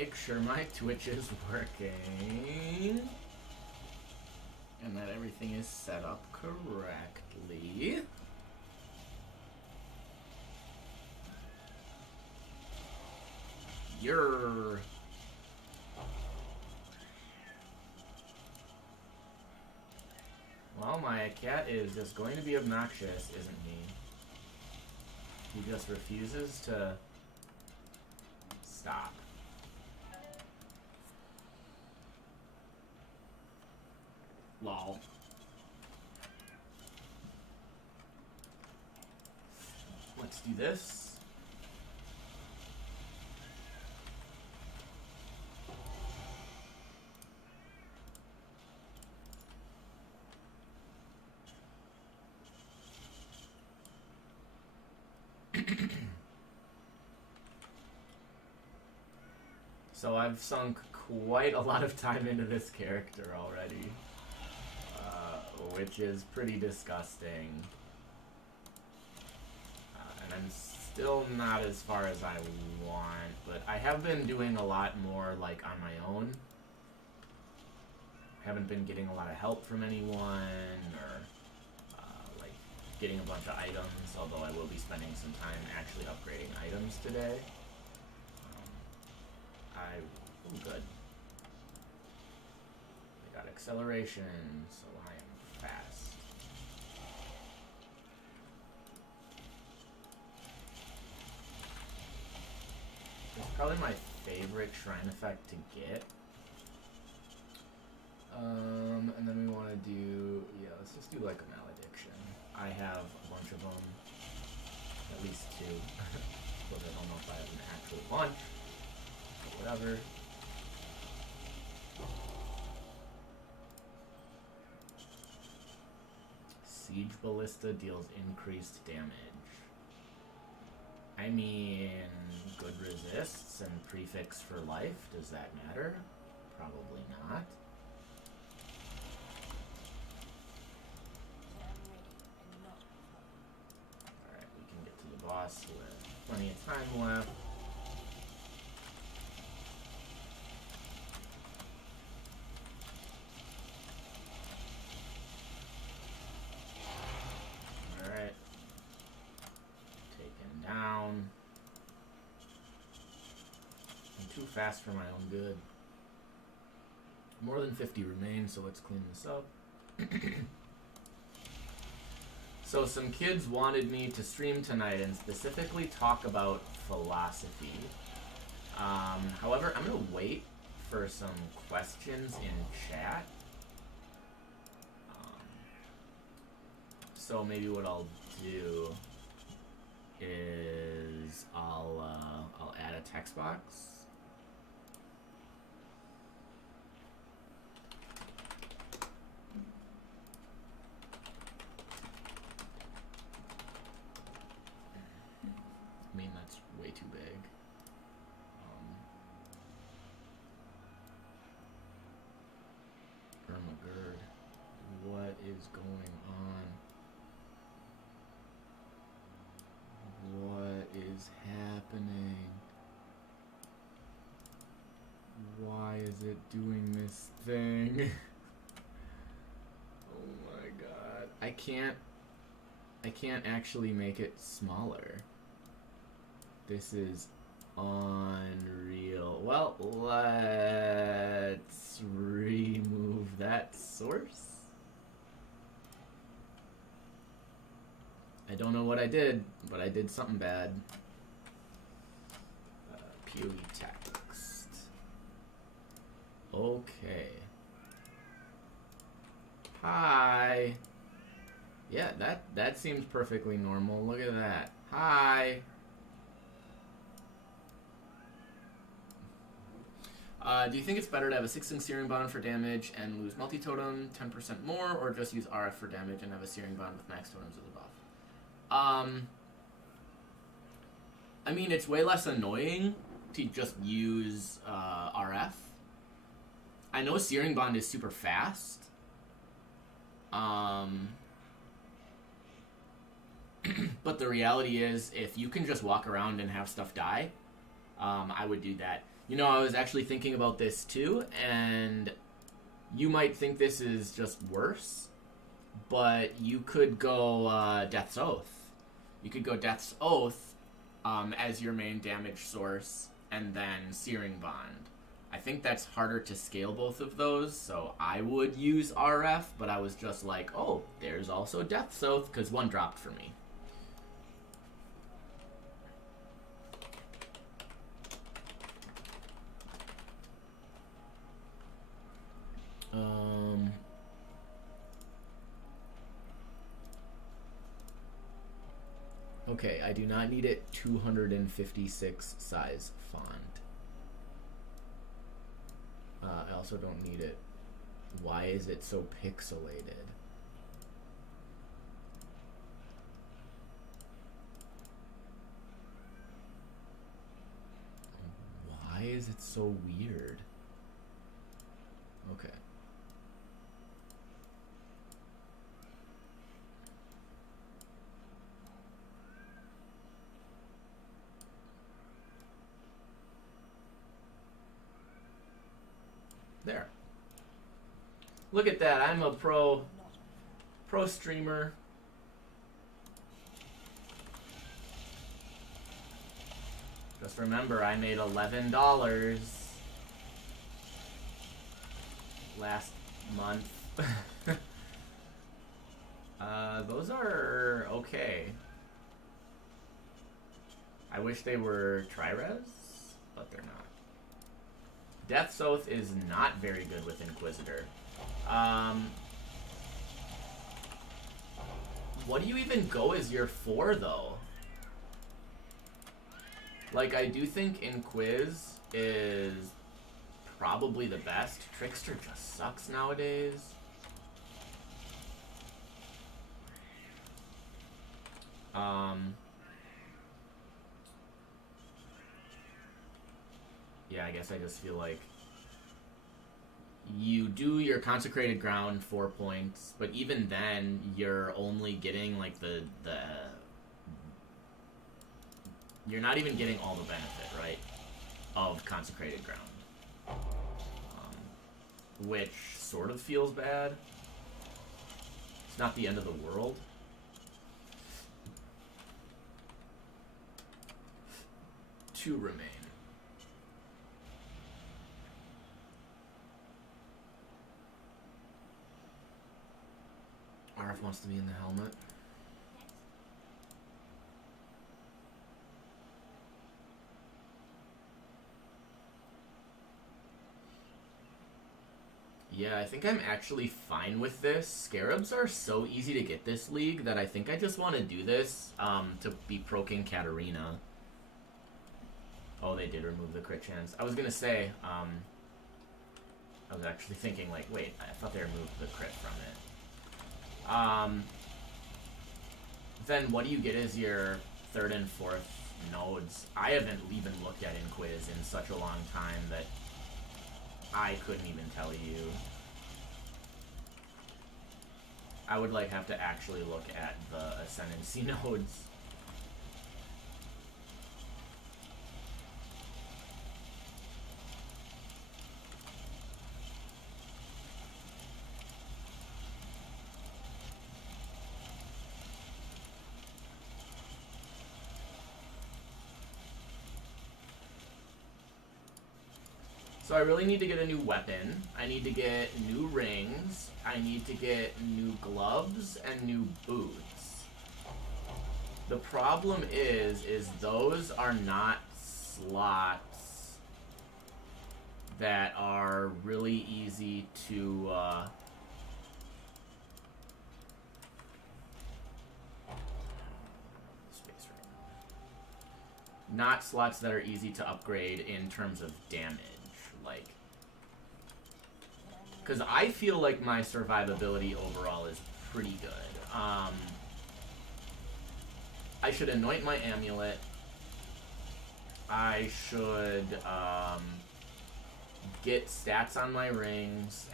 make sure my Twitch is working and that everything is set up correctly. Well, my cat is just going to be obnoxious, isn't he? He just refuses to stop. Lol. Let's do this. So I've sunk quite a lot of time into this character already, which is pretty disgusting. And I'm still not as far as I want, but I have been doing a lot more like on my own. Haven't been getting a lot of help from anyone or like getting a bunch of items, although I will be spending some time actually upgrading items today. Good. I got acceleration, so I am fast. It's probably my favorite shrine effect to get. And then we want to do, yeah, let's just do like a malediction. I have a bunch of them, at least two, but I don't know if I have an actual bunch, but whatever. Siege Ballista deals increased damage. I mean, good resists and prefix for life. Does that matter? Probably not. Alright, we can get to the boss with plenty of time left. Fast for my own good. More than 50 remain, so let's clean this up. So some kids wanted me to stream tonight and specifically talk about philosophy. However, I'm going to wait for some questions in chat. So maybe what I'll do is I'll add a text box. I mean, that's way too big. Ermagerd, what is going on? What is happening? Why is it doing this thing? Oh my god. I can't actually make it smaller. This is unreal. Well, let's remove that source. I don't know what I did, but I did something bad. POE text. Okay. Hi. Yeah, that seems perfectly normal. Look at that. Hi. Do you think it's better to have a 6-link Searing Bond for damage and lose multi-totem 10% more, or just use RF for damage and have a Searing Bond with max totems as a buff? I mean, it's way less annoying to just use RF. I know Searing Bond is super fast. But the reality is, if you can just walk around and have stuff die, I would do that. You know, I was actually thinking about this too, and you might think this is just worse, but you could go Death's Oath. You could go Death's Oath as your main damage source, and then Searing Bond. I think that's harder to scale both of those, so I would use RF, but I was just like, oh, there's also Death's Oath, because one dropped for me. Okay, I do not need it 256 size font. I also don't need it. Why is it so pixelated? Why is it so weird? Okay. There. Look at that. I'm a pro streamer. Just remember, I made $11 last month. Those are okay. I wish they were tri-res, but they're not. Death's Oath is not very good with Inquisitor. What do you even go as your 4, though? Like, I do think Inquis is probably the best. Trickster just sucks nowadays. Yeah, I guess I just feel like you do your Consecrated Ground 4 points, but even then, you're only getting, like, the you're not even getting all the benefit, right, of Consecrated Ground. Which sort of feels bad. It's not the end of the world. To remain. RF wants to be in the helmet. Yeah, I think I'm actually fine with this. Scarabs are so easy to get this league that I think I just want to do this to be Pro King Katarina. Oh, they did remove the crit chance. I was gonna say, I was actually thinking, like, wait, I thought they removed the crit from it. Then what do you get as your 3rd and 4th nodes? I haven't even looked at Inquis in such a long time that I couldn't even tell you. I would, like, have to actually look at the Ascendancy nodes. So I really need to get a new weapon. I need to get new rings. I need to get new gloves and new boots. The problem is those are not slots that are really easy to not slots that are easy to upgrade in terms of damage. Like, because I feel like my survivability overall is pretty good. I should anoint my amulet. I should get stats on my rings,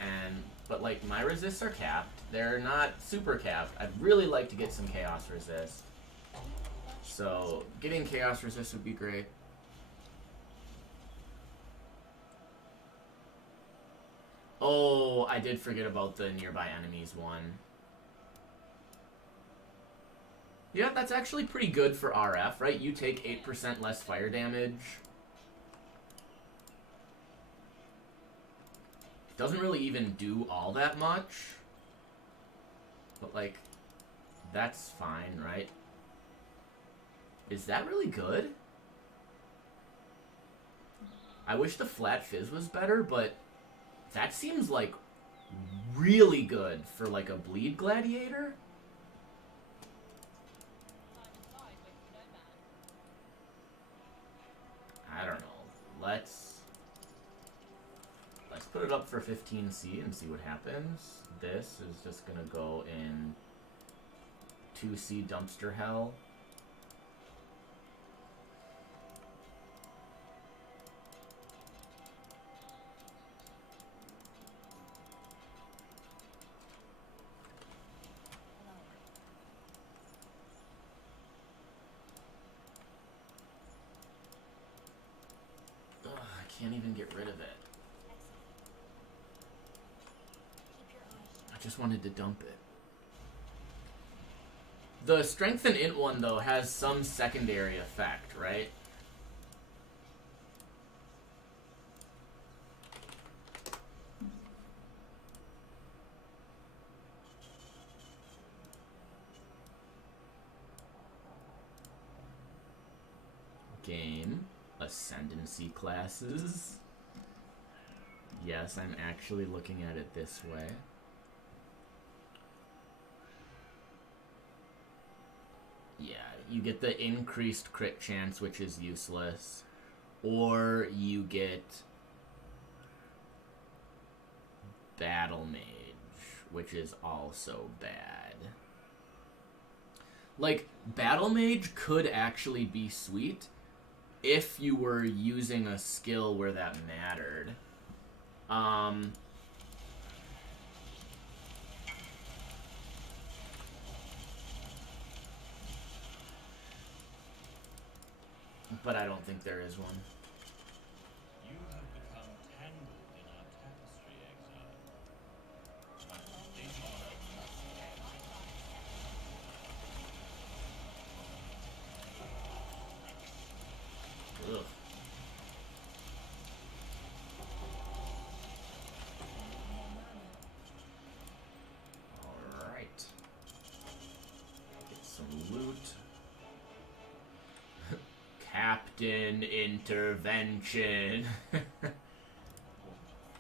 but like my resists are capped. They're not super capped. I'd really like to get some chaos resist. So getting chaos resist would be great. Oh, I did forget about the nearby enemies one. Yeah, that's actually pretty good for RF, right? You take 8% less fire damage. Doesn't really even do all that much. But, like, that's fine, right? Is that really good? I wish the flat fizz was better, but that seems, like, really good for, like, a bleed gladiator. I don't know. Let's put it up for 15C and see what happens. This is just gonna go in 2C dumpster hell. Ugh, I can't even get rid of it. I just wanted to dump it. The strength and int one, though, has some secondary effect, right? Game. Ascendancy classes. Yes, I'm actually looking at it this way. Yeah, you get the increased crit chance, which is useless. Or you get Battle Mage, which is also bad. Like, Battle Mage could actually be sweet if you were using a skill where that mattered. But I don't think there is one. You have become tangled in our tapestry, exile. Ugh. Alright. Get some loot. Captain Intervention.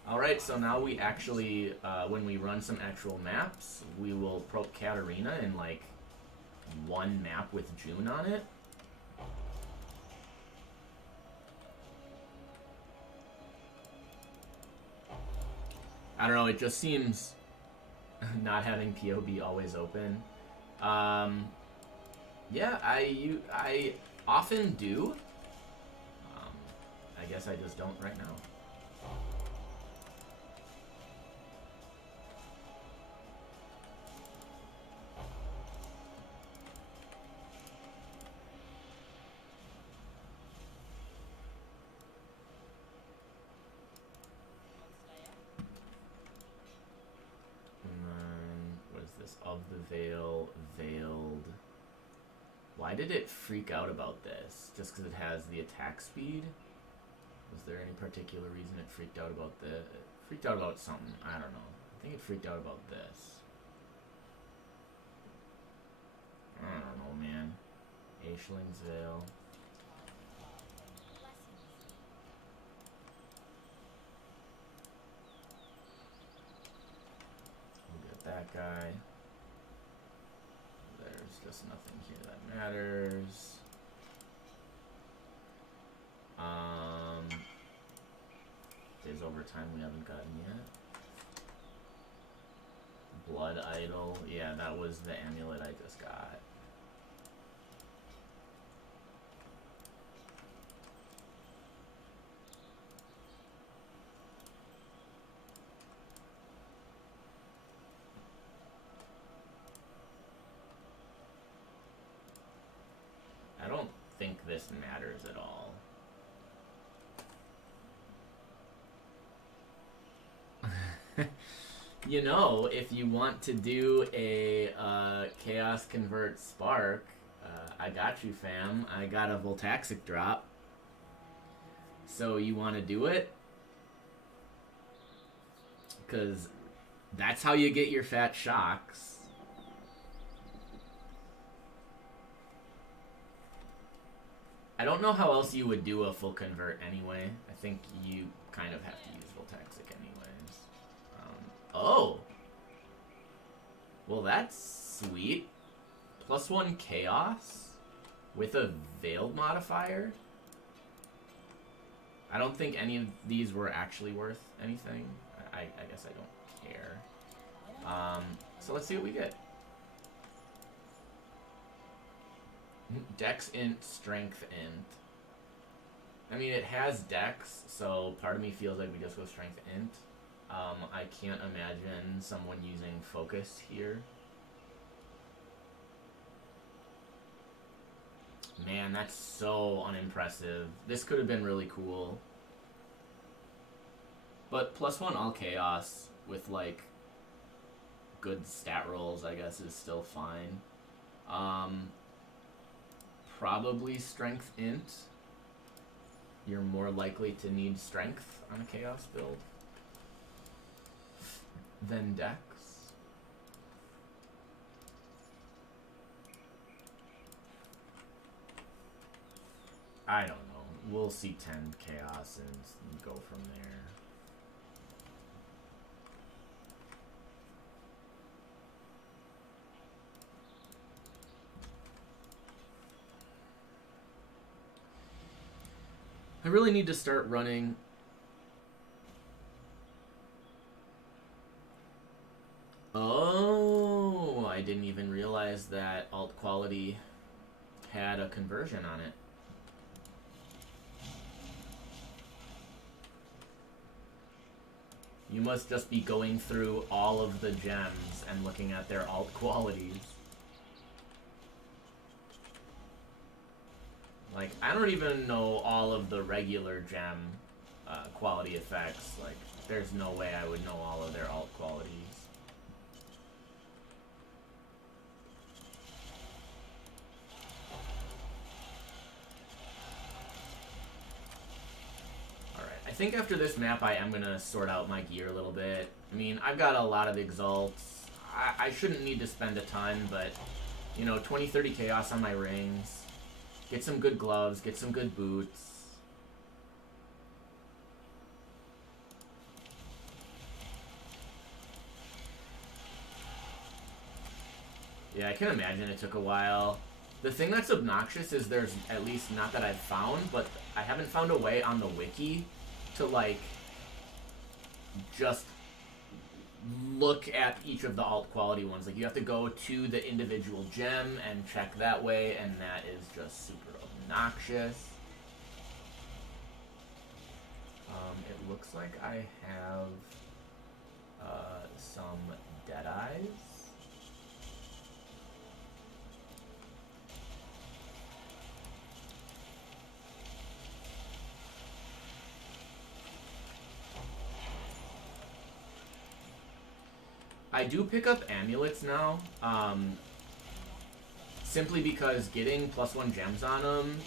Alright, so now we actually, when we run some actual maps, we will prop Katarina in, like, one map with June on it. I don't know, it just seems not having POB always open. Yeah, I often do. I guess I just don't right now. What is this? Of the Veil, Veiled. Why did it freak out about this? Just because it has the attack speed? Was there any particular reason it freaked out about this? It freaked out about something. I don't know. I think it freaked out about this. I don't know, man. Aishling's Veil. We'll get that guy. There's just nothing here that matters. Days Overtime we haven't gotten yet. Blood Idol. Yeah, that was the amulet I just got. I don't think this matters at all. You know, if you want to do a Chaos Convert Spark, I got you, fam. I got a Voltaxic drop. So you want to do it? Because that's how you get your fat shocks. I don't know how else you would do a full convert anyway. I think you kind of have to use Voltaxic anyways. Oh! Well, that's sweet. +1 Chaos with a Veiled modifier? I don't think any of these were actually worth anything. I guess I don't care. So let's see what we get. Dex int, strength int. I mean, it has dex, so part of me feels like we just go strength int. I can't imagine someone using focus here. Man, that's so unimpressive. This could have been really cool. But +1 all chaos with, like, good stat rolls, I guess, is still fine. Probably strength int. You're more likely to need strength on a chaos build than dex. I don't know. We'll see 10 chaos and go from there. I really need to start running. Oh, I didn't even realize that alt quality had a conversion on it. You must just be going through all of the gems and looking at their alt qualities. Like, I don't even know all of the regular gem quality effects. Like, there's no way I would know all of their alt qualities. Alright, I think after this map I am going to sort out my gear a little bit. I mean, I've got a lot of exalts. I shouldn't need to spend a ton, but, you know, 20-30 chaos on my rings. Get some good gloves, get some good boots. Yeah, I can imagine it took a while. The thing that's obnoxious is there's, at least not that I've found, but I haven't found a way on the wiki to, like, just look at each of the alt quality ones. Like, you have to go to the individual gem and check that way, and that is just super obnoxious. It looks like I have some Deadeyes. I do pick up amulets now, simply because getting +1 gems on them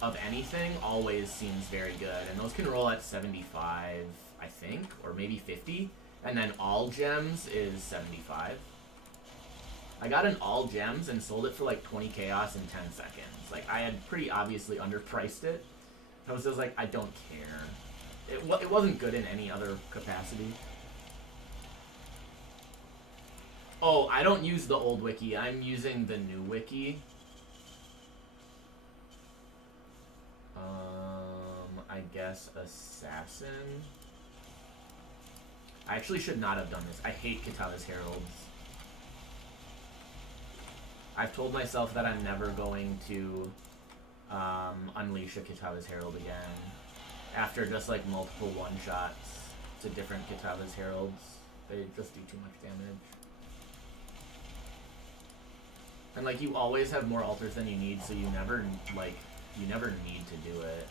of anything always seems very good, and those can roll at 75, I think, or maybe 50, and then all gems is 75. I got an all gems and sold it for like 20 chaos in 10 seconds. Like, I had pretty obviously underpriced it. I was just like, I don't care. It wasn't good in any other capacity. Oh, I don't use the old wiki. I'm using the new wiki. I guess Assassin. I actually should not have done this. I hate Kitava's Heralds. I've told myself that I'm never going to unleash a Kitava's Herald again. After just like multiple one-shots to different Kitava's Heralds. They just do too much damage. And like, you always have more altars than you need, so you never need to do it.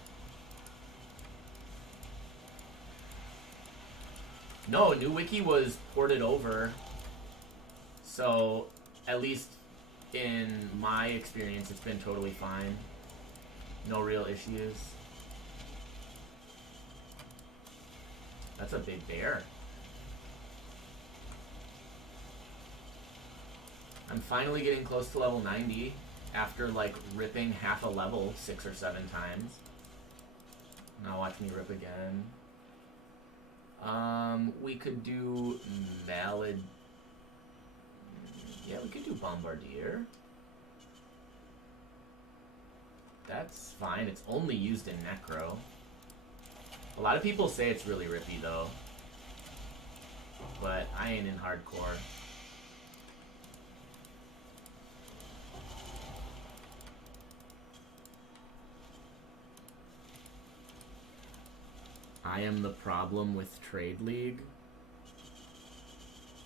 No, New Wiki was ported over. So, at least in my experience, it's been totally fine. No real issues. That's a big bear. I'm finally getting close to level 90 after like ripping half a level 6 or 7 times. Now watch me rip again. We could do Malad. Yeah, we could do Bombardier. That's fine. It's only used in Necro. A lot of people say it's really rippy though. But I ain't in hardcore. I am the problem with Trade League.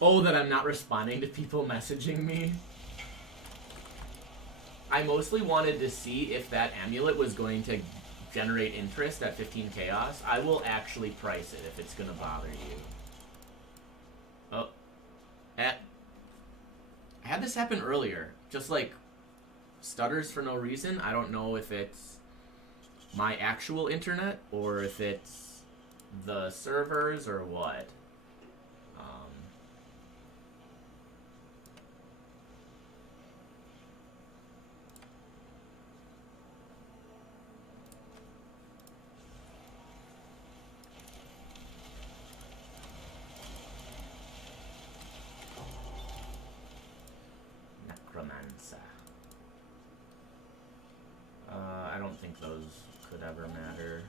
Oh, that I'm not responding to people messaging me. I mostly wanted to see if that amulet was going to generate interest at 15 chaos. I will actually price it if it's going to bother you. Oh. I had this happen earlier. Just like stutters for no reason. I don't know if it's my actual internet or if it's the servers or what. Necromancer. I don't think those could ever matter.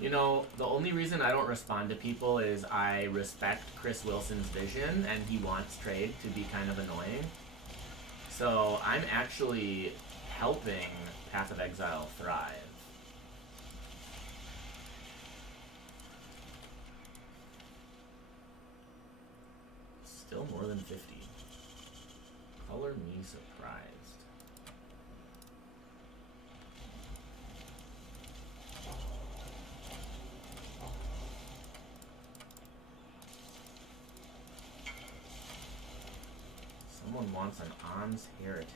You know, the only reason I don't respond to people is I respect Chris Wilson's vision and he wants trade to be kind of annoying. So I'm actually helping Path of Exile thrive. Still more than 50. Color me surprised. Someone wants an On's Heritage.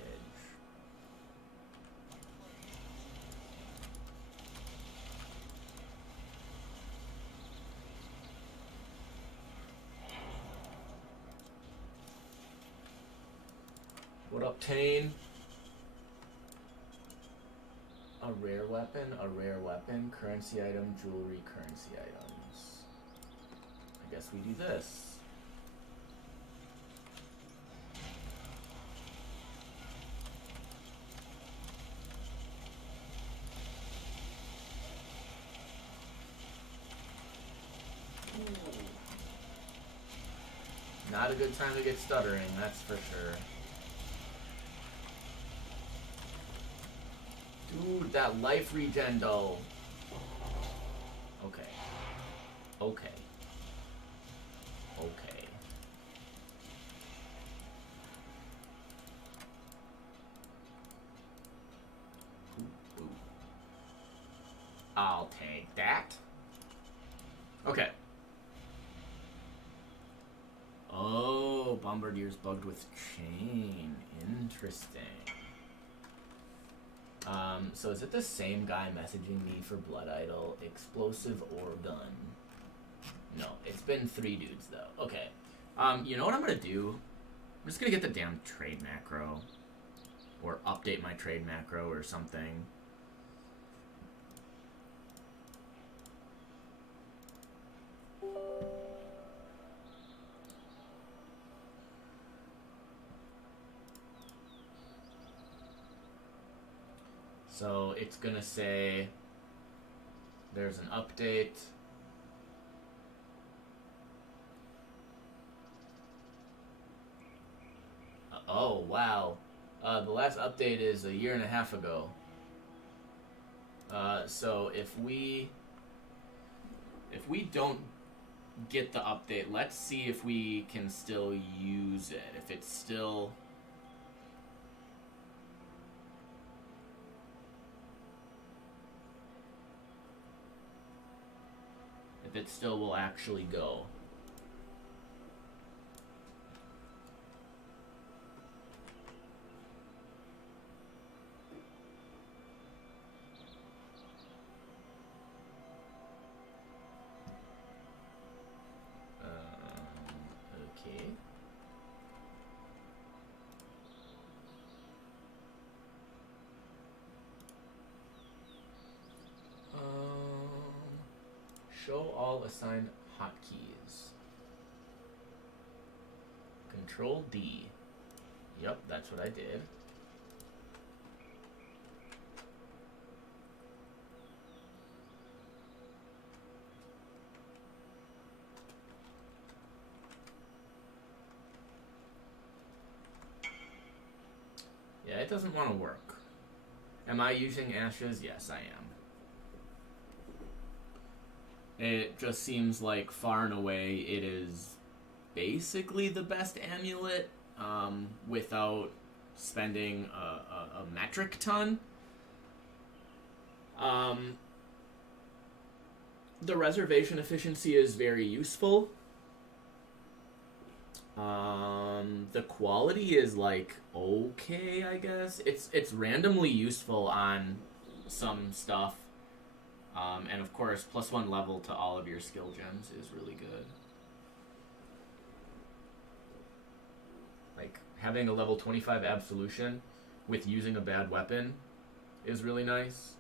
What up, Tane? A rare weapon, currency item, jewelry, currency items. I guess we do this. Not a good time to get stuttering, that's for sure. Dude, that life regen though. Okay. Okay. Okay. Ooh, ooh. I'll take that. Okay. Oh, Bombardier's bugged with chain. Interesting. So is it the same guy messaging me for Blood Idol, explosive or gun? No, it's been 3 dudes though. Okay. You know what I'm gonna do? I'm just gonna get the damn trade macro. Or update my trade macro or something. So it's gonna say there's an update. Oh wow, the last update is a year and a half ago. So if we don't get the update, let's see if we can still use it. If it's still that still will actually go. Okay. Show all assigned hotkeys. Control D. Yep, that's what I did. Yeah, it doesn't want to work. Am I using ashes? Yes, I am. It just seems like far and away it is basically the best amulet without spending a metric ton. The reservation efficiency is very useful. The quality is like okay, I guess. It's randomly useful on some stuff. And of course, +1 level to all of your skill gems is really good. Like, having a level 25 absolution with using a bad weapon is really nice.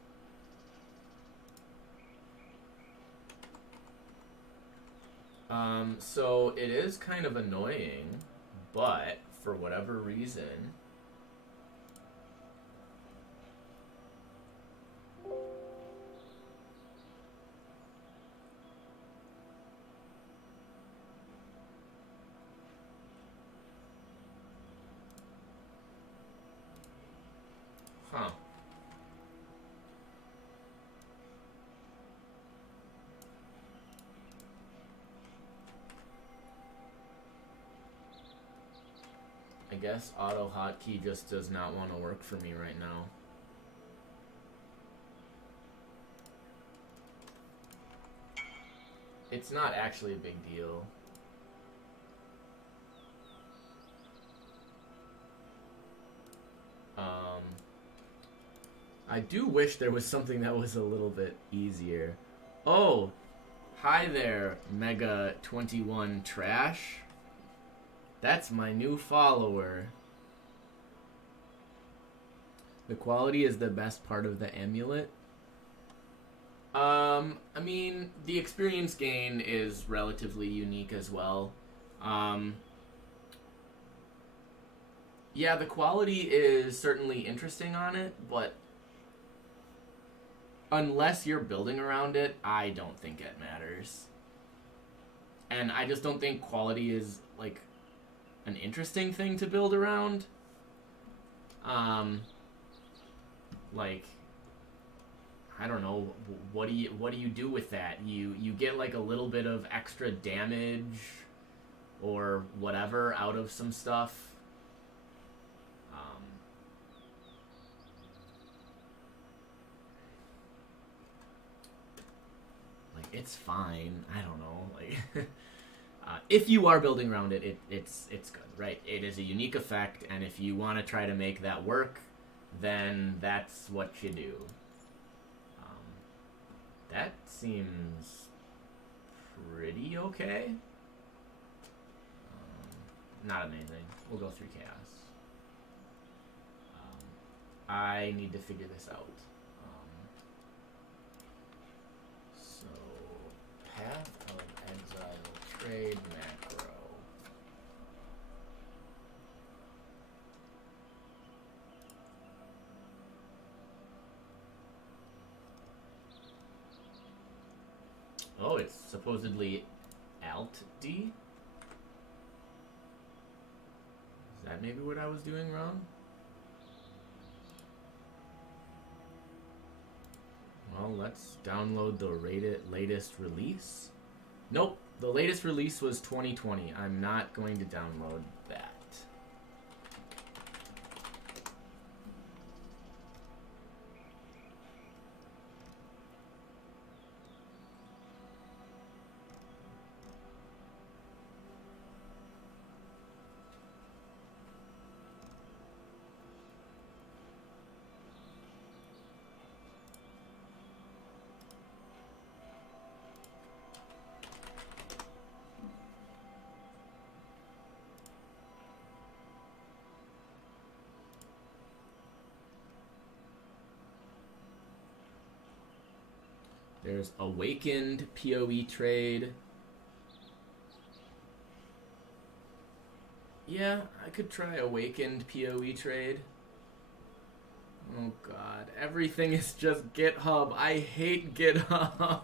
So it is kind of annoying, but for whatever reason, huh. I guess auto hotkey just does not want to work for me right now. It's not actually a big deal. I do wish there was something that was a little bit easier. Oh, hi there, Mega21 Trash. That's my new follower. The quality is the best part of the amulet. I mean, the experience gain is relatively unique as well. Yeah, the quality is certainly interesting on it, but unless you're building around it, I don't think it matters. And I just don't think quality is, like, an interesting thing to build around. Like, I don't know, what do you do with that? You get like a little bit of extra damage or whatever out of some stuff. Like, it's fine. I don't know. Like, if you are building around it, it's good, right? It is a unique effect, and if you want to try to make that work, then that's what you do. That seems pretty okay. Not amazing. We'll go through chaos. I need to figure this out. So, Path of Exile, trade macro. Oh, it's supposedly Alt-D? Is that maybe what I was doing wrong? Well, let's download the latest release. Nope, the latest release was 2020. I'm not going to download that. There's Awakened PoE trade. Yeah, I could try Awakened PoE trade. Oh god, everything is just GitHub. I hate GitHub.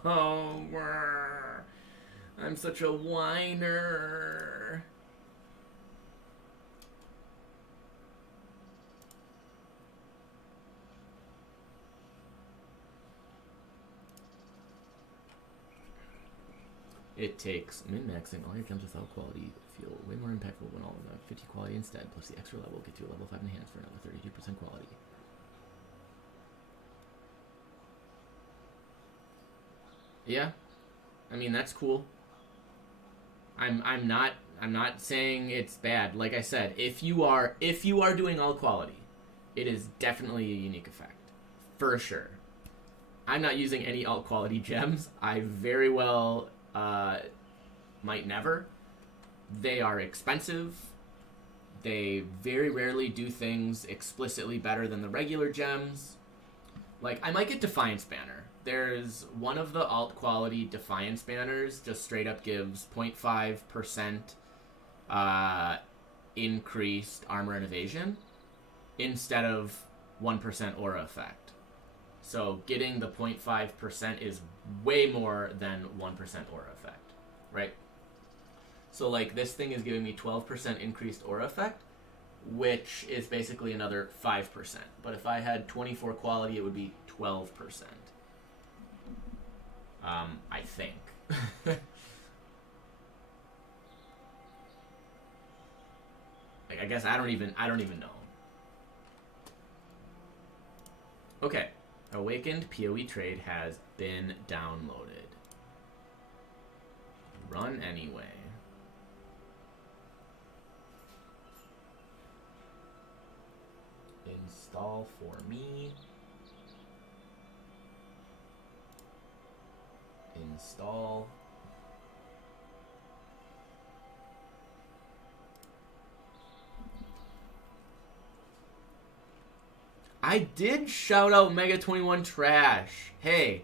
I'm such a whiner. It takes min-maxing all your gems without quality feel way more impactful when all of them have 50 quality instead, plus the extra level will get you a level 5 enhance for another 32% quality. Yeah, I mean that's cool. I'm not saying it's bad. Like I said, if you are doing all quality, it is definitely a unique effect, for sure. I'm not using any alt quality gems. I very well might never. They are expensive. They very rarely do things explicitly better than the regular gems. Like, I might get Defiance Banner. There's one of the alt quality Defiance Banners just straight up gives 0.5% increased armor and evasion instead of 1% aura effect. So getting the 0.5% is way more than 1% aura effect, right? So like this thing is giving me 12% increased aura effect, which is basically another 5%. But if I had 24 quality, it would be 12%. I think. Like, I guess I don't even know. Okay. Awakened PoE trade has been downloaded. Run anyway. Install for me. Install. I did shout out Mega 21 Trash. Hey,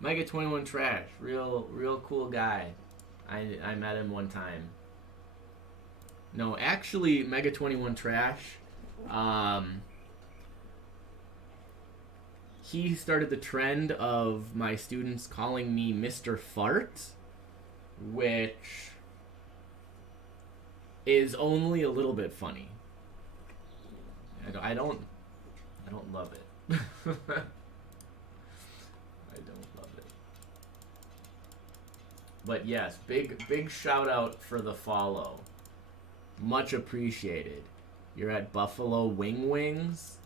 Mega 21 Trash, real cool guy. I met him one time. No, actually, Mega 21 Trash, he started the trend of my students calling me Mr. Fart, which is only a little bit funny. I don't love it. I don't love it. But yes, big shout out for the follow. Much appreciated. You're at Buffalo Wing Wings.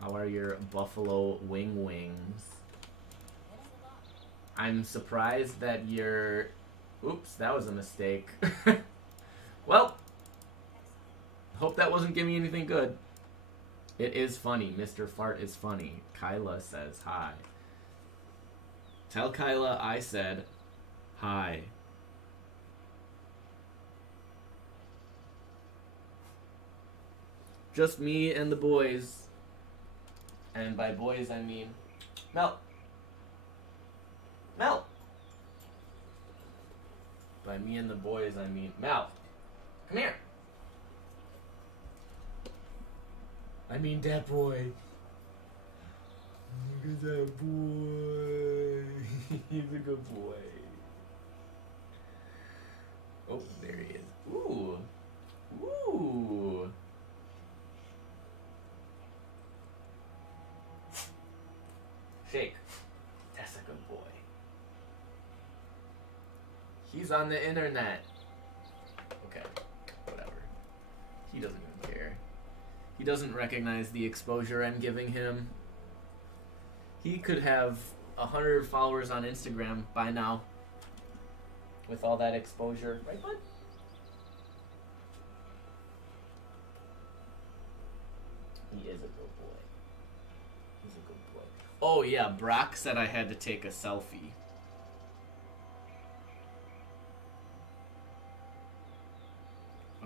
How are your Buffalo Wing Wings? I'm surprised that you're... Oops, that was a mistake. Well, hope that wasn't giving me anything good. It is funny. Mr. Fart is funny. Kyla says hi. Tell Kyla I said hi. Just me and the boys. And by boys, I mean Mel. Mel. By me and the boys, I mean Mel. Come here. I mean that boy. Look at that boy. He's a good boy. Oh, there he is. Ooh. Ooh. Shake. That's a good boy. He's on the internet. Okay. Whatever. He doesn't even care. He doesn't recognize the exposure I'm giving him. He could have 100 followers on Instagram by now. With all that exposure. Right, bud? He is a good boy. He's a good boy. Oh yeah, Brock said I had to take a selfie.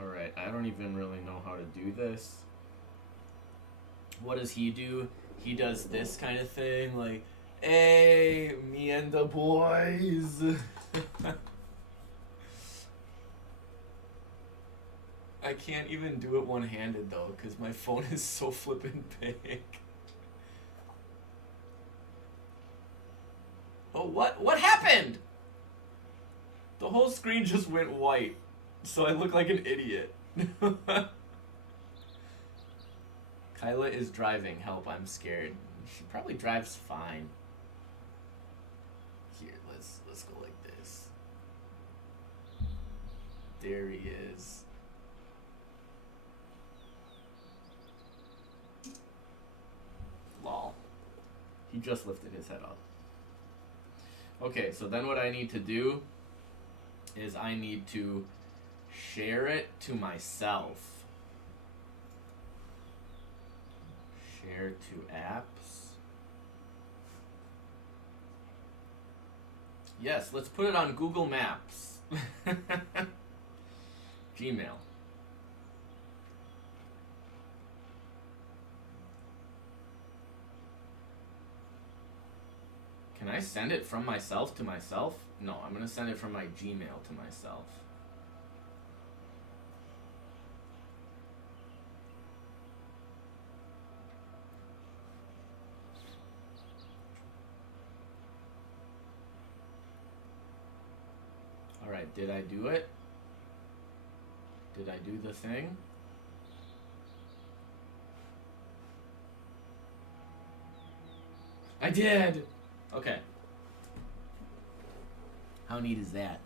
Alright, I don't even really know how to do this. What does he do? He does this kind of thing, like, Hey, me and the boys. I can't even do it one-handed though, because my phone is so flippin' big. Oh, what happened? The whole screen just went white, so I look like an idiot. Kyla is driving. Help, I'm scared. She probably drives fine. Here, let's go like this. There he is. Lol. He just lifted his head up. Okay, so then what I need to do is I need to share it to myself. Share to apps. Yes, let's put it on Google Maps. Gmail. Can I send it from myself to myself? No, I'm going to send it from my Gmail to myself. Alright, did I do it? Did I do the thing? I did! Okay. How neat is that?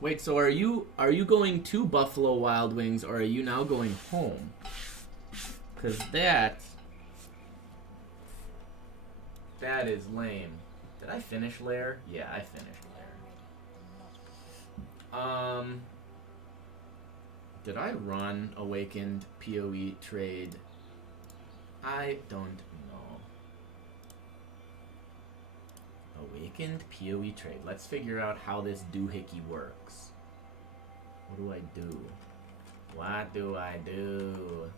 Wait, so are you going to Buffalo Wild Wings or are you now going home? Cause that is lame. Did I finish Lair? Yeah, I finished Lair. Did I run Awakened PoE trade? I don't know. Awakened PoE trade. Let's figure out how this doohickey works. What do I do? What do I do?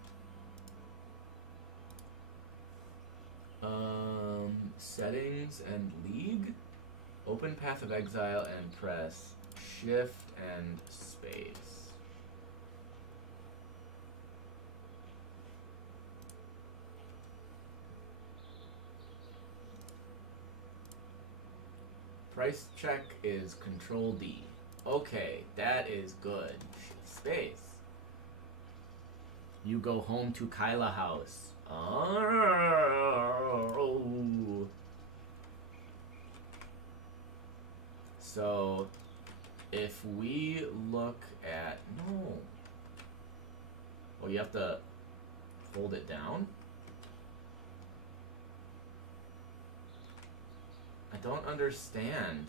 Settings and league? Open Path of Exile and press Shift and space. Price check is Control D. Okay, that is good. Space. You go home to Kyla house. Oh. So, if we look at... No. Oh, you have to hold it down? I don't understand.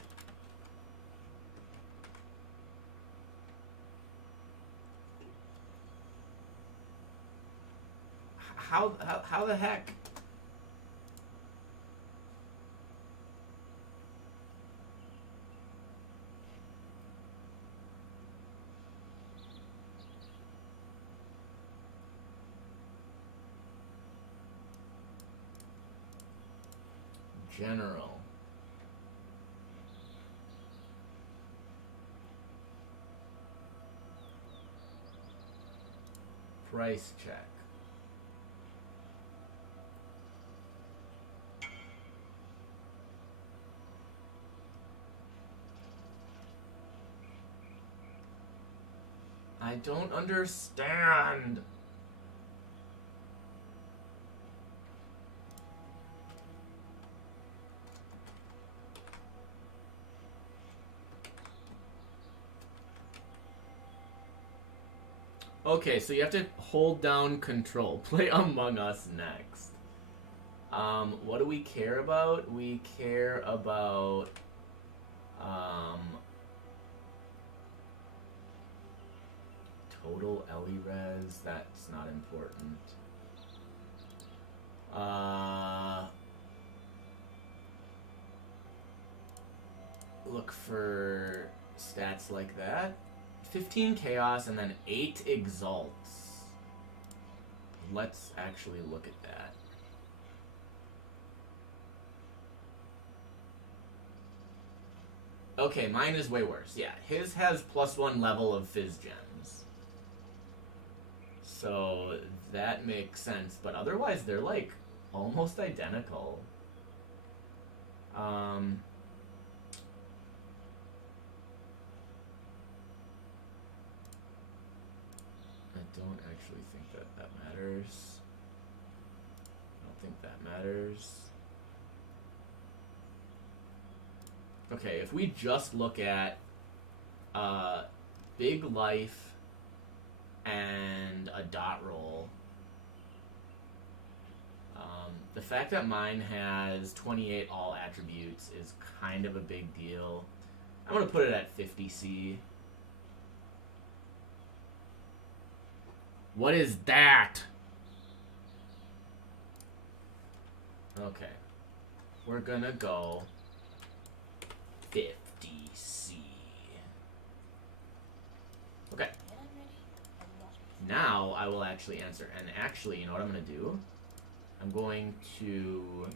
How the heck? General. Price check. I don't understand. Okay, so you have to hold down control. Play Among Us next. What do we care about? We care about total Res. That's not important. Look for stats like that. 15 Chaos and then 8 Exalts. Let's actually look at that. Okay, mine is way worse. Yeah, his has +1 level of Fizz Gems. So that makes sense, but otherwise they're like almost identical. I don't actually think that matters. I don't think that matters. Okay, if we just look at Big Life and a dot roll, the fact that mine has 28 all attributes is kind of a big deal. I'm going to put it at 50C. What is that? Okay. We're going to go 50C. Okay. Now I will actually answer. And actually, you know what I'm going to do? I'm going to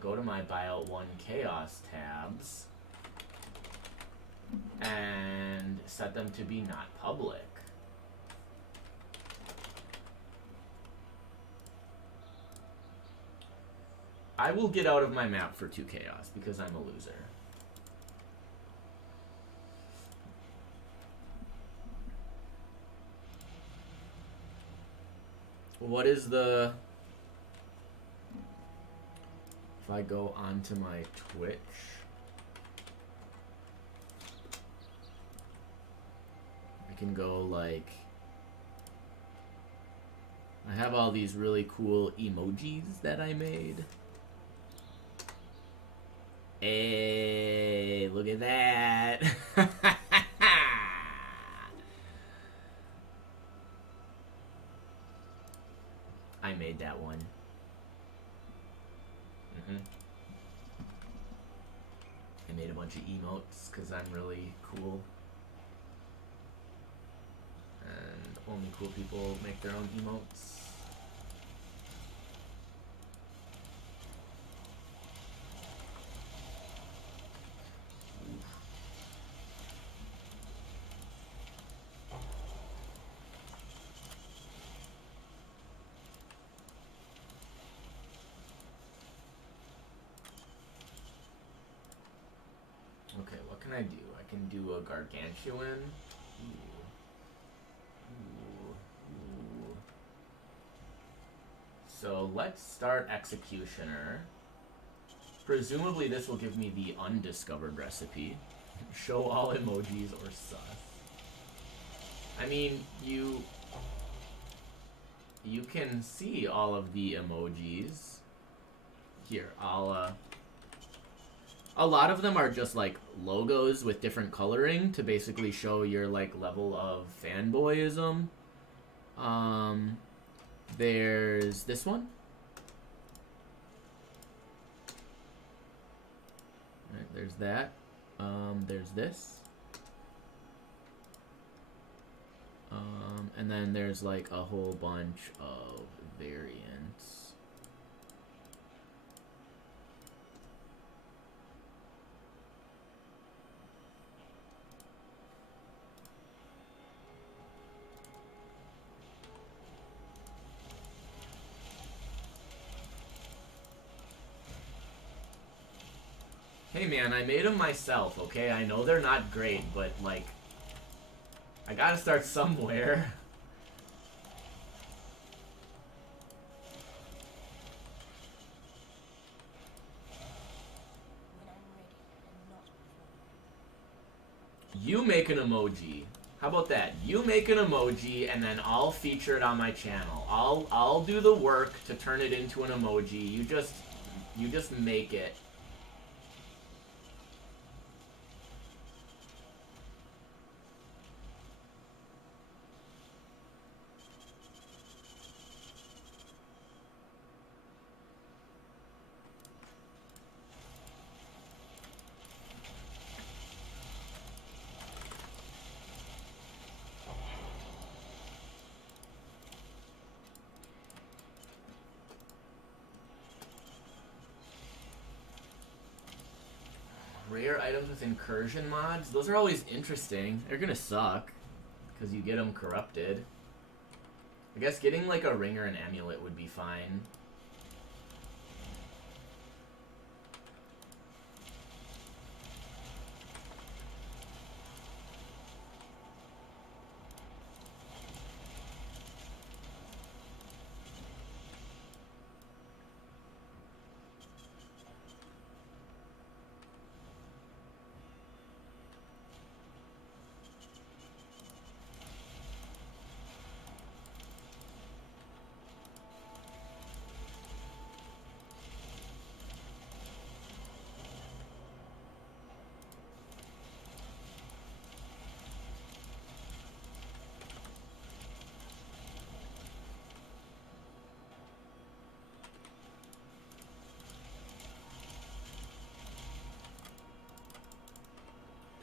go to my Buyout 1 Chaos tabs and set them to be not public. I will get out of my map for 2 Chaos because I'm a loser. What is the... If I go onto my Twitch... I can go like... I have all these really cool emojis that I made. Hey, look at that. I made that one. I made a bunch of emotes because I'm really cool. And only cool people make their own emotes. Okay, what can I do? I can do a gargantuan. Ooh. So let's start Executioner. Presumably this will give me the undiscovered recipe. Show all emojis or sus. I mean, you can see all of the emojis. Here, I'll a lot of them are just like logos with different coloring to basically show your like level of fanboyism. There's this one. Right, there's that. There's this. And then there's like a whole bunch of variants. Hey man, I made them myself, okay? I know they're not great, but like, I gotta start somewhere. You make an emoji. How about that? You make an emoji and then I'll feature it on my channel. I'll do the work to turn it into an emoji. You just make it. rare items with incursion mods. Those are always interesting. They're gonna suck because you get them corrupted. I guess getting like a ring or an amulet would be fine.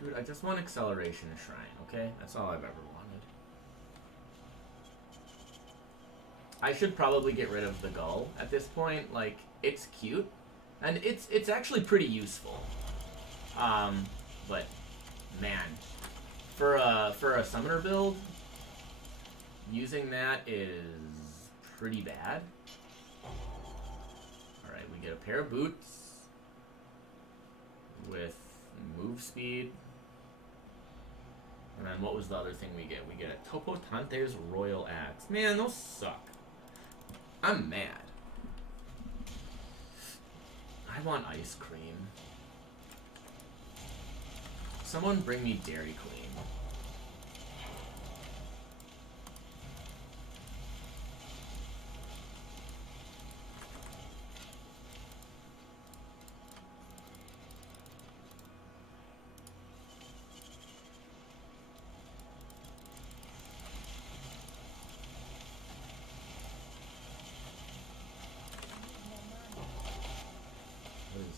Dude, I just want Acceleration Shrine, okay? That's all I've ever wanted. I should probably get rid of the gull at this point. Like, it's cute, and it's actually pretty useful. But man, for a summoner build, using that is pretty bad. All right, we get a pair of boots with move speed. And then what was the other thing we get? We get a Topo Tante's Royal Axe. Man, those suck. I'm mad. I want ice cream. Someone bring me Dairy Queen.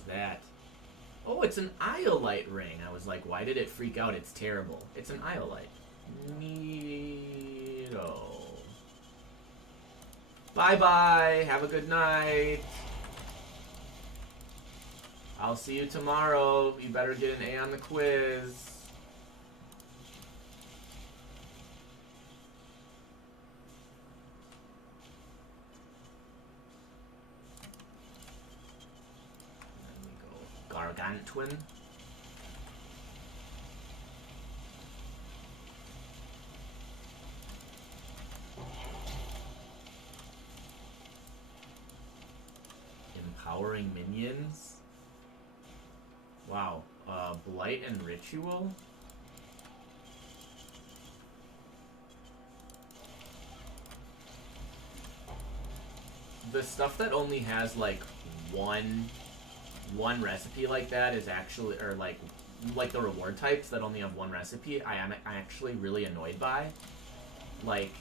That. Oh, it's an Iolite ring. I was like, why did it freak out? It's terrible. It's an Iolite. Neato. Bye-bye. Have a good night. I'll see you tomorrow. You better get an A on the quiz. Gargantuan. Empowering minions. Wow. Blight and Ritual. The stuff that only has like one recipe like that is actually, or like the reward types that only have one recipe, I am actually really annoyed by. Like,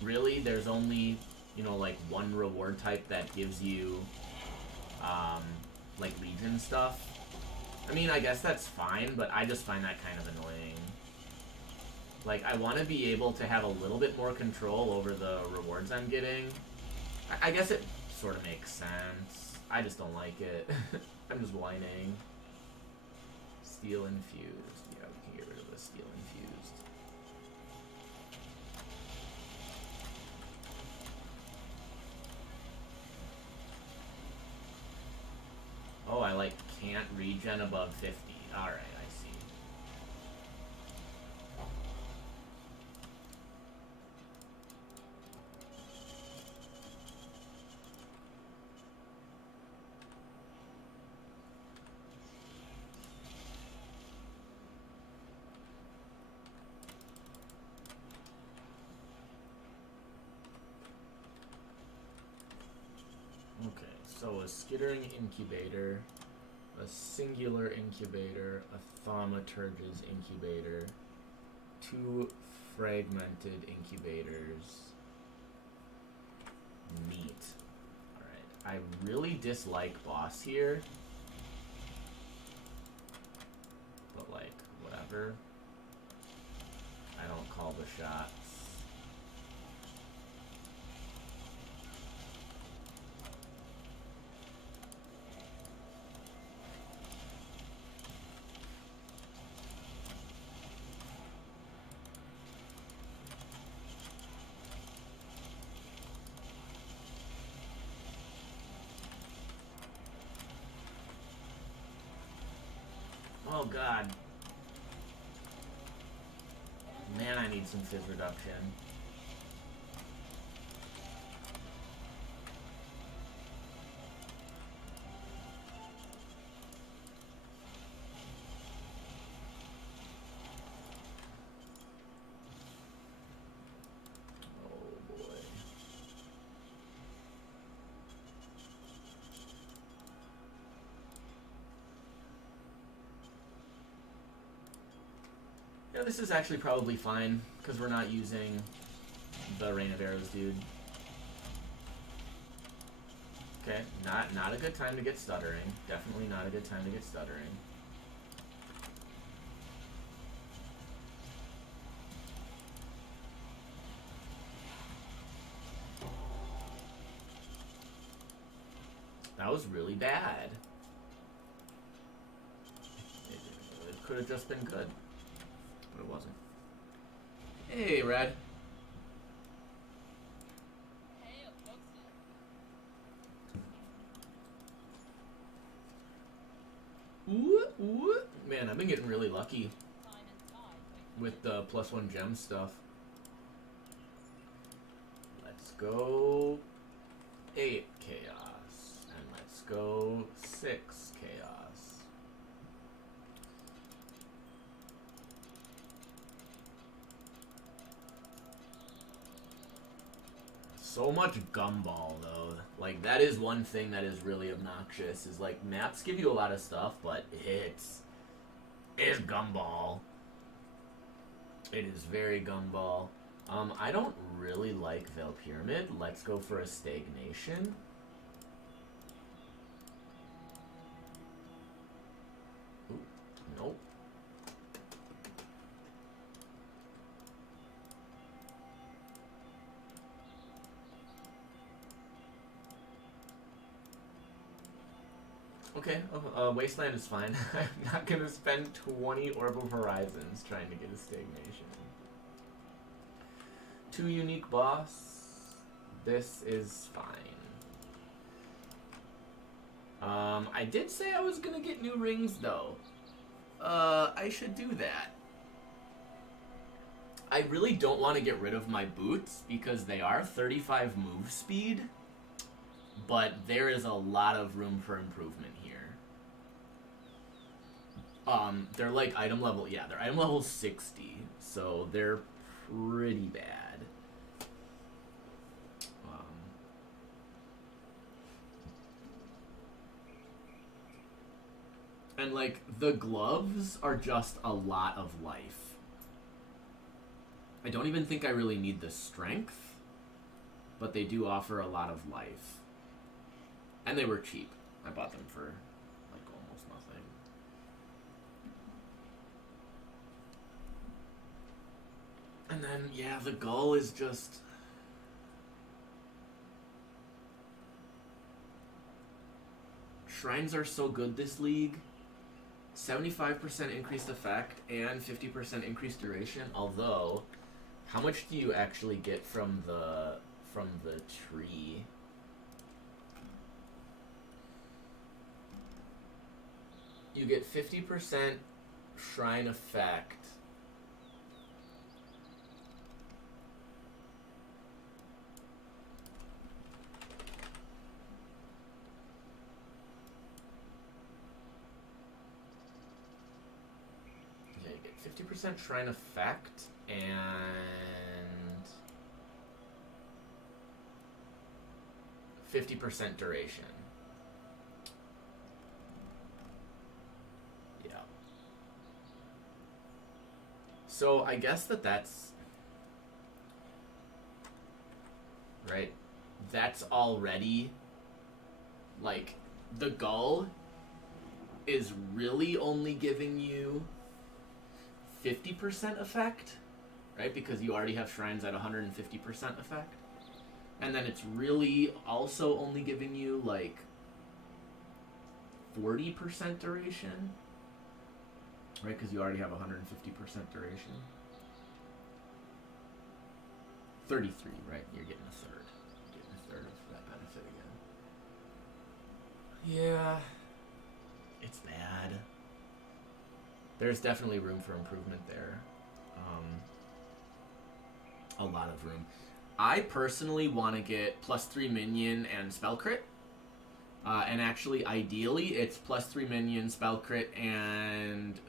really, there's only, you know, like one reward type that gives you like region stuff. I mean, I guess that's fine, but I just find that kind of annoying. Like, I want to be able to have a little bit more control over the rewards I'm getting. I guess it sort of makes sense. I just don't like it. I'm just whining. Steel infused. Yeah, we can get rid of the steel infused. Oh, I like can't regen above 50. Alright, I see. Okay, so a skittering incubator, a singular incubator, a thaumaturge's incubator, 2 fragmented incubators. Neat. Alright, I really dislike boss here, but like, whatever. I don't call the shots. Oh god. Man, I need some fizz reduction. Oh boy. Yeah, this is actually probably fine, because we're not using the Rain of Arrows, dude. Okay, not a good time to get stuttering. Definitely not a good time to get stuttering. That was really bad. It could have just been good, but it wasn't. Hey, Red. Ooh, ooh. Man, I've been getting really lucky with the +1 gem stuff. Let's go 8 chaos, and let's go 6 chaos. So much gumball though. Like, that is one thing that is really obnoxious, is like maps give you a lot of stuff, but it's gumball. It is very gumball. I don't really like Veil Pyramid. Let's go for a stagnation. Ooh, nope. Okay, Wasteland is fine. I'm not gonna spend 20 Orb of Horizons trying to get a stagnation. 2 unique boss. This is fine. I did say I was gonna get new rings though. I should do that. I really don't want to get rid of my boots because they are 35 move speed, but there is a lot of room for improvement here. They're like item level, yeah, they're item level 60, so they're pretty bad. And like, the gloves are just a lot of life. I don't even think I really need the strength, but they do offer a lot of life. And they were cheap. I bought them for like almost nothing. And then, yeah, the gull is just... Shrines are so good this league. 75% increased effect and 50% increased duration, although how much do you actually get from the tree? You get 50% shrine effect. Yeah, you get 50% shrine effect and 50% duration. Yeah. So I guess that's right. That's already like the gull is really only giving you 50% effect, right? Because you already have shrines at 150% effect. And then it's really also only giving you like 40% duration, right? Because you already have 150% duration. 33, right? You're getting a third. You're getting a third of that benefit again. Yeah. It's bad. there's definitely room for improvement there. A lot of room. I personally want to get +3 minion and spell crit. And actually, ideally, it's +3 minion, spell crit, and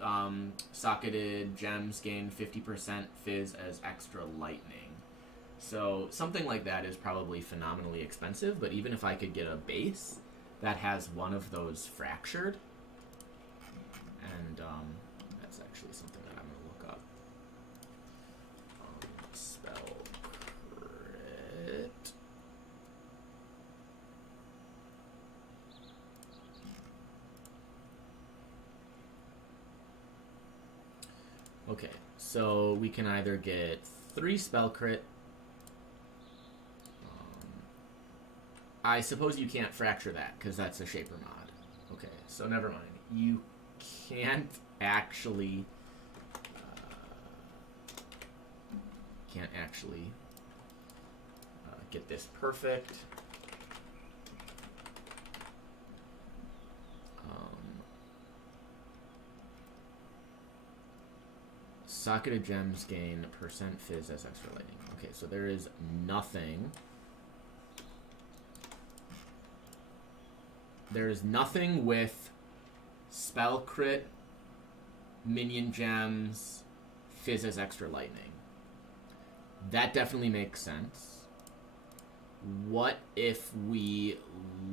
socketed gems gain 50% fizz as extra lightning. So something like that is probably phenomenally expensive, but even if I could get a base that has one of those fractured, and that's actually something that I'm going to look up. Spell crit. Okay, so we can either get 3 spell crit. I suppose you can't fracture that because that's a shaper mod. Okay, so never mind. You can't actually get this perfect. Socketed gems gain % fizz as extra lightning. Okay, so there is nothing. There is nothing with spell crit, minion gems, fizz as extra lightning. That definitely makes sense. What if we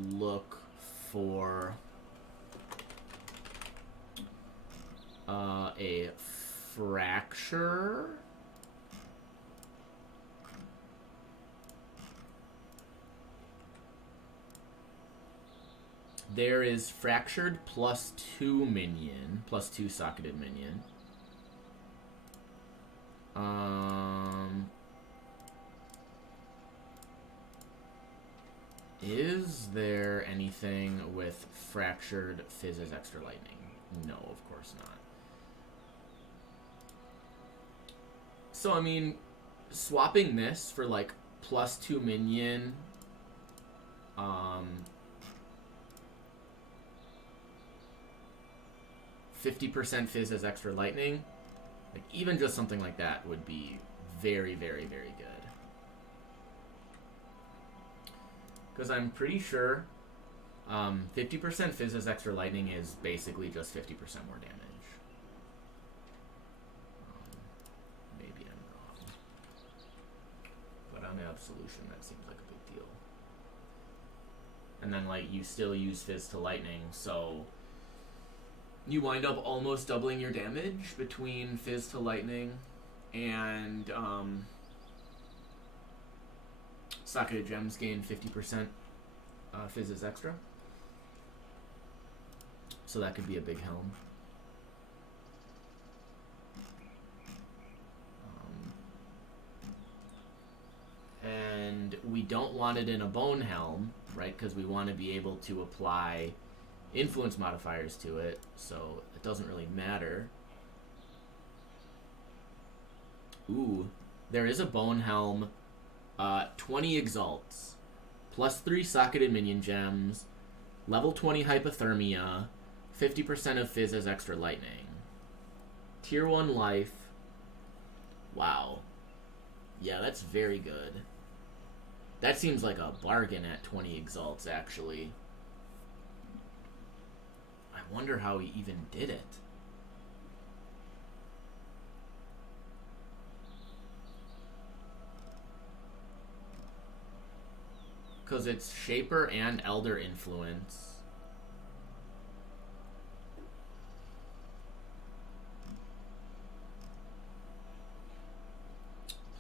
look for a fracture? There is fractured +2 minion, +2 socketed minion. Is there anything with fractured fizz as extra lightning? No, of course not. So, I mean, swapping this for, like, +2 minion, 50% fizz as extra lightning, like, even just something like that would be very, very, very good. Because I'm pretty sure 50% fizz as extra lightning is basically just 50% more damage. Maybe I'm wrong. But on Absolution, that seems like a big deal. And then, like, you still use fizz to lightning, so you wind up almost doubling your damage between fizz to lightning and socketed gems gain 50% fizz as extra. So that could be a big helm. And we don't want it in a bone helm, right? Because we want to be able to apply influence modifiers to it, so it doesn't really matter. Ooh, there is a bone helm. 20 exalts, +3 socketed minion gems, level 20 hypothermia, 50% of fizz as extra lightning, tier 1 life. Wow. Yeah, that's very good. That seems like a bargain at 20 exalts, actually. I wonder how he even did it. Because it's Shaper and Elder Influence.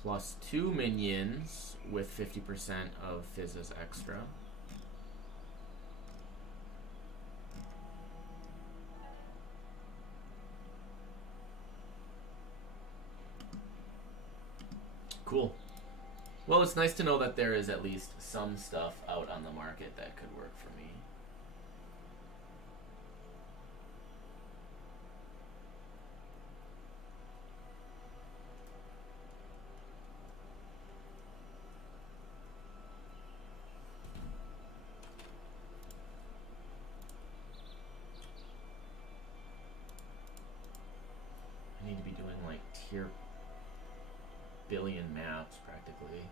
+2 minions with 50% of fizz as extra. Cool. Well, it's nice to know that there is at least some stuff out on the market that could work for me. billion maps, practically.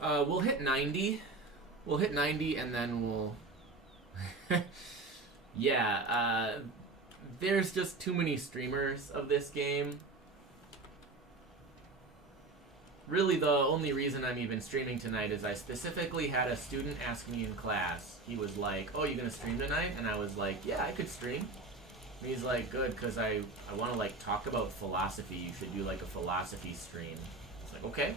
We'll hit 90. We'll hit 90, and then we'll... yeah, there's just too many streamers of this game. Really, the only reason I'm even streaming tonight is I specifically had a student ask me in class. He was like, oh, you gonna stream tonight? And I was like, yeah, I could stream. And he's like, good, because I want to, like, talk about philosophy. You should do, like, a philosophy stream. It's like, okay.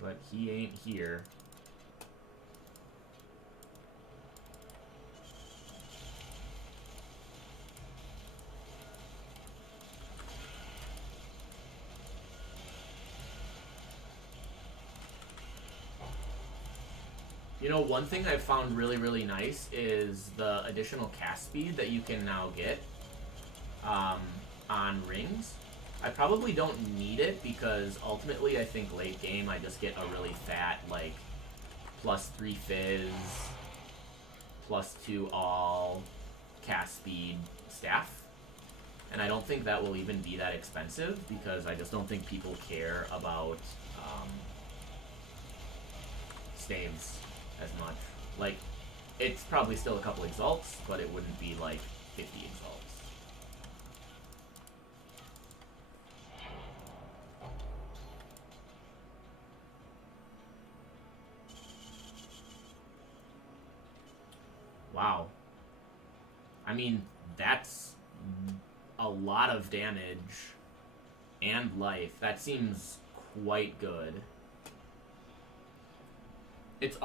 But he ain't here. You know, one thing I've found really, really nice is the additional cast speed that you can now get on rings. I probably don't need it because ultimately I think late game I just get a really fat, like, +3 fizz, +2 all cast speed staff. And I don't think that will even be that expensive because I just don't think people care about staves as much. Like, it's probably still a couple exalts, but it wouldn't be like 50 exalts. Wow. I mean, that's a lot of damage and life. That seems quite good. It's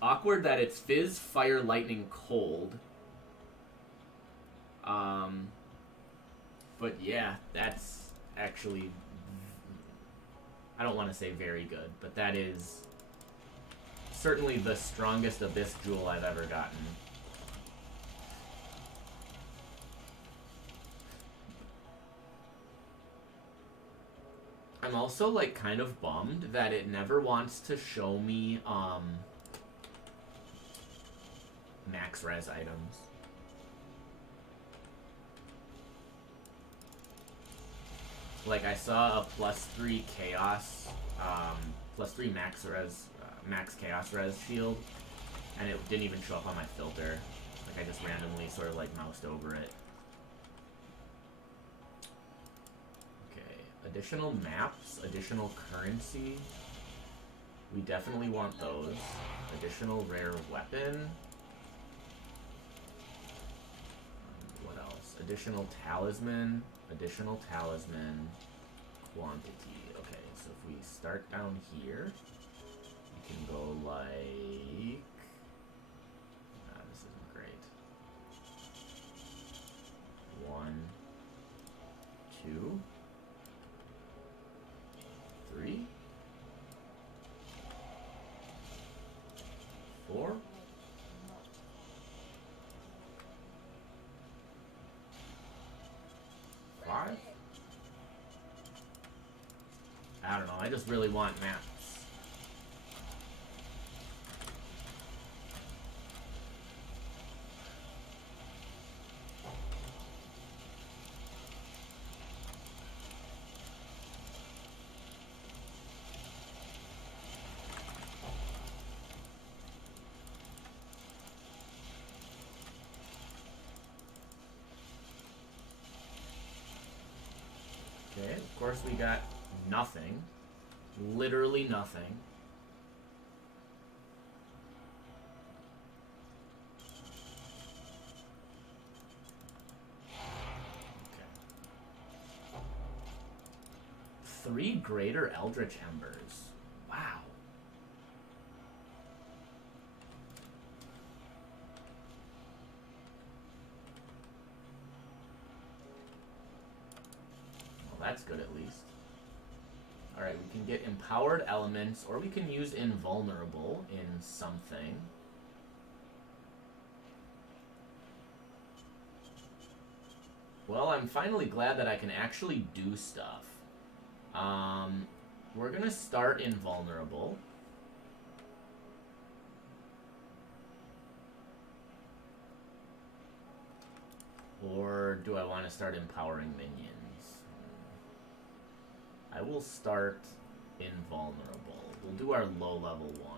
awkward that it's Fizz, Fire, Lightning, Cold. But yeah, that's actually... I don't want to say very good, but that is certainly the strongest Abyss Jewel I've ever gotten. I'm also, like, kind of bummed that it never wants to show me, max res items. Like, I saw a +3 chaos, +3 max res, max chaos res shield, and it didn't even show up on my filter. Like, I just randomly sort of, like, moused over it. Additional maps, additional currency. We definitely want those. Additional rare weapon. What else? Additional talisman. Additional talisman. Quantity. Okay, so if we start down here, we can go like... this isn't great. 1, 2... 3, 4, 5. I don't know, I just really want maps. Okay, of course we got nothing. Literally nothing. Okay. 3 greater Eldritch Embers. Wow. That's good at least. Alright, we can get Empowered Elements, or we can use Invulnerable in something. Well, I'm finally glad that I can actually do stuff. We're gonna start Invulnerable. Or do I want to start empowering minions? I will start invulnerable. We'll do our low level one.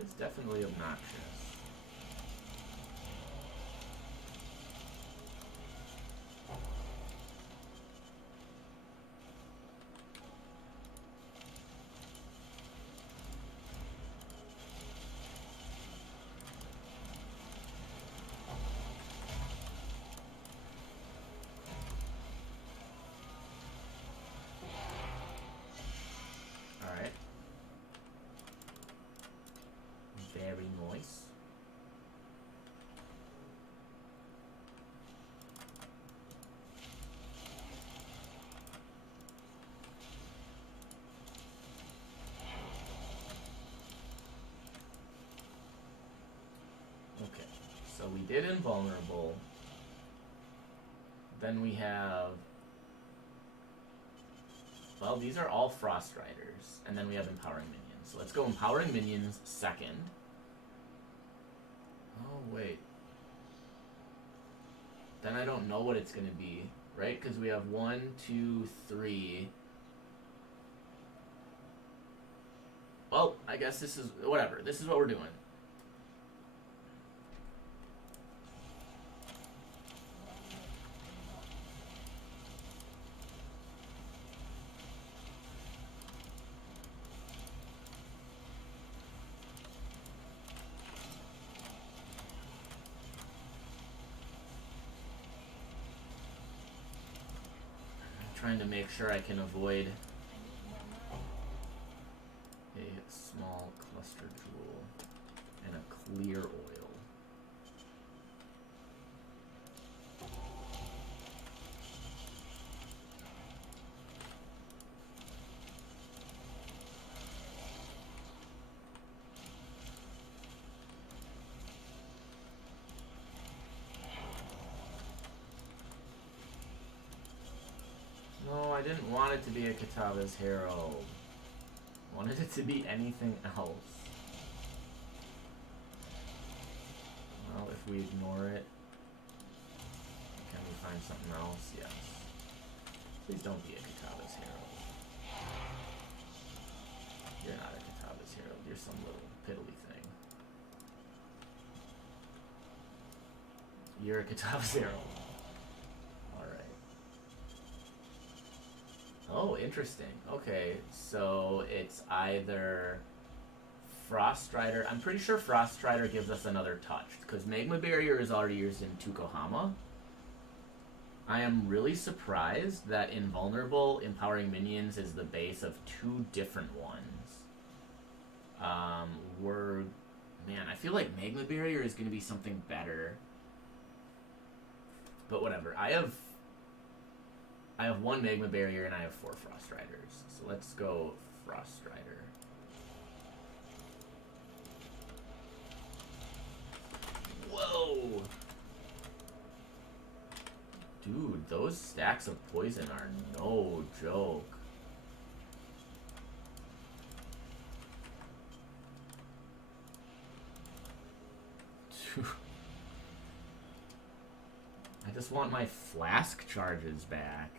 It's definitely obnoxious. Alright. Very nice. Okay, so we did invulnerable. Then we have... Well, these are all Frost Riders. And then we have empowering minions. So let's go empowering minions second. Oh, wait. Then I don't know what it's going to be, right? Because we have 1, 2, 3. Well, I guess this is... Whatever. This is what we're doing. Trying to make sure I can avoid a small cluster jewel and a clear oil. No, I didn't want it to be a Kataba's Herald. I wanted it to be anything else. Well, if we ignore it, can we find something else? Yes. Please don't be a Kataba's Herald. You're not a Kataba's Herald. You're some little piddly thing. You're a Kataba's Herald. Oh, interesting. Okay, so it's either Frost Strider. I'm pretty sure Frost Strider gives us another touch, because Magma Barrier is already used in Tukohama. I am really surprised that Invulnerable Empowering Minions is the base of 2 different ones. Man, I feel like Magma Barrier is going to be something better. But whatever. I have 1 Magma Barrier and I have 4 Frost Riders. So let's go Frost Rider. Whoa! Dude, those stacks of poison are no joke. I just want my flask charges back.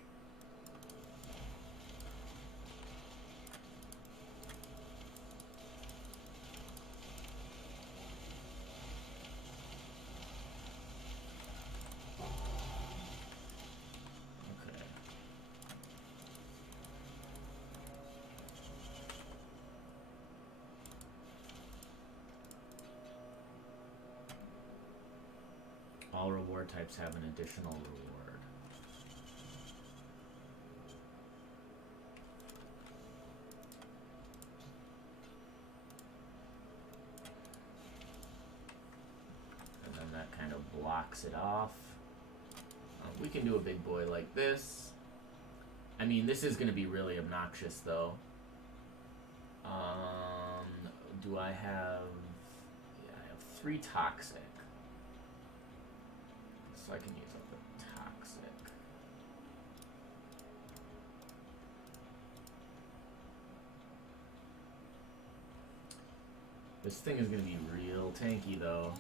Okay. All reward types have an additional reward. And then that kind of blocks it off. We can do a big boy like this. I mean, this is going to be really obnoxious, though. Do do I have? Yeah, I have 3 toxic. So I can use up the toxic. This thing is gonna be real tanky though.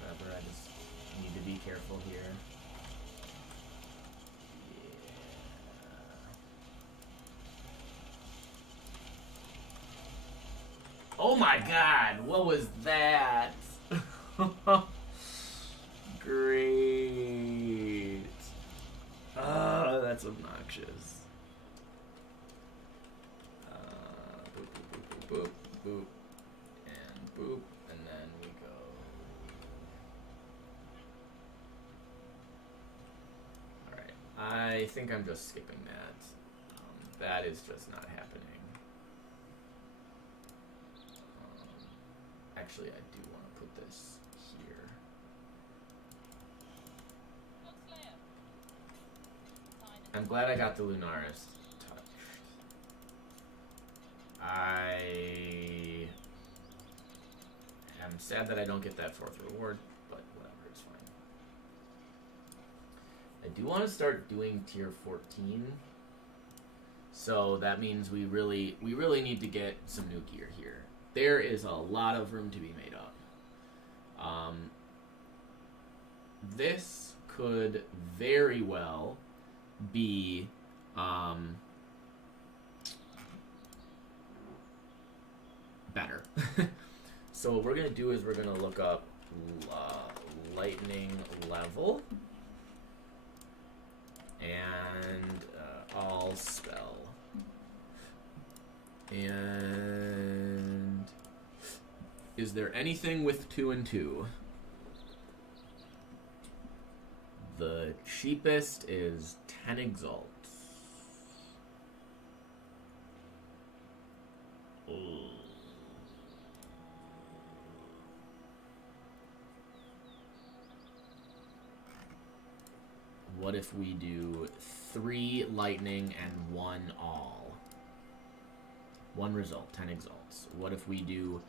Whatever, I just need to be careful here. Oh my god, what was that? Great. Ah, that's obnoxious. Boop, boop, boop, boop, boop, and boop, and then we go. Alright, I think I'm just skipping that. That is just not happening. Actually, I do want to put this here. I'm glad I got the Lunaris touched. I am sad that I don't get that 4th reward, but whatever, it's fine. I do want to start doing tier 14. So that means we really need to get some new gear here. There is a lot of room to be made up. This could very well be better. So what we're going to do is we're going to look up lightning level and all spell. And is there anything with 2 and 2? The cheapest is 10 exalts. Ooh. What if we do 3 lightning and 1 all? 1 result, 10 exalts. What if we do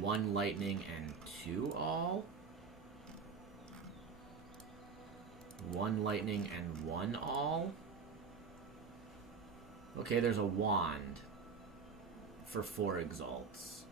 1 lightning and 2 all? 1 lightning and 1 all? Okay, there's a wand for 4 exalts.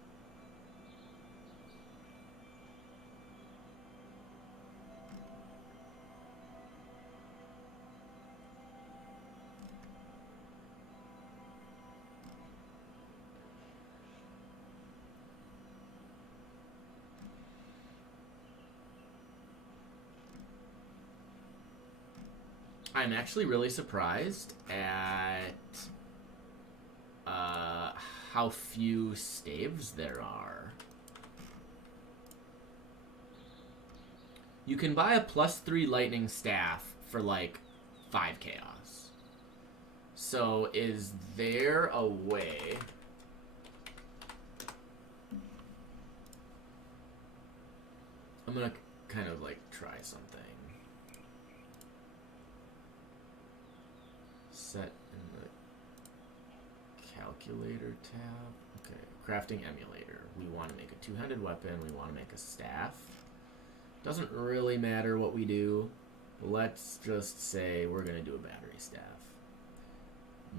I'm actually really surprised at how few staves there are. You can buy a +3 lightning staff for like 5 chaos. So is there a way... I'm gonna kind of like try something. Set in the calculator tab. Okay, crafting emulator. We want to make a 2-handed weapon. We want to make a staff. Doesn't really matter what we do. Let's just say we're going to do a battery staff.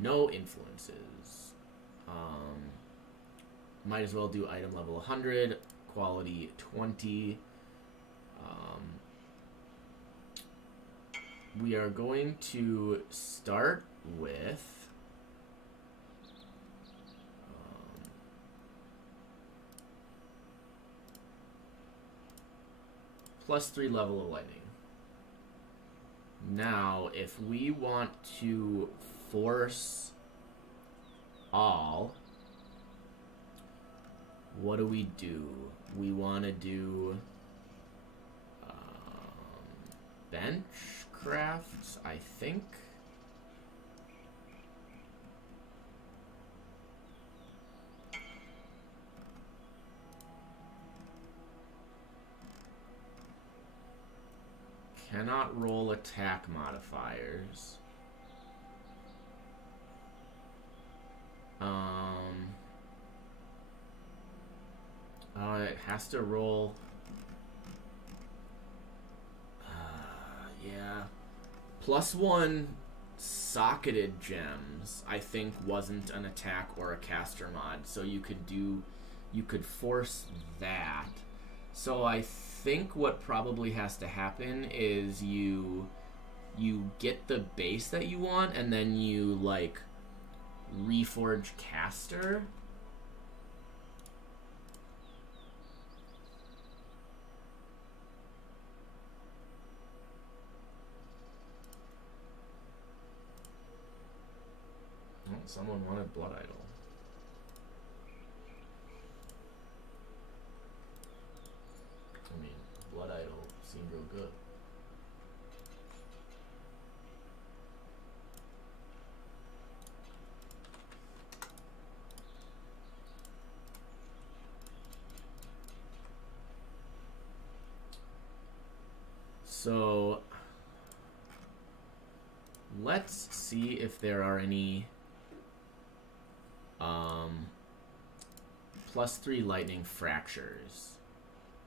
No influences. Might as well do item level 100, quality 20. We are going to start with +3 level of lightning. Now, if we want to force all, what do? We want to do bench crafts, I think. Cannot roll attack modifiers. It has to roll. Yeah. +1 socketed gems, I think, wasn't an attack or a caster mod, so you could force that. So I think what probably has to happen is you get the base that you want, and then you like reforge caster. Oh, someone wanted Blood Idol. I mean, Blood Idol seemed real good. So let's see if there are any +3 lightning fractures.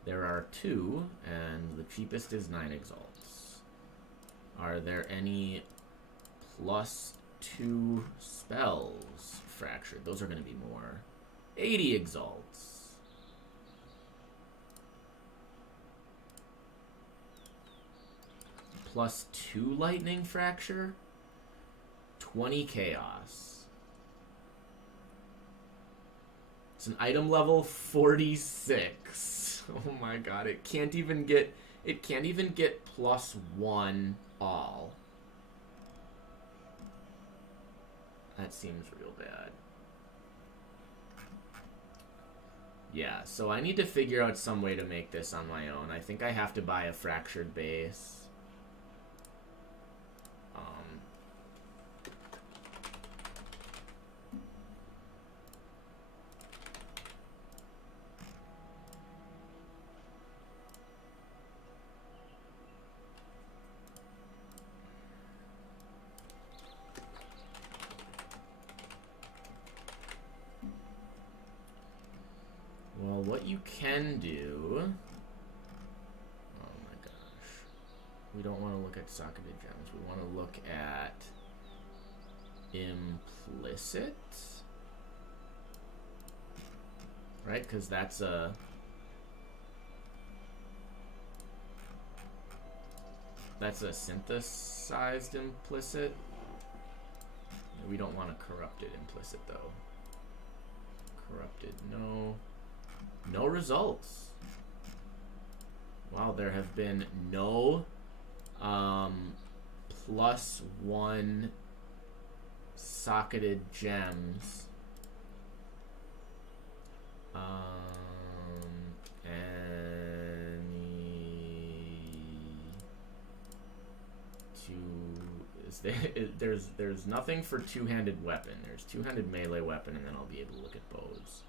There are 2, and the cheapest is 9 exalts. Are there any +2 spells fractured? Those are going to be more. 80 exalts. +2 lightning fracture. 20 chaos. It's an item level 46. Oh my god, it can't even get +1 all. That seems real bad. Yeah, so I need to figure out some way to make this on my own. I think I have to buy a fractured base. Well, what you can do... Oh my gosh. We don't want to look at socketed gems. We want to look at implicit. Right? Because that's a... That's a synthesized implicit. We don't want a corrupted implicit, though. Corrupted, no. No results. Wow, there have been no +1 socketed gems. There's nothing for two-handed weapon. There's two-handed melee weapon, and then I'll be able to look at bows.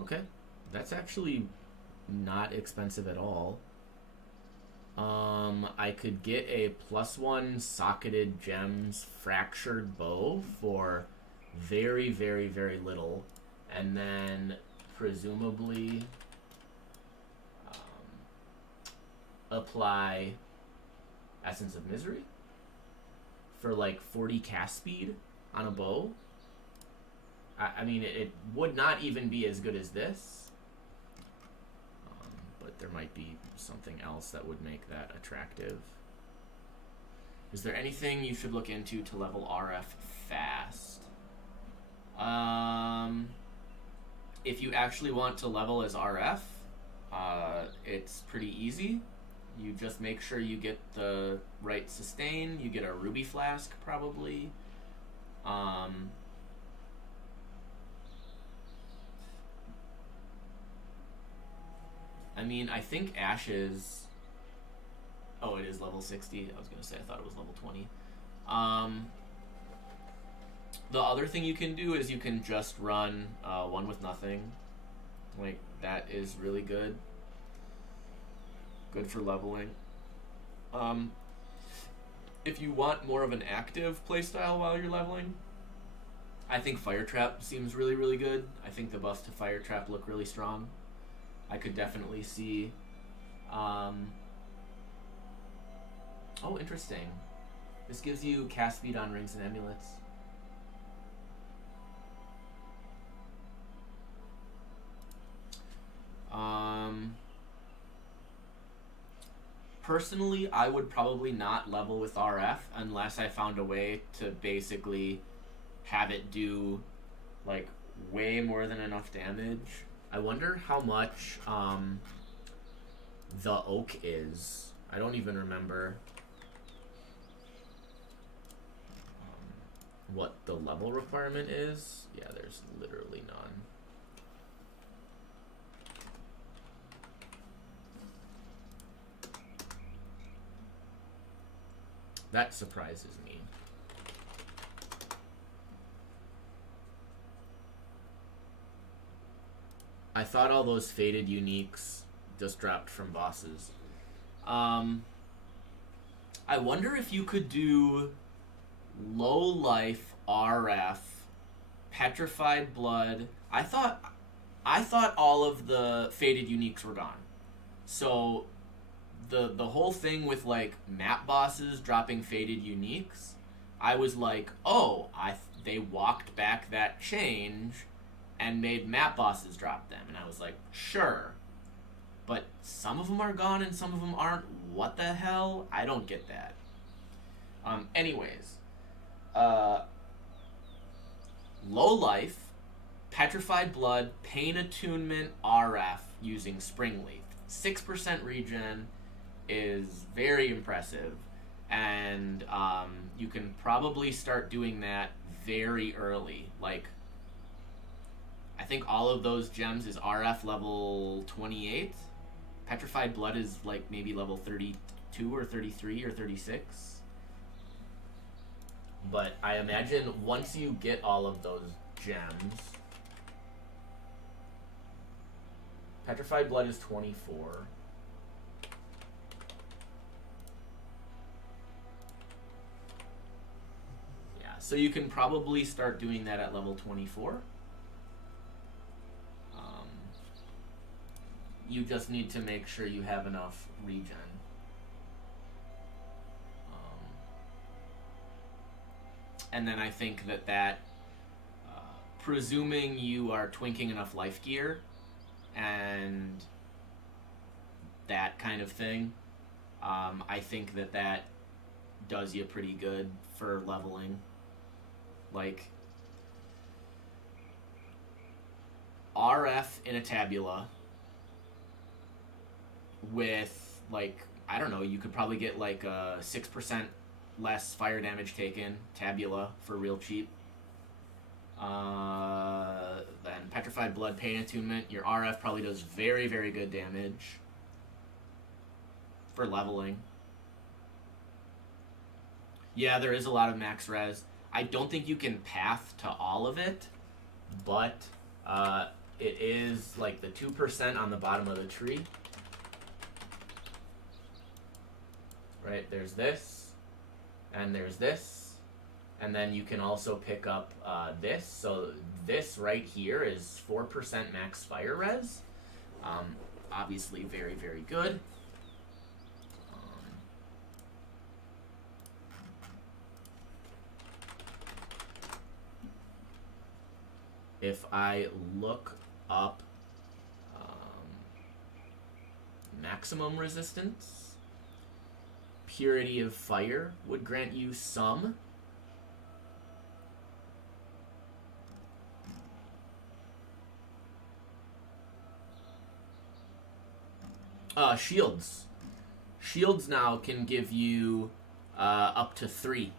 Okay, that's actually not expensive at all. I could get a +1 socketed gems fractured bow for very, very, very little, and then presumably apply Essence of Misery for like 40 cast speed on a bow. I mean, it would not even be as good as this, but there might be something else that would make that attractive. Is there anything you should look into to level RF fast? If you actually want to level as RF, it's pretty easy. You just make sure you get the right sustain. You get a ruby flask, probably. I mean, I think Ashes... Oh, it is level 60. I was going to say I thought it was level 20. The other thing you can do is you can just run one with nothing. Like, that is really good. Good for leveling. If you want more of an active playstyle while you're leveling, I think Fire Trap seems really, really good. I think the buffs to Fire Trap look really strong. I could definitely see... oh, interesting. This gives you cast speed on rings and amulets. Personally, I would probably not level with RF unless I found a way to basically have it do like way more than enough damage. I wonder how much the oak is. I don't even remember what the level requirement is. Yeah, there's literally none. That surprises me. I thought all those faded uniques just dropped from bosses. I wonder if you could do low life RF, petrified blood. I thought all of the faded uniques were gone. So the whole thing with like map bosses dropping faded uniques, I was like, oh, they walked back that change and made map bosses drop them, and I was like, sure, but some of them are gone and some of them aren't. What the hell? I don't get that. Anyways, low life, petrified blood, pain attunement, RF using Springleaf, 6% regen is very impressive, and you can probably start doing that very early. Like, I think all of those gems is RF level 28. Petrified blood is like maybe level 32 or 33 or 36. But I imagine once you get all of those gems, petrified blood is 24. So you can probably start doing that at level 24. You just need to make sure you have enough regen. And then I think that presuming you are twinking enough life gear and that kind of thing, I think that does you pretty good for leveling. Like, RF in a tabula with, like, I don't know, you could probably get like a 6% less fire damage taken tabula for real cheap. Then petrified blood, pain attunement, your RF probably does very, very good damage for leveling. Yeah, there is a lot of max res. I don't think you can path to all of it, but it is like the 2% on the bottom of the tree. Right, there's this, and there's this, and then you can also pick up this. So this right here is 4% max fire res. Obviously very, very good. If I look up maximum resistance, purity of fire would grant you some. Shields. Shields now can give you up to 3.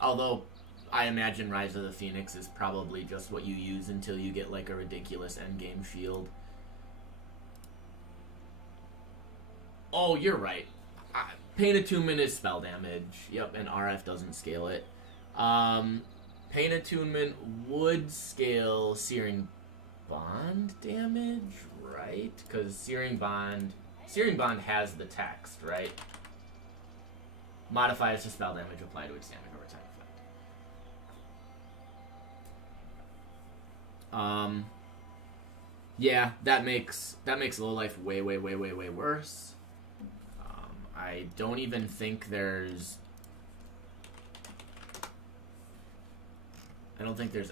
Although, I imagine Rise of the Phoenix is probably just what you use until you get like a ridiculous endgame shield. Oh, you're right. Pain Attunement is spell damage. Yep, and RF doesn't scale it. Pain Attunement would scale Searing Bond damage, right? Because Searing Bond has the text, right? Modifies to spell damage applied to its damage over time effect. Yeah, that makes low life way worse. I don't even think there's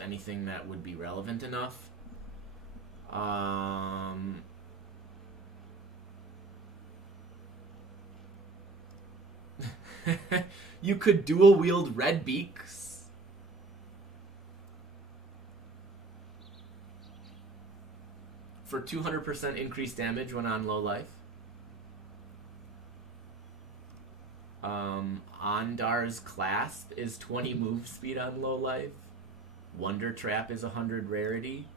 anything that would be relevant enough. You could dual wield red beaks. For 200% increased damage when on low life. Ondar's Clasp is 20 move speed on low life. Wonder Trap is 100 rarity.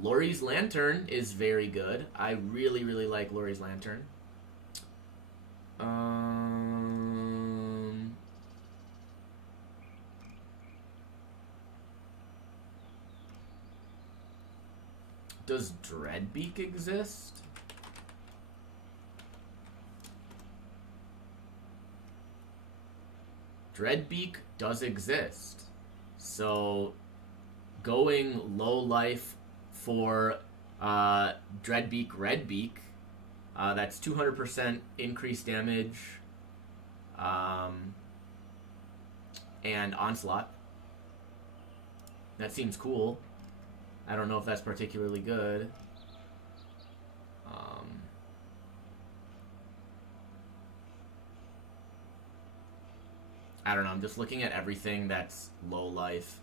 Lori's Lantern is very good. I really like Lori's Lantern. Does Dreadbeak exist? Dreadbeak does exist. So, going low life for Dreadbeak Redbeak, that's 200% increased damage, and Onslaught. That seems cool. I don't know if that's particularly good. I don't know, I'm just looking at everything that's low life.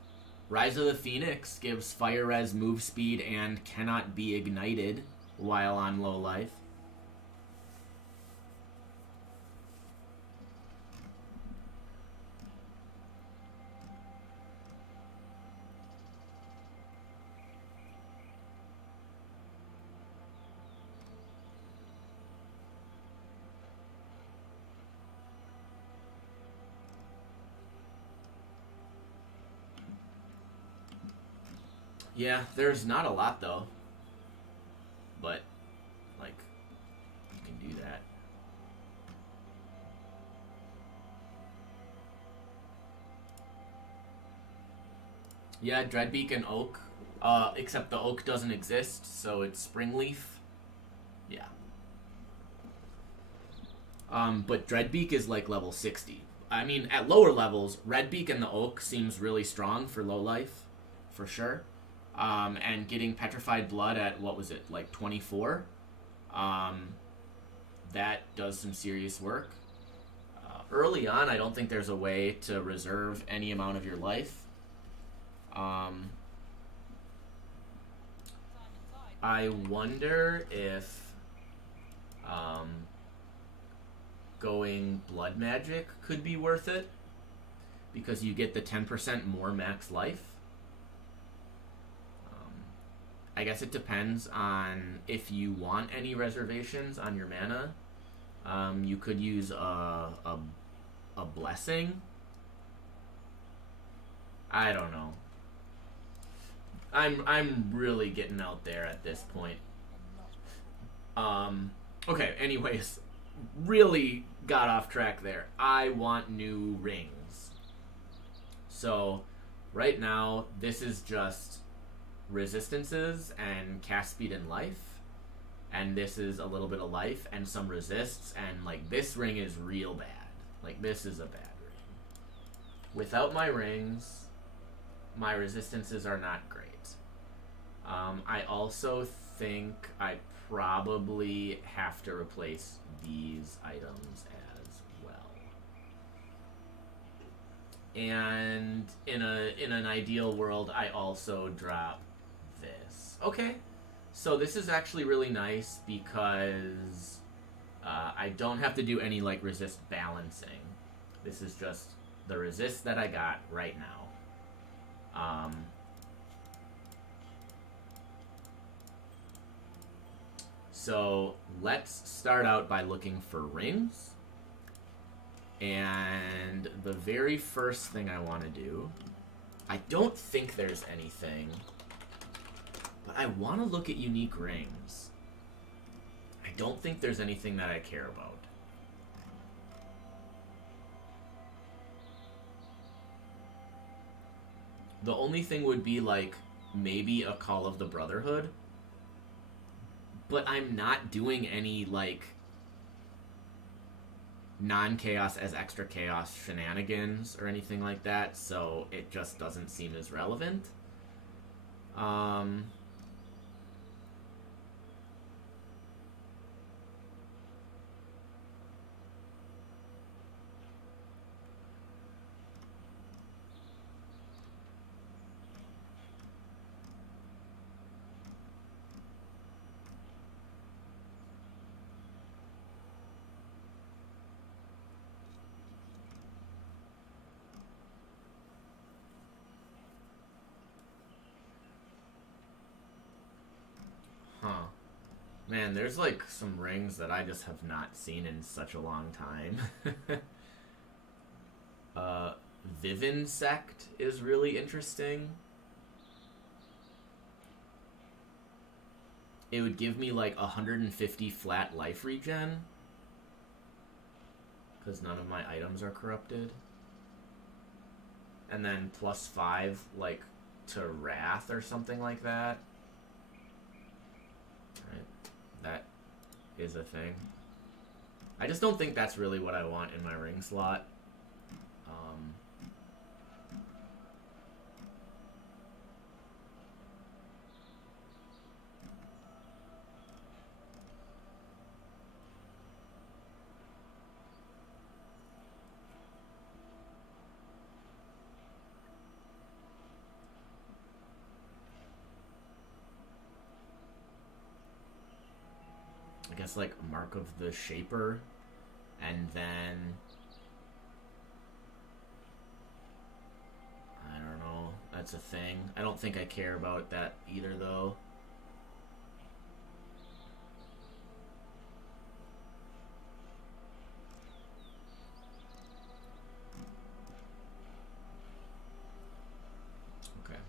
Rise of the Phoenix gives Fire Res move speed and cannot be ignited while on low life. Yeah, there's not a lot though. But, like, you can do that. Yeah, Dreadbeak and Oak. Except the Oak doesn't exist, so it's Springleaf. Yeah. But Dreadbeak is like level 60. I mean, at lower levels, Redbeak and the Oak seems really strong for low life, for sure. And getting Petrified Blood at, what was it, like 24? That does some serious work. Early on, I don't think there's a way to reserve any amount of your life. I wonder if going Blood Magic could be worth it, because you get the 10% more max life. I guess it depends on if you want any reservations on your mana. You could use a blessing. I don't know. I'm really getting out there at this point. Okay, anyways, really got off track there. I want new rings. So, right now, this is just resistances and cast speed and life, and this is a little bit of life and some resists, and like this ring is real bad. Like this is a bad ring. Without my rings, my resistances are not great. I also think I probably have to replace these items as well. And in an ideal world, I also drop this. Okay, so this is actually really nice because I don't have to do any like resist balancing. This is just the resist that I got right now. So let's start out by looking for rings. And the very first thing I want to do, I don't think there's anything, but I want to look at unique rings. I don't think there's anything that I care about. The only thing would be, like, maybe a Call of the Brotherhood. But I'm not doing any, like, non-chaos as extra chaos shenanigans or anything like that, so it just doesn't seem as relevant. Huh. Man, there's like some rings that I just have not seen in such a long time. Vivin Sect is really interesting. It would give me like 150 flat life regen, because none of my items are corrupted. And then +5 like to Wrath or something like that. Right. That is a thing. I just don't think that's really what I want in my ring slot. I guess like Mark of the Shaper, and then I don't know. That's a thing. I don't think I care about that either, though. Okay.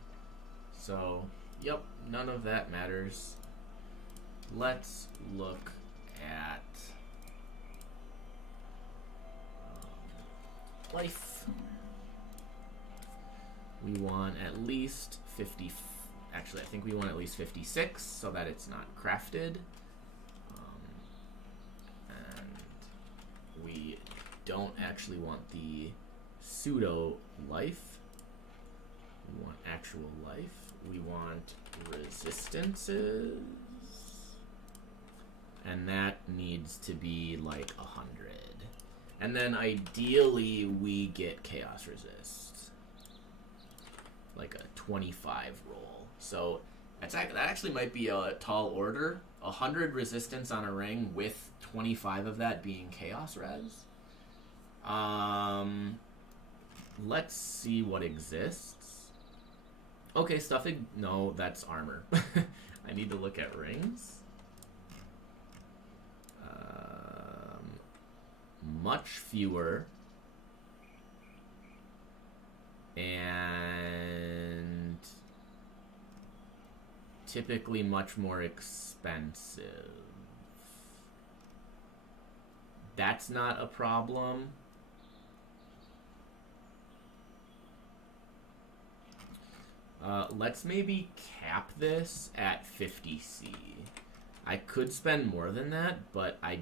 So, yep, none of that matters. Let's look at life. We want at least 50. Actually, I think we want at least 56 so that it's not crafted. And we don't actually want the pseudo life. We want actual life. We want resistances. And that needs to be like 100. And then ideally we get chaos resist. Like a 25 roll. So that actually might be a tall order. 100 resistance on a ring with 25 of that being chaos res. Let's see what exists. Okay, stuffing. No, that's armor. I need to look at rings. Much fewer, and typically much more expensive. That's not a problem. Let's maybe cap this at 50C. I could spend more than that, but I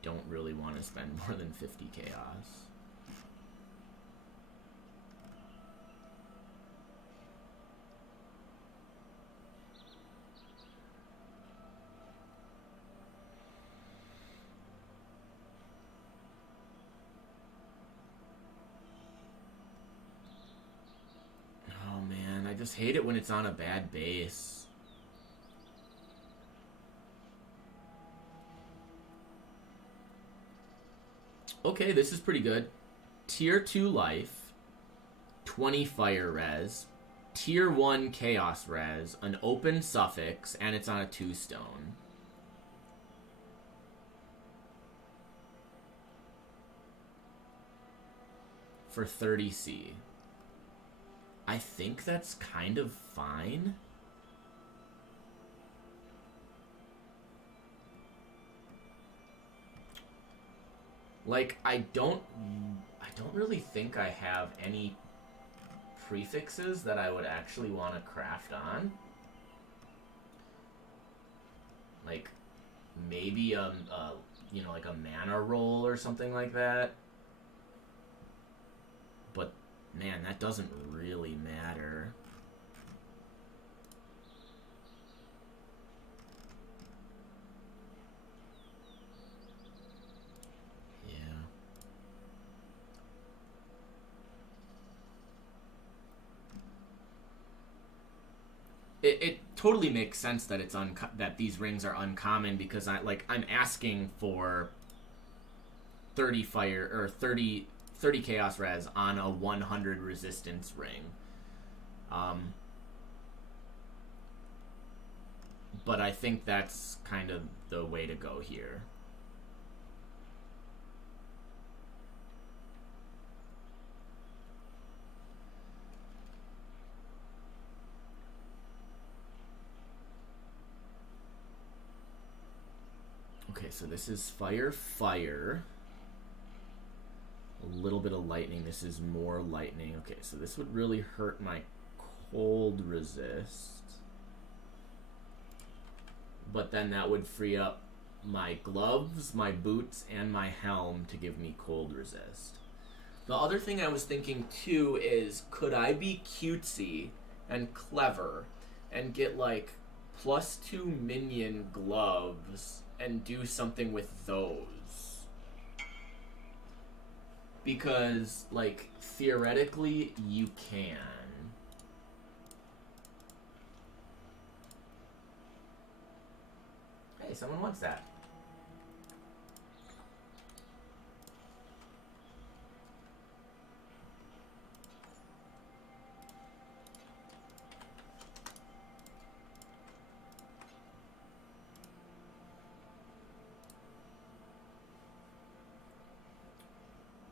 don't really want to spend more than 50 chaos. Oh man, I just hate it when it's on a bad base. Okay, this is pretty good. tier 2 life, 20 fire res, tier 1 chaos res, an open suffix, and it's on a 2 stone. For 30C. I think that's kind of fine. Like, I don't really think I have any prefixes that I would actually want to craft on. Like, maybe you know, like a mana roll or something like that. But man, that doesn't really matter. It totally makes sense that it's that these rings are uncommon, because I'm asking for 30 fire or 30 chaos res on a 100 resistance ring. But I think that's kind of the way to go here. Okay, so this is fire. A little bit of lightning. This is more lightning. Okay, so this would really hurt my cold resist. But then that would free up my gloves, my boots, and my helm to give me cold resist. The other thing I was thinking too is, could I be cutesy and clever and get like +2 minion gloves and do something with those? Because, like, theoretically, you can. Hey, someone wants that.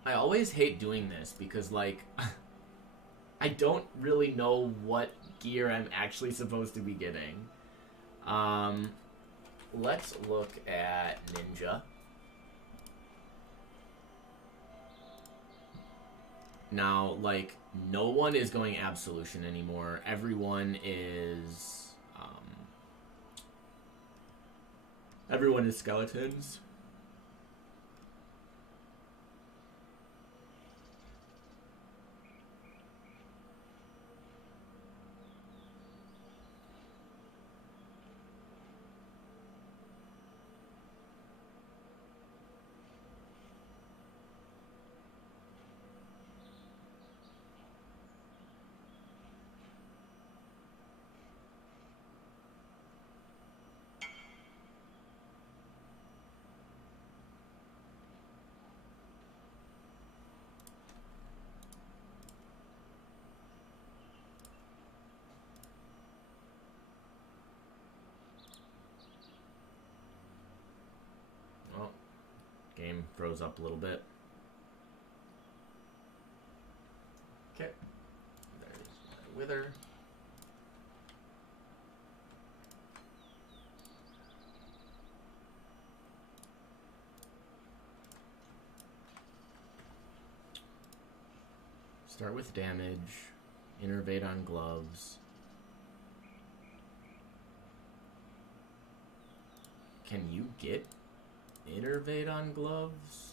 I always hate doing this because, like, I don't really know what gear I'm actually supposed to be getting. Let's look at Ninja. Now, like, no one is going Absolution anymore. Everyone is skeletons. Game froze up a little bit. Okay. There's my wither. Start with damage. Innervate on gloves. Can you get Innervate on gloves?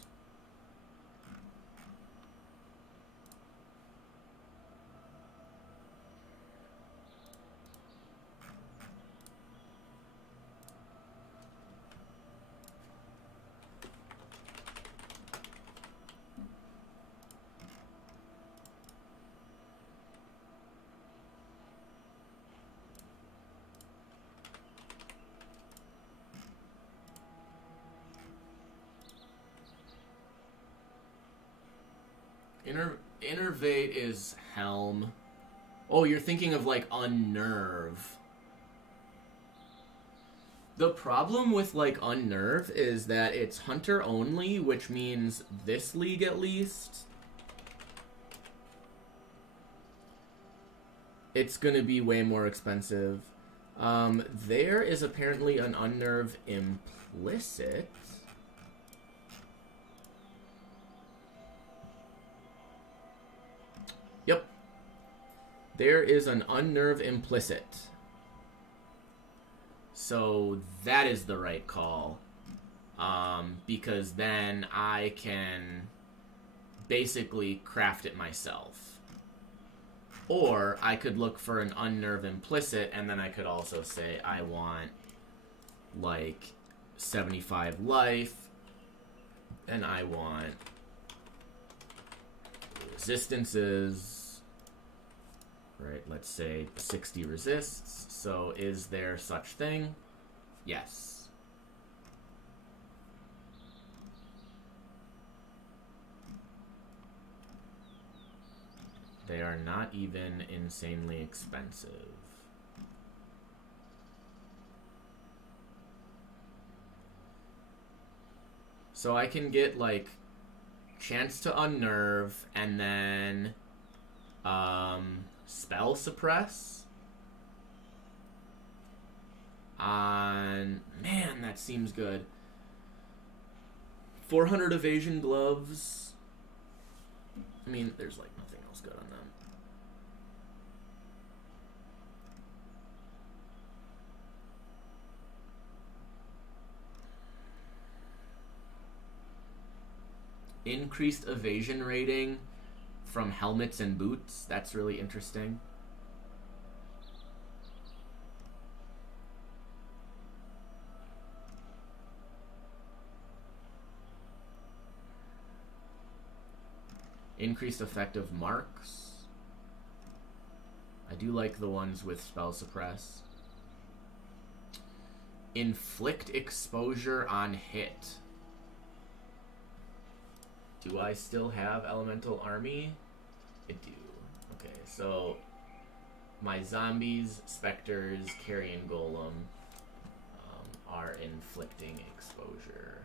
Innervate is Helm. Oh, you're thinking of like Unnerve. The problem with like Unnerve is that it's Hunter only, which means this league at least, it's gonna be way more expensive. There is apparently an Unnerve implicit. Yep. There is an Unnerve implicit. So that is the right call. Because then I can basically craft it myself. Or I could look for an Unnerve implicit, and then I could also say I want like 75 life, and I want resistances, right? Let's say 60 resists. So is there such thing? Yes. They are not even insanely expensive. So I can get like chance to unnerve and then spell suppress on, man, that seems good. 400 evasion gloves. I mean, there's like nothing else good on them. Increased evasion rating from helmets and boots. That's really interesting. Increased effective marks. I do like the ones with spell suppress. Inflict exposure on hit. Do I still have Elemental Army? I do. Okay, so my zombies, specters, carrion golem are inflicting exposure.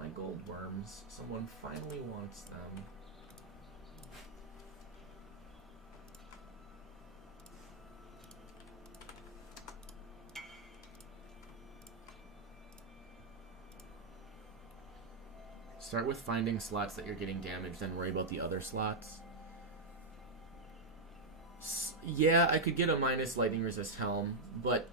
My gold worms, someone finally wants them. Start with finding slots that you're getting damaged, then worry about the other slots. Yeah, I could get a minus lightning resist helm, but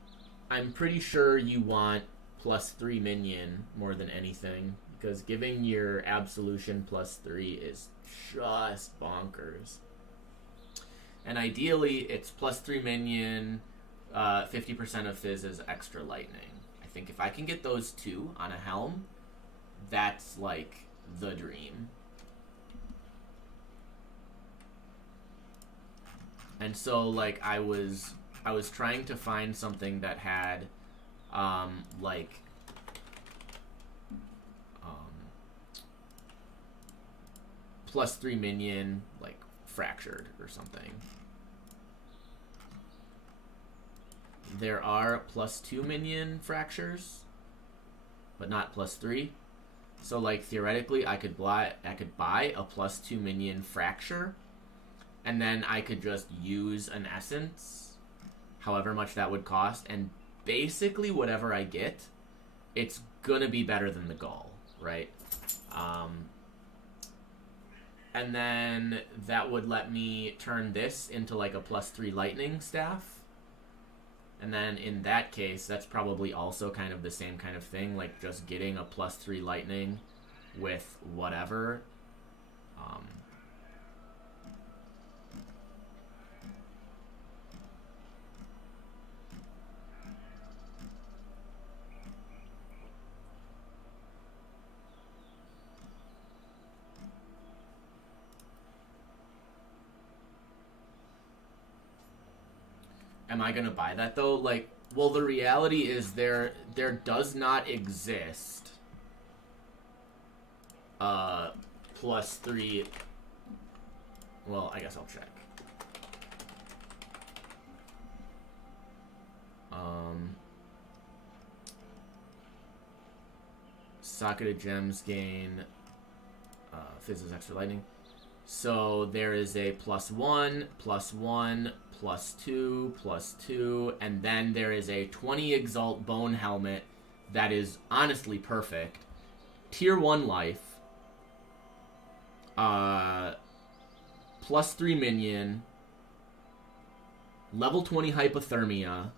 I'm pretty sure you want +3 minion more than anything, because giving your absolution +3 is just bonkers. And ideally, it's +3 minion, 50% of fizz is extra lightning. I think if I can get those two on a helm, that's like the dream. And so like I was trying to find something that had like +3 minion, like fractured or something. There are +2 minion fractures, but not +3. So like theoretically I could buy a +2 minion fracture, and then I could just use an essence, however much that would cost, and basically whatever I get, it's gonna be better than the gall, right? And then that would let me turn this into like a +3 lightning staff. And then in that case, that's probably also kind of the same kind of thing, like just getting a +3 lightning with whatever. Am I gonna buy that though? Like, well, the reality is there does not exist plus 3. Well, I guess I'll check. Socketed gems gain Fizz's extra lightning. So there is a +1, +1, +2, +2, and then there is a 20 Exalt Bone Helmet that is honestly perfect. Tier 1 life. +3 minion. Level 20 hypothermia.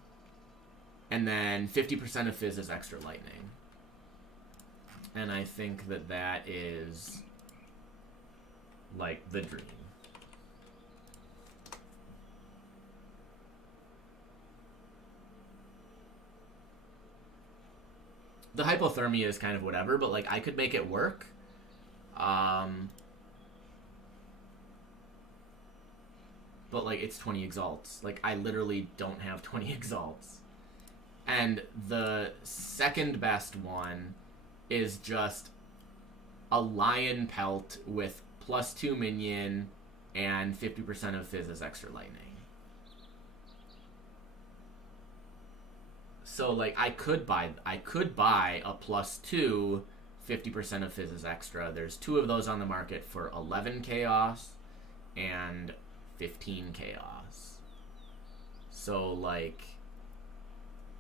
And then 50% of Fizz's extra lightning. And I think that that is like the dream. The hypothermia is kind of whatever, but like I could make it work. But like it's 20 exalts. Like I literally don't have 20 exalts. And the second best one is just a lion pelt with +2 minion and 50% of Fizz's extra lightning. So like I could buy a +2 50% of Fizz's extra. There's 2 of those on the market for 11 chaos and 15 chaos. So like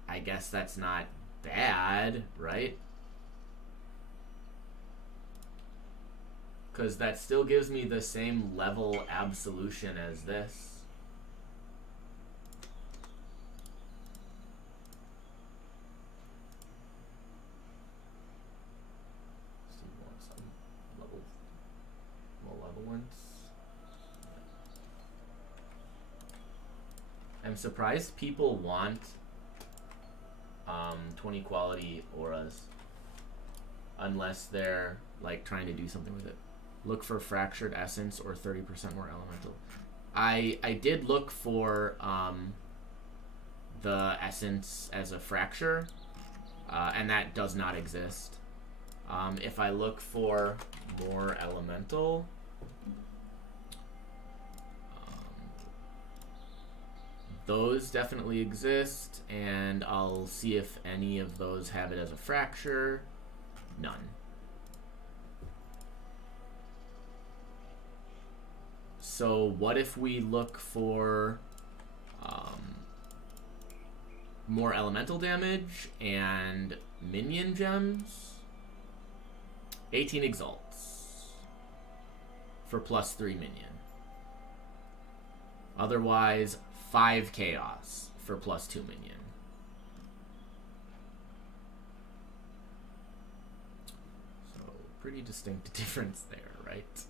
I guess that's not bad, right? Because that still gives me the same level absolution as this. So you want some malevolence? I'm surprised people want 20 quality auras unless they're like trying to do something with it. Look for fractured essence or 30% more elemental. I did look for the essence as a fracture, and that does not exist. If I look for more elemental, those definitely exist, and I'll see if any of those have it as a fracture. None. So what if we look for more elemental damage and minion gems? 18 exalts for +3 minion. Otherwise, 5 chaos for +2 minion. So pretty distinct difference there, right?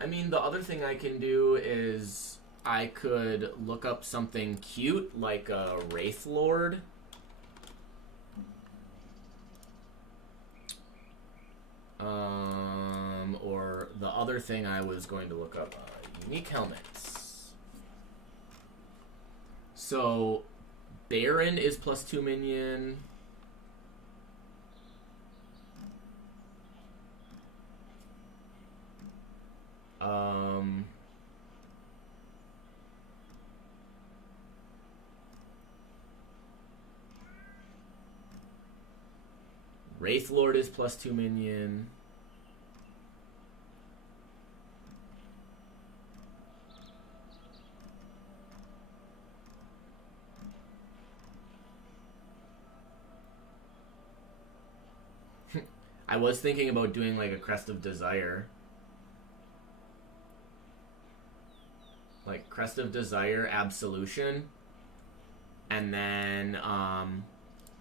I mean, the other thing I can do is I could look up something cute like a Wraith Lord. Or the other thing I was going to look up, unique helmets. So, Baron is +2 minion. Wraith Lord is +2 minion. I was thinking about doing like a Crest of Desire. Like Crest of Desire, Absolution. And then,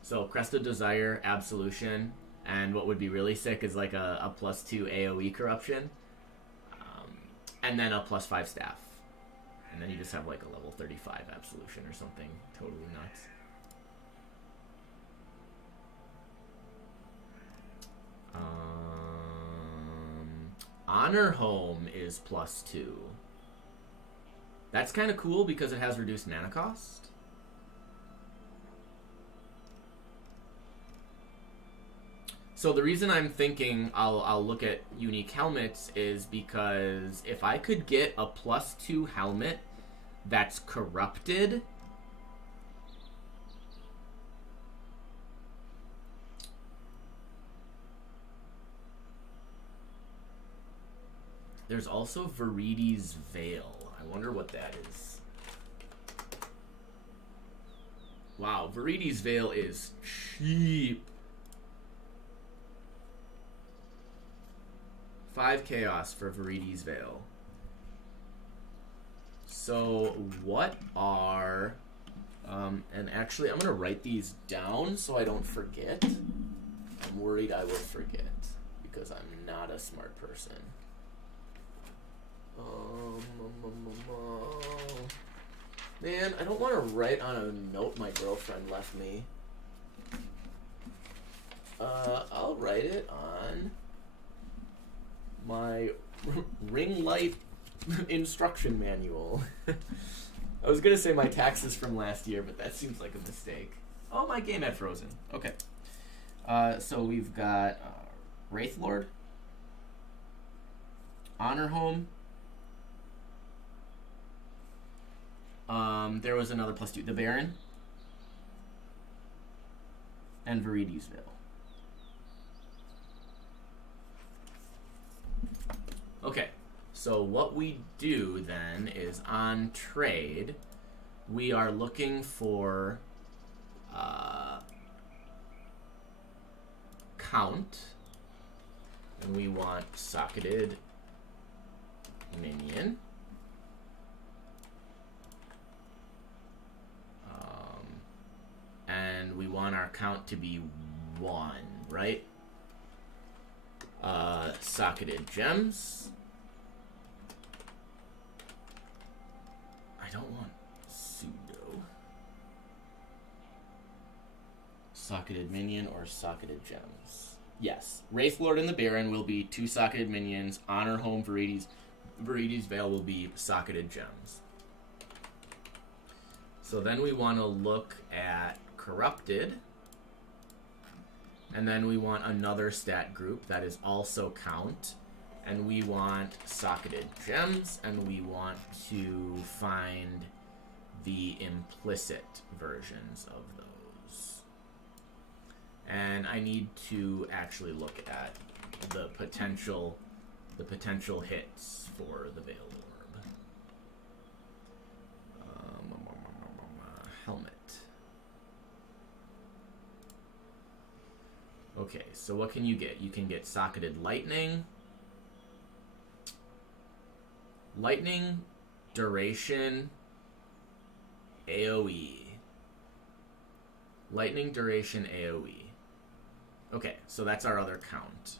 so Crest of Desire, Absolution. And what would be really sick is like a +2 AoE corruption. And then a +5 staff. And then you just have like a level 35 absolution or something totally nuts. Honor Home is +2. That's kind of cool because it has reduced mana cost. So the reason I'm thinking I'll look at unique helmets is because if I could get a +2 helmet that's corrupted, there's also Viridi's Veil. I wonder what that is. Wow, Viridi's Veil is cheap. 5 chaos for Viridi's Veil. So what are... and actually, I'm going to write these down so I don't forget. I'm worried I will forget because I'm not a smart person. Man, I don't want to write on a note my girlfriend left me. I'll write it on my ring light instruction manual. I was gonna say my taxes from last year, but that seems like a mistake. Oh, my game had frozen. Okay. So we've got Wraithlord, Honor Home. There was another +2. The Baron. And Viridi's Veil. Okay, so what we do then is on trade, we are looking for count, and we want socketed minion. And we want our count to be 1, right? Socketed gems. I don't want pseudo. Socketed minion or socketed gems. Yes. Wraithlord and the Baron will be 2 socketed minions. Honor Home Viridi's Veil will be socketed gems. So then we want to look at corrupted. And then we want another stat group that is also count. And we want socketed gems, and we want to find the implicit versions of those. And I need to actually look at the potential hits for the Veil Orb. Helmet. Okay, so what can you get? You can get socketed lightning. Lightning, duration, AoE. Lightning, duration, AoE. Okay, so that's our other count.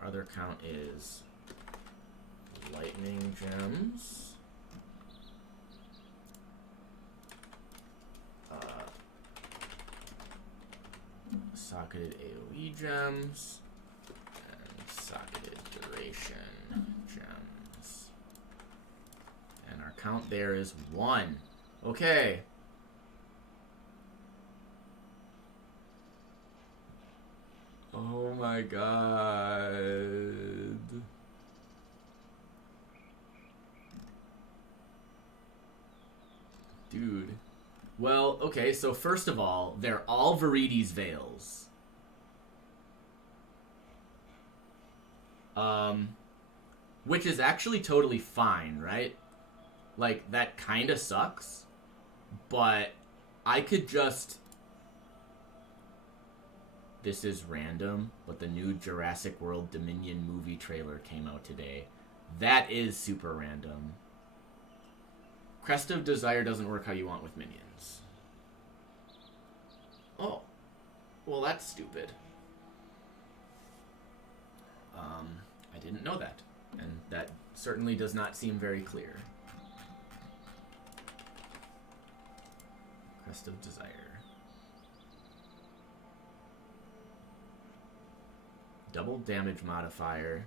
Our other count is lightning gems. Socketed AoE gems. And socketed duration gems. And our count there is 1. Okay. Oh my god. Dude. Well, okay, so first of all, they're all Viridi's Veils. Which is actually totally fine, right? Like, that kinda sucks. But I could just... This is random, but the new Jurassic World Dominion movie trailer came out today. That is super random. Crest of Desire doesn't work how you want with minions. Oh. Well, that's stupid. I didn't know that, and that certainly does not seem very clear. Crest of Desire. Double damage modifier.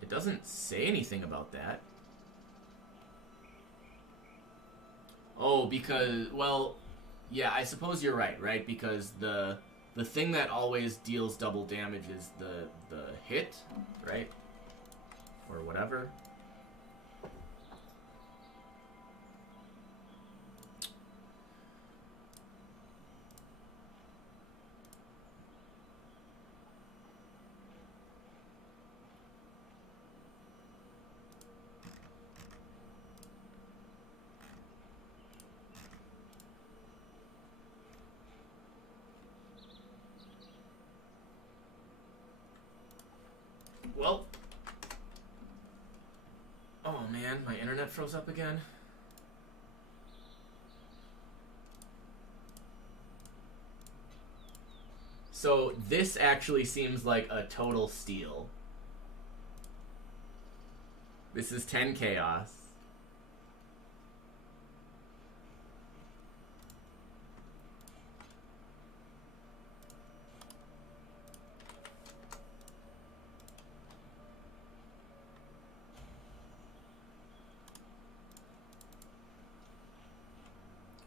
It doesn't say anything about that. Oh, because, well, yeah, I suppose you're right? Because the thing that always deals double damage is the hit, right? Or whatever. Well, oh man, my internet froze up again. So this actually seems like a total steal. This is 10 chaos.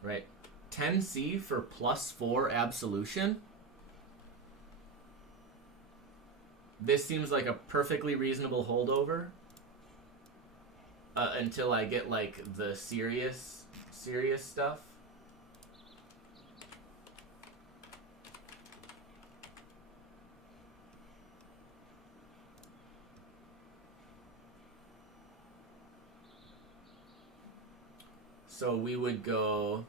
Right. 10C for +4 absolution. This seems like a perfectly reasonable holdover. Until I get, like, the serious stuff. So we would go...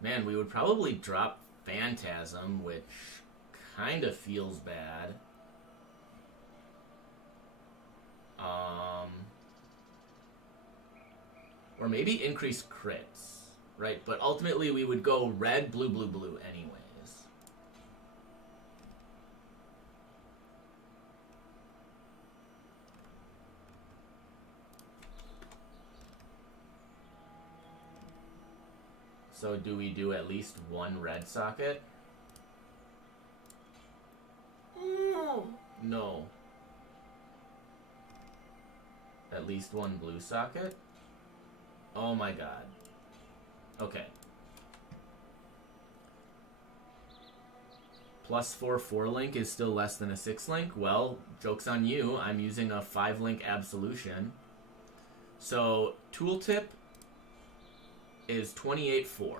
Man, we would probably drop Phantasm, which kind of feels bad. Or maybe increase crits, right? But ultimately we would go red, blue, blue, blue anyways. So do we do at least one red socket? No. At least one blue socket? Oh my god. Okay. +4 4-link is still less than a 6-link? Well, joke's on you. I'm using a 5-link absolution. So, tooltip is 28-4.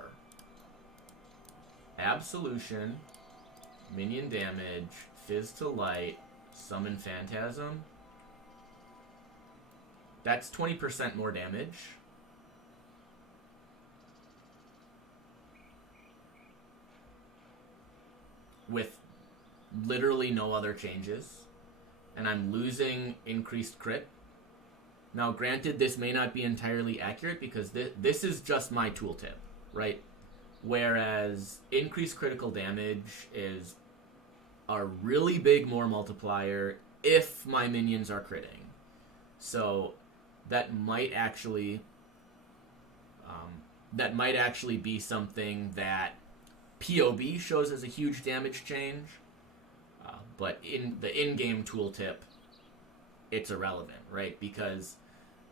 Absolution, minion damage, fizz to light, summon phantasm. That's 20% more damage. With literally no other changes. And I'm losing increased crit. Now, granted, this may not be entirely accurate because this is just my tooltip, right? Whereas increased critical damage is a really big more multiplier if my minions are critting. So that might actually be something that POB shows as a huge damage change, but in the in-game tooltip, it's irrelevant, right? Because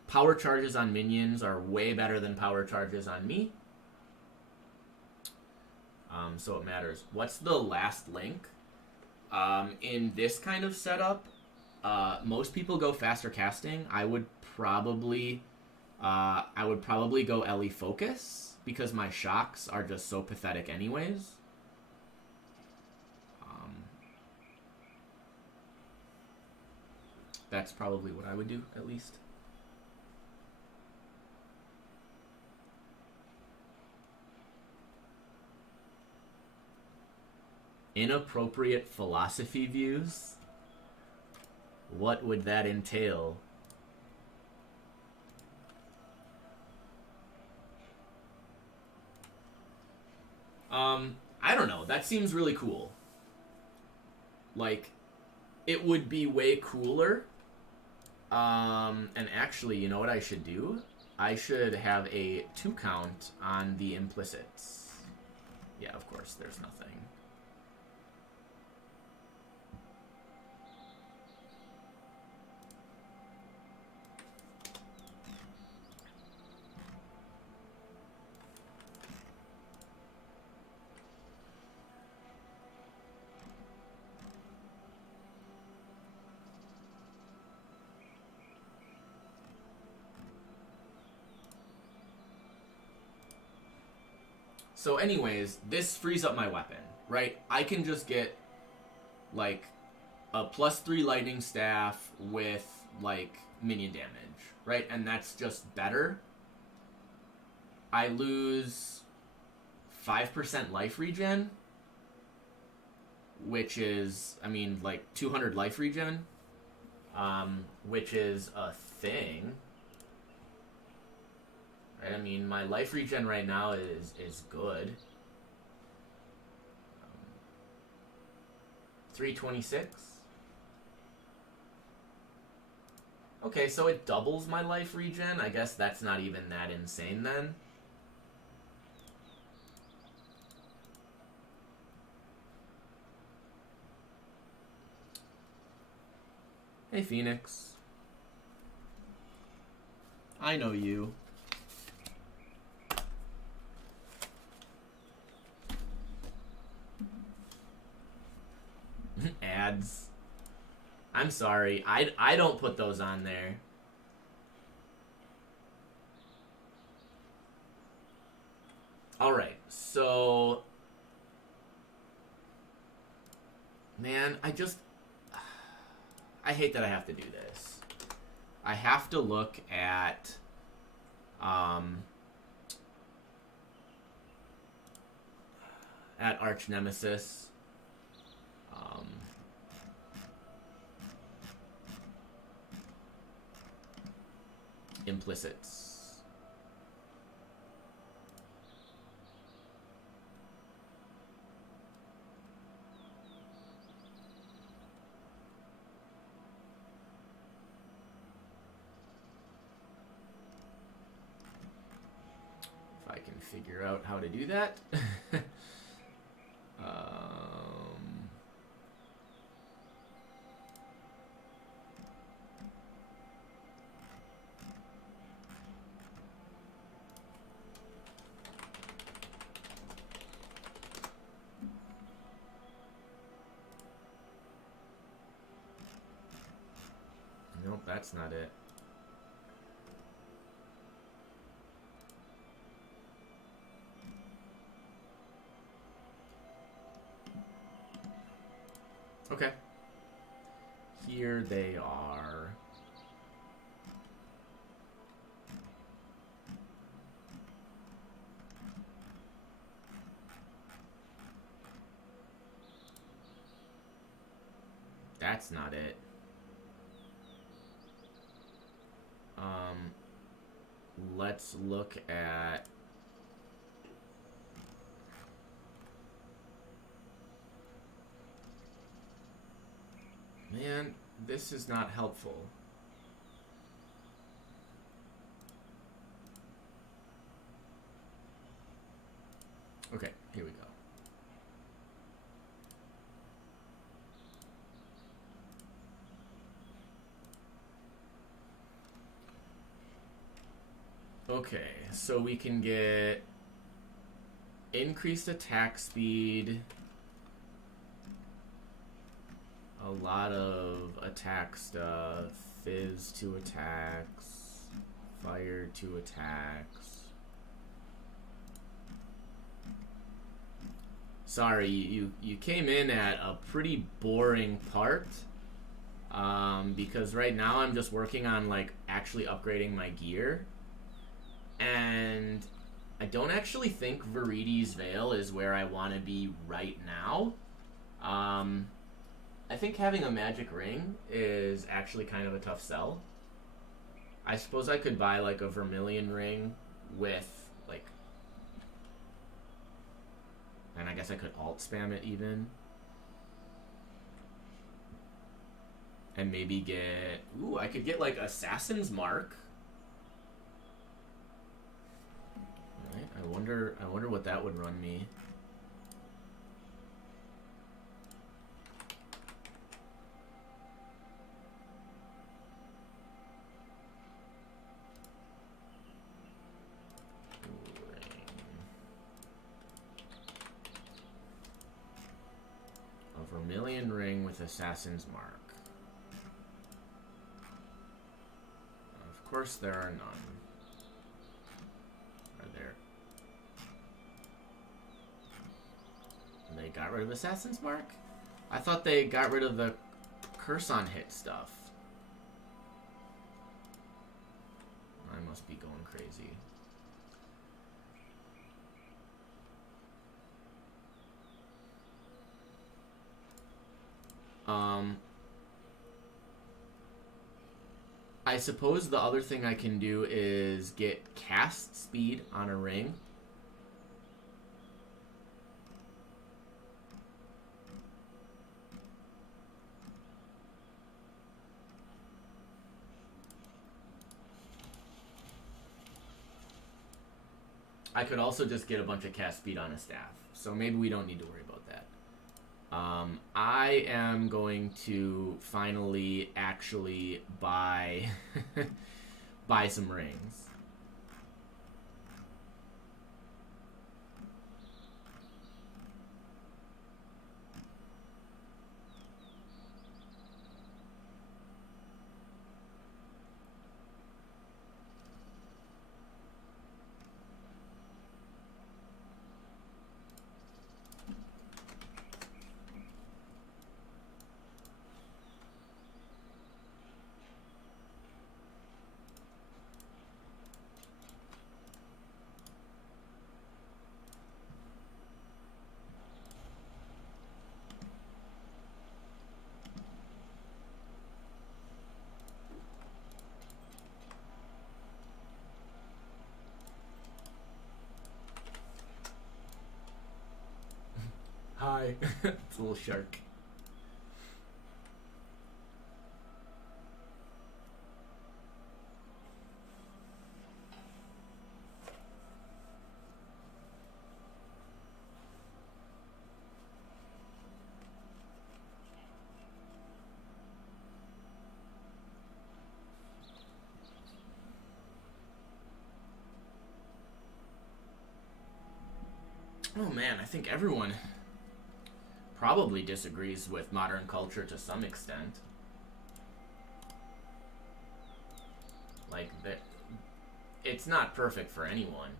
power charges on minions are way better than power charges on me. So it matters. What's the last link? In this kind of setup, most people go faster casting. I would probably go LE Focus because my shocks are just so pathetic anyways. That's probably what I would do, at least. Inappropriate philosophy views? What would that entail? I don't know. That seems really cool. like, it would be way cooler. And actually, you know what I should do? I should have a 2 count on the implicits. Yeah, of course, there's nothing. So anyways, this frees up my weapon, right? I can just get, like, a +3 lightning staff with, like, minion damage, right? And that's just better. I lose 5% life regen, which is, I mean, like, 200 life regen, which is a thing. Right? I mean, my life regen right now is good. 326. Okay, so it doubles my life regen. I guess that's not even that insane then. Hey, Phoenix. I know you. Ads. I'm sorry. I don't put those on there. Alright, so... Man, I hate that I have to do this. I have to look at... at Arch Nemesis. Implicits. If I can figure out how to do that. Nope, that's not it. Okay. Here they are. That's not it. Let's look at... Man, this is not helpful. Okay, here we go. Okay, so we can get increased attack speed, a lot of attack stuff, fizz 2 attacks, fire 2 attacks. Sorry, you came in at a pretty boring part, because right now I'm just working on, like, actually upgrading my gear. And I don't actually think Viridi's Veil is where I want to be right now. I think having a magic ring is actually kind of a tough sell. I suppose I could buy, like, a Vermilion ring with, like... And I guess I could alt spam it even. And maybe get... Ooh, I could get, like, Assassin's Mark. Alright, I wonder what that would run me. A Vermilion ring with Assassin's Mark. Of course there are none. Are there? They got rid of Assassin's Mark? I thought they got rid of the curse on hit stuff. I must be going crazy. I suppose the other thing I can do is get cast speed on a ring. I could also just get a bunch of cast speed on a staff, so maybe we don't need to worry about that. I am going to finally actually buy buy some rings. Hi. It's a little shark. Oh man, I think everyone probably disagrees with modern culture to some extent. Like, it's not perfect for anyone.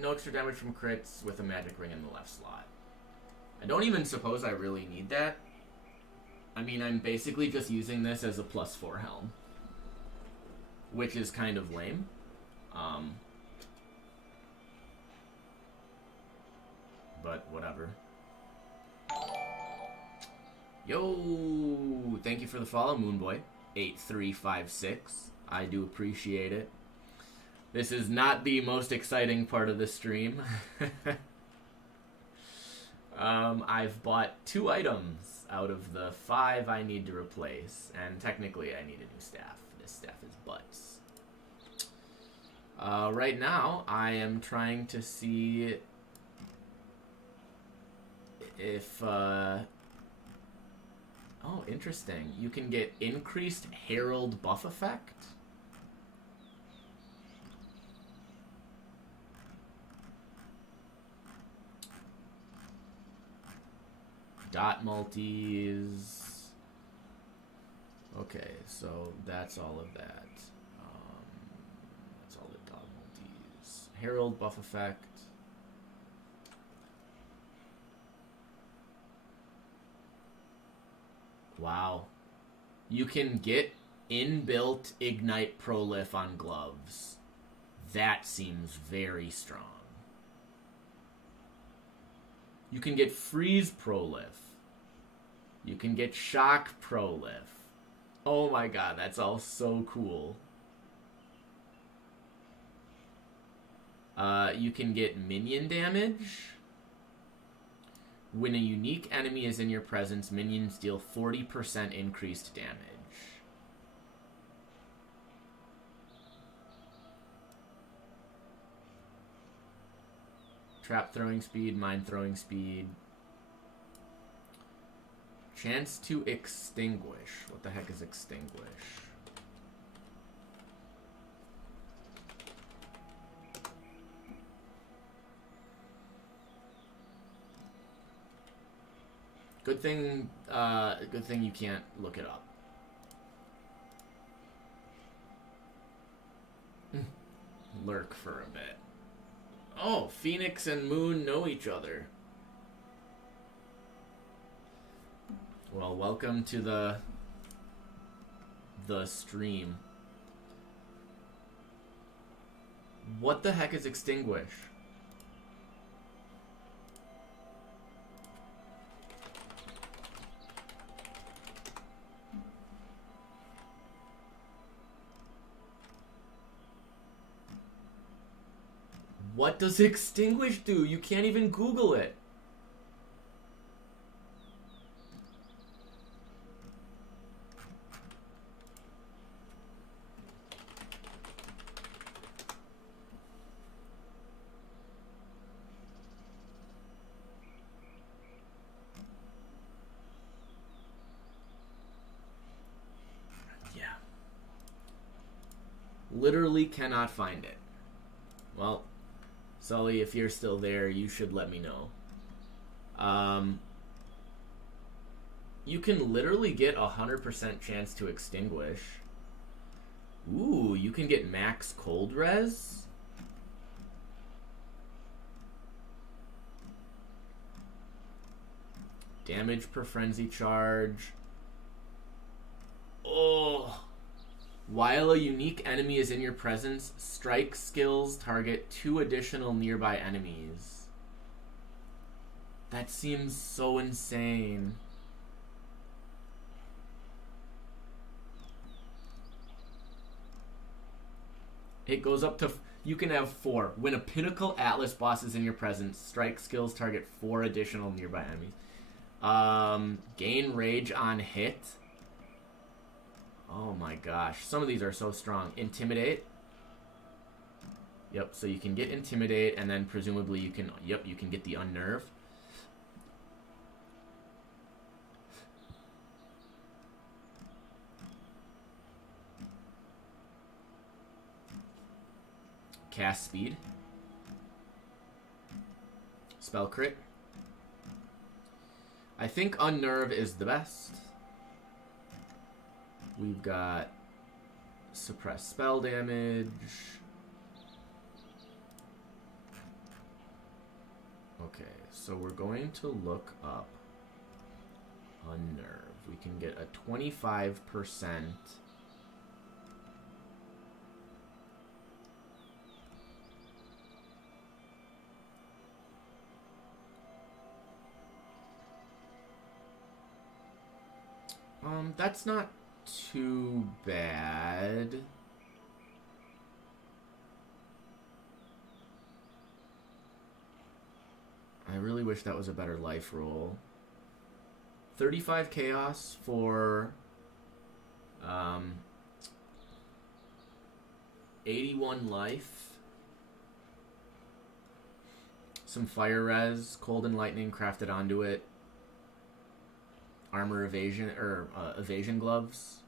No extra damage from crits with a magic ring in the left slot. I don't even suppose I really need that. I mean, I'm basically just using this as a +4 helm, which is kind of lame. But whatever. Yo! Thank you for the follow, Moonboy8356. I do appreciate it. This is not the most exciting part of the stream. I've bought 2 items out of the 5 I need to replace, and technically I need a new staff. This staff is butts. Right now, I am trying to see if, oh, interesting. You can get increased Herald buff effect. Dot multis. Okay, so that's all of that. That's all the dot multis. Herald buff effect. Wow. You can get inbuilt Ignite Prolif on gloves. That seems very strong. You can get Freeze Prolif. You can get Shock Prolif. Oh my god, that's all so cool. You can get minion damage. When a unique enemy is in your presence, minions deal 40% increased damage. Trap throwing speed, mine throwing speed. Chance to extinguish. What the heck is extinguish? Good thing you can't look it up. Lurk for a bit. Oh, Phoenix and Moon know each other. Well, welcome to the stream. What the heck is extinguish? What does extinguish do? You can't even Google it. Yeah. Literally cannot find it. Well, Sully, if you're still there, you should let me know. You can literally get 100% chance to extinguish. Ooh, you can get max cold res? Damage per frenzy charge. Oh. While a unique enemy is in your presence, strike skills target 2 additional nearby enemies. That seems so insane. It goes up to... You can have 4. When a Pinnacle Atlas boss is in your presence, strike skills target 4 additional nearby enemies. Gain rage on hit. Oh my gosh. Some of these are so strong. Intimidate. Yep, so you can get Intimidate, and then presumably you can... Yep, you can get the Unnerve. Cast Speed. Spell Crit. I think Unnerve is the best. We've got suppress spell damage. Okay, so we're going to look up Unnerve. We can get a 25%. That's not too bad. I really wish that was a better life roll. 35 chaos for 81 life. Some fire res, cold and lightning crafted onto it. Armor evasion, or evasion gloves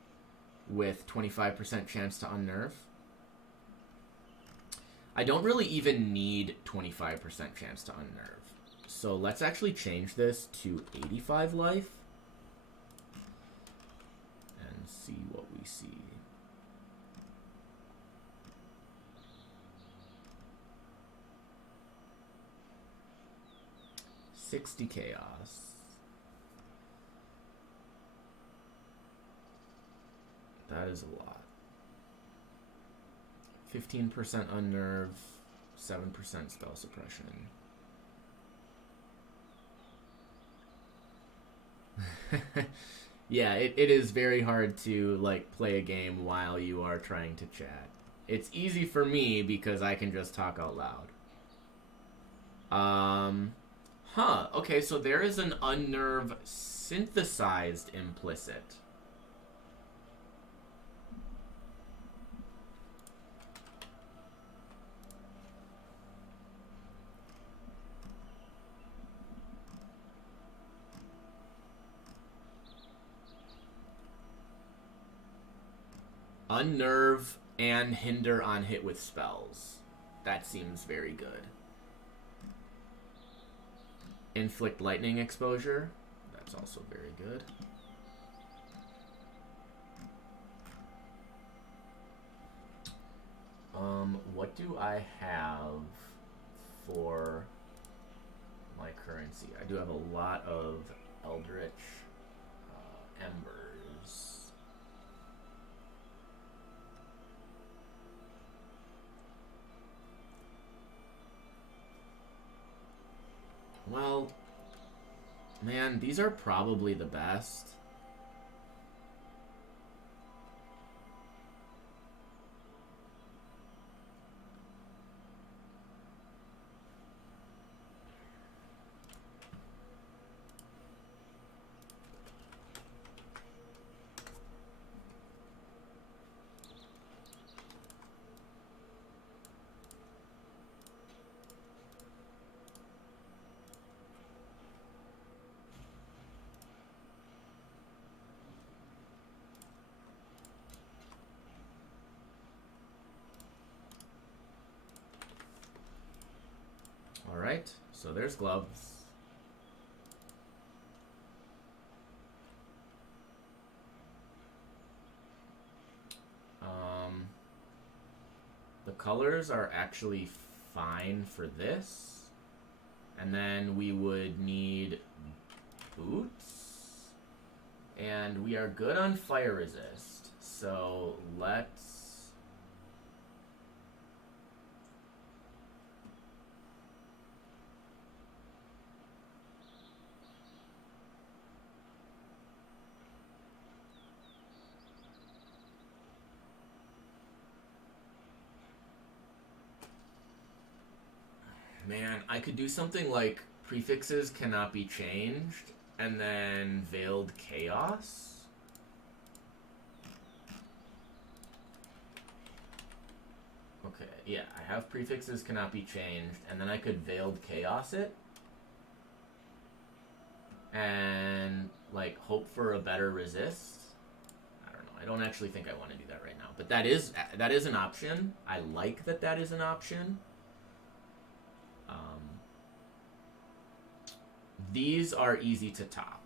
with 25% chance to unnerve. I don't really even need 25% chance to unnerve. So let's actually change this to 85 life and see what we see. $60 chaos. That is a lot. 15% unnerve, 7% spell suppression. Yeah, it is very hard to like play a game while you are trying to chat. It's easy for me because I can just talk out loud. Huh, okay, so there is an unnerve synthesized implicit. Unnerve and hinder on hit with spells. That seems very good. Inflict lightning exposure. That's also very good. What do I have for my currency? I do have a lot of Eldritch Embers. Well, man, these are probably the best. Alright, so there's gloves. The colors are actually fine for this. And then we would need boots. And we are good on fire resist. So let's... Man, I could do something like prefixes cannot be changed, and then veiled chaos. Okay, yeah, I have prefixes cannot be changed, and then I could veiled chaos it. And, like, hope for a better resist. I don't know. I don't actually think I want to do that right now. But that is an option. I like that is an option. These are easy to top.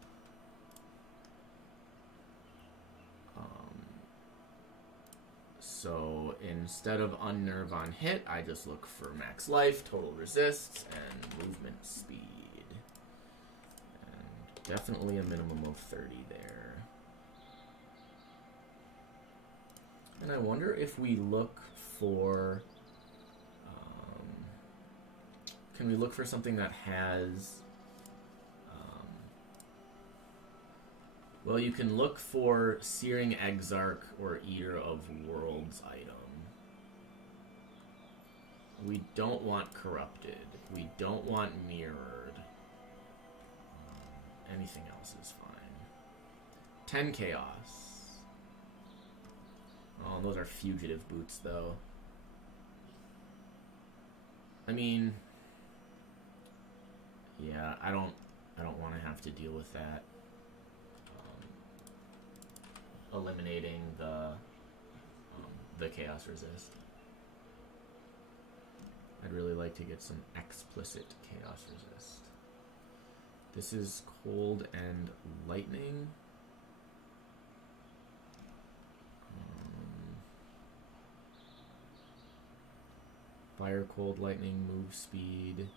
So instead of unnerve on hit, I just look for max life, total resist, and movement speed. And definitely a minimum of 30 there. And I wonder if we look for... can we look for something that has... well, you can look for Searing Exarch or Eater of Worlds item. We don't want Corrupted. We don't want Mirrored. Anything else is fine. 10 Chaos. Oh, those are Fugitive Boots, though. I mean... yeah, I don't want to have to deal with that. Eliminating the chaos resist. I'd really like to get some explicit chaos resist. This is cold and lightning. Fire, cold, lightning, move speed.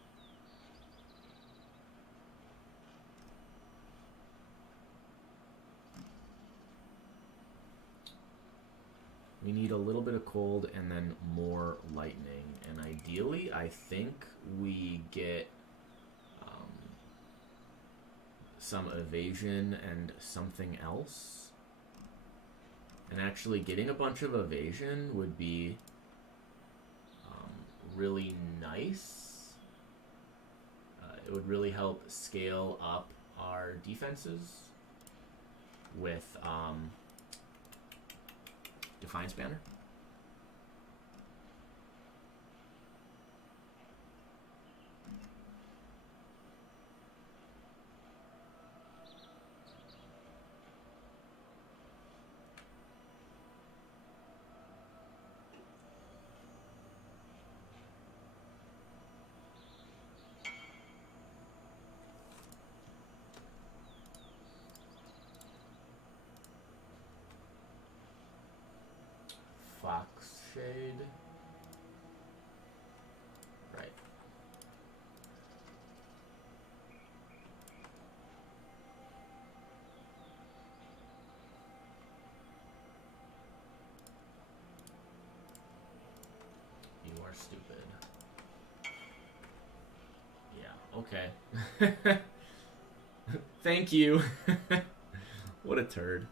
We need a little bit of cold and then more lightning. And ideally, I think we get some evasion and something else. And actually getting a bunch of evasion would be really nice. it would really help scale up our defenses with Defiance Banner. Fox Shade. Right. You are stupid. Yeah, okay. Thank you. What a turd.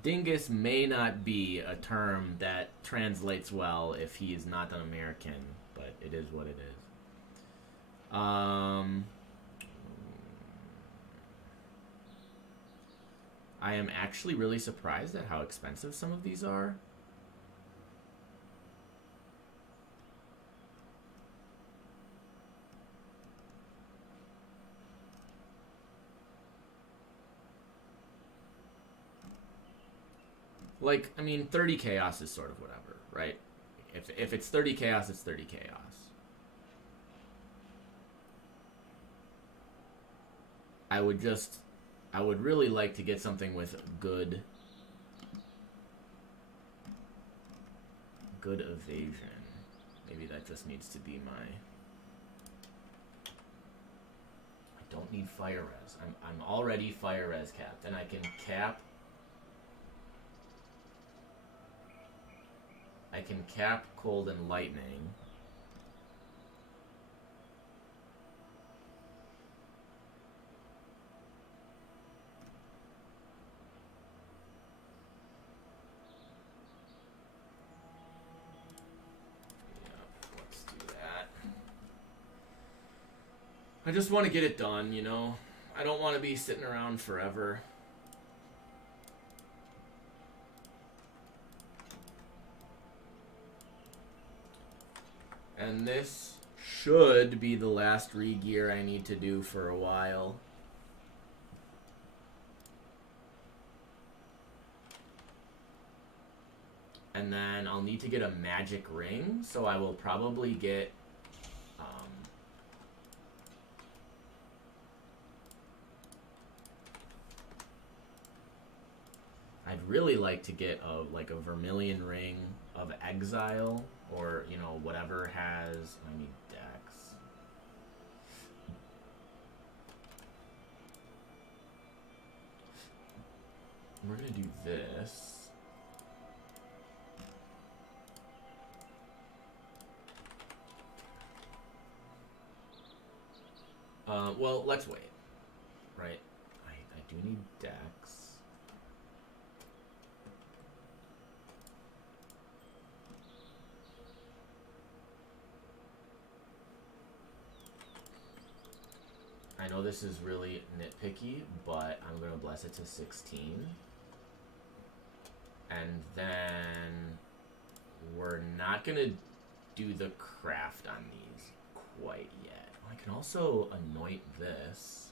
Dingus may not be a term that translates well if he is not an American, but it is what it is. I am actually really surprised at how expensive some of these are. Like, I mean, 30 chaos is sort of whatever, right? If it's 30 chaos, it's 30 chaos. I would really like to get something with good evasion. Maybe that just needs to be my... I don't need fire res. I'm already fire res capped, and I can cap... I can cap cold and lightning. Let's do that. I just want to get it done, you know? I don't want to be sitting around forever. And this should be the last re-gear I need to do for a while. And then I'll need to get a magic ring, so I will probably get... I'd really like to get a vermilion ring of exile, or, you know, whatever has... I need dex. We're gonna do this. Well, let's wait. Right? I do need dex. I know this is really nitpicky, but I'm going to bless it to 16. And then we're not going to do the craft on these quite yet. I can also anoint this.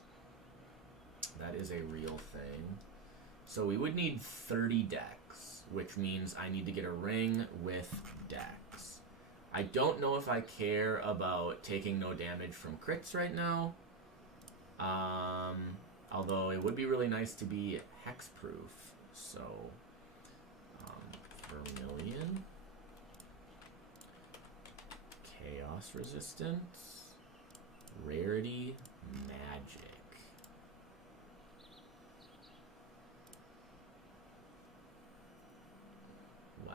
That is a real thing. So we would need 30 dex, which means I need to get a ring with dex. I don't know if I care about taking no damage from crits right now. Although it would be really nice to be hexproof. So, Vermilion. Chaos resistance. Rarity. Magic. Wow.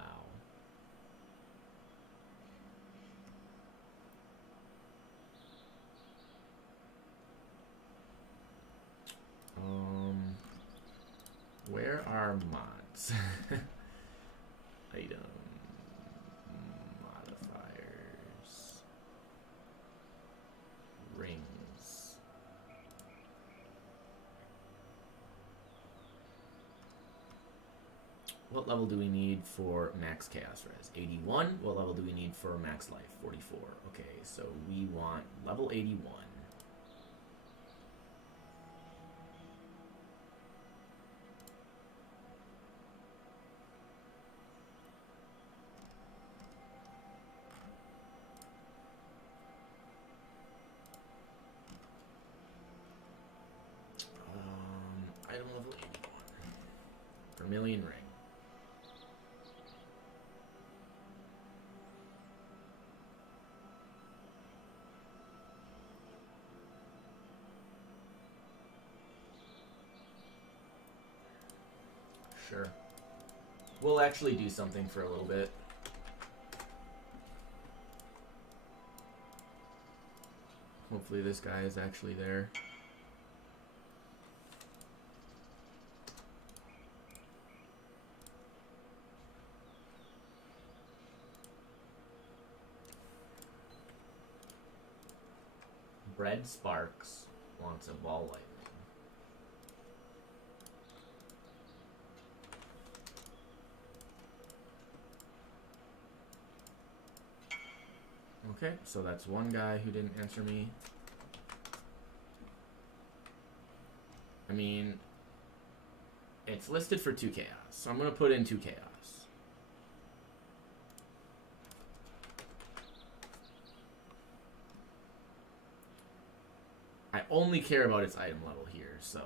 Where are mods? Item modifiers. Rings. What level do we need for max chaos res? 81. What level do we need for max life? 44. Okay, so we want level 81. Item level 81. Vermilion ring. Sure. We'll actually do something for a little bit. Hopefully this guy is actually there. Bread Sparks wants a ball lightning. Okay, so that's one guy who didn't answer me. I mean, it's listed for 2 chaos, so I'm going to put in 2 chaos. I only care about its item level here, so...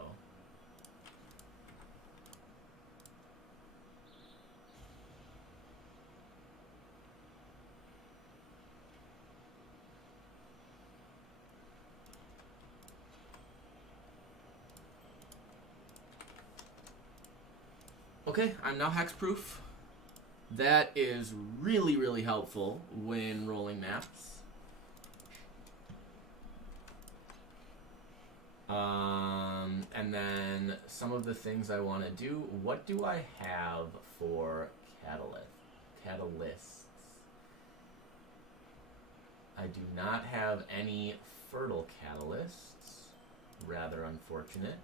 Okay, I'm now hexproof. That is really, really helpful when rolling maps. And then some of the things I want to do. What do I have for catalysts? I do not have any fertile catalysts. Rather unfortunate.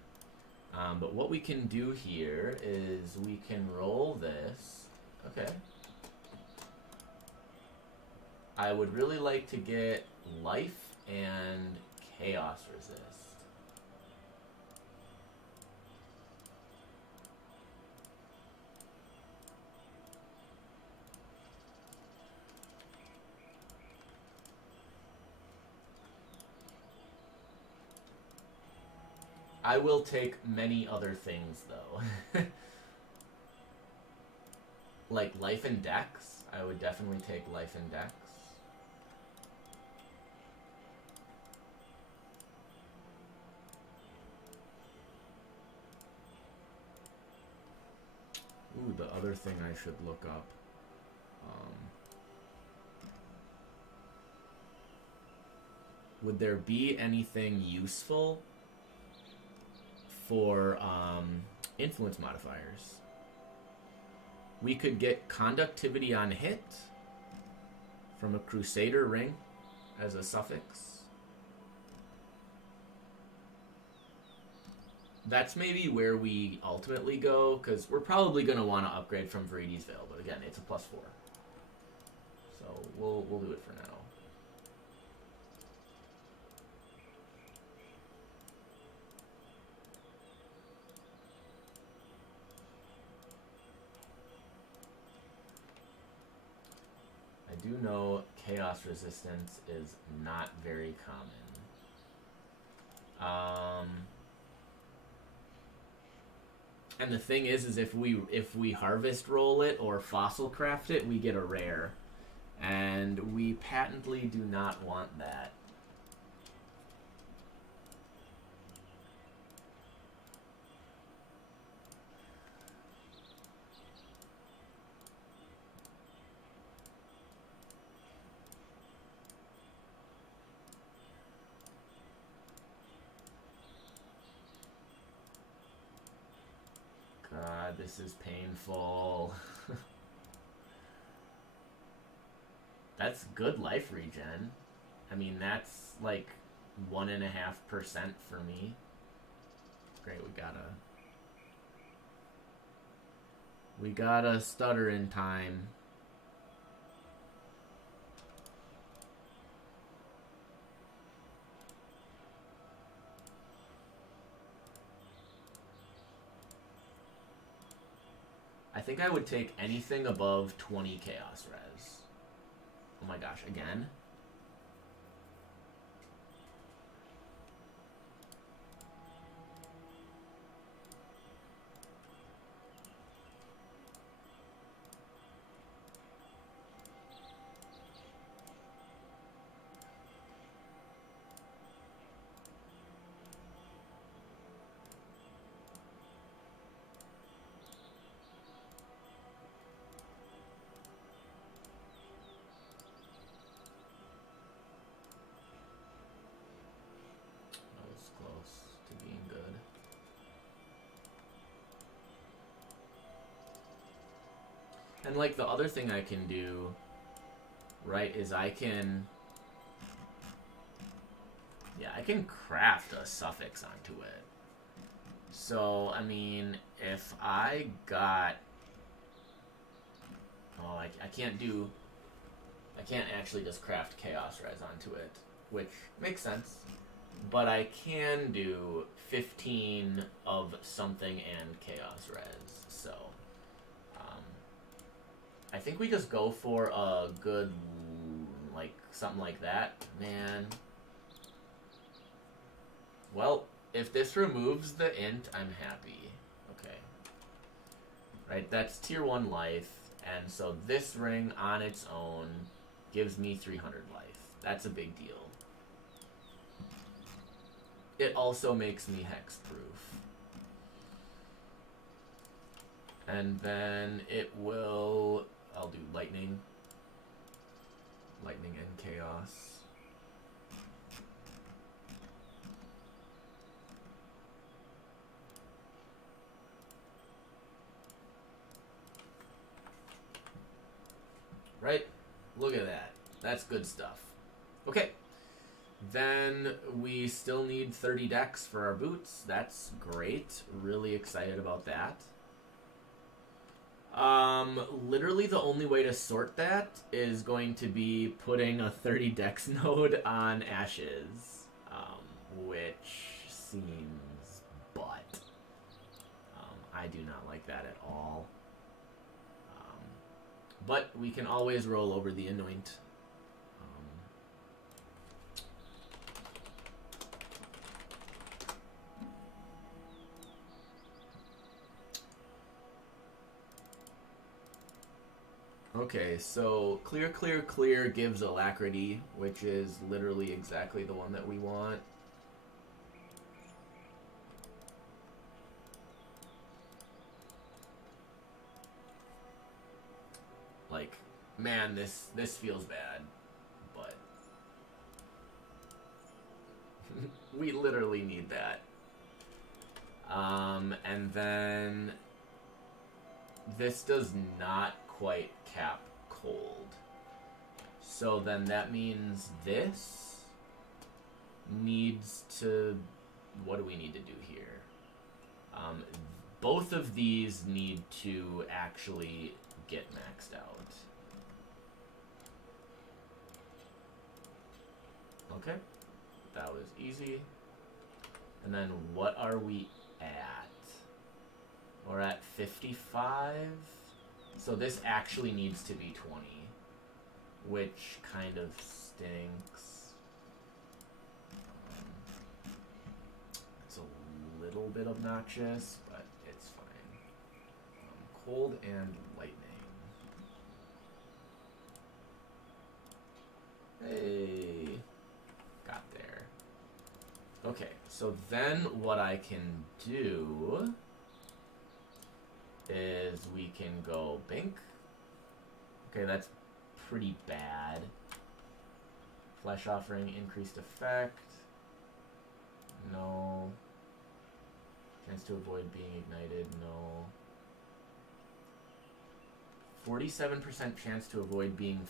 But what we can do here is we can roll this. Okay. I would really like to get life and chaos resist. I will take many other things, though. Like life and dex. I would definitely take life and dex. Ooh, the other thing I should look up. Would there be anything useful for influence modifiers? We could get conductivity on hit from a Crusader ring as a suffix. That's maybe where we ultimately go, because we're probably going to want to upgrade from Viridi's Veil, but again, it's a +4. So we'll do it for now. I do do know chaos resistance is not very common. And the thing is if we harvest roll it or fossil craft it, we get a rare. And we patently do not want that. God, this is painful. That's good life regen. I mean, that's like 1.5% for me. Great, we gotta stutter in time. I think I would take anything above 20 chaos res. Oh my gosh, again? And like the other thing I can do, right, is I can craft a suffix onto it. So, I mean, if I got, I can't actually just craft chaos res onto it, which makes sense. But I can do 15 of something and chaos res, so I think we just go for a good, like, something like that. Man. Well, if this removes the int, I'm happy. Okay. Right, that's tier 1 life, and so this ring on its own gives me 300 life. That's a big deal. It also makes me hexproof. And then it will... I'll do lightning. Lightning and chaos. Right? Look at that. That's good stuff. Okay. Then we still need 30 decks for our boots. That's great. Really excited about that. Literally the only way to sort that is going to be putting a 30 dex node on Ashes, which seems butt. I do not like that at all. But we can always roll over the Anoint. Okay, so clear, clear, clear gives Alacrity, which is literally exactly the one that we want. Like, man, this feels bad, but we literally need that. And then this does not quite cap cold. So then that means this needs to... What do we need to do here? Both of these need to actually get maxed out. Okay, that was easy. And then what are we at? We're at 55. So this actually needs to be 20. which kind of stinks. It's a little bit obnoxious, but it's fine. Cold and lightning. Hey, got there. Okay, so then what I can do is we can go Bink. Okay, that's pretty bad. Flesh offering, increased effect. No. Chance to avoid being ignited, no. 47% chance to avoid being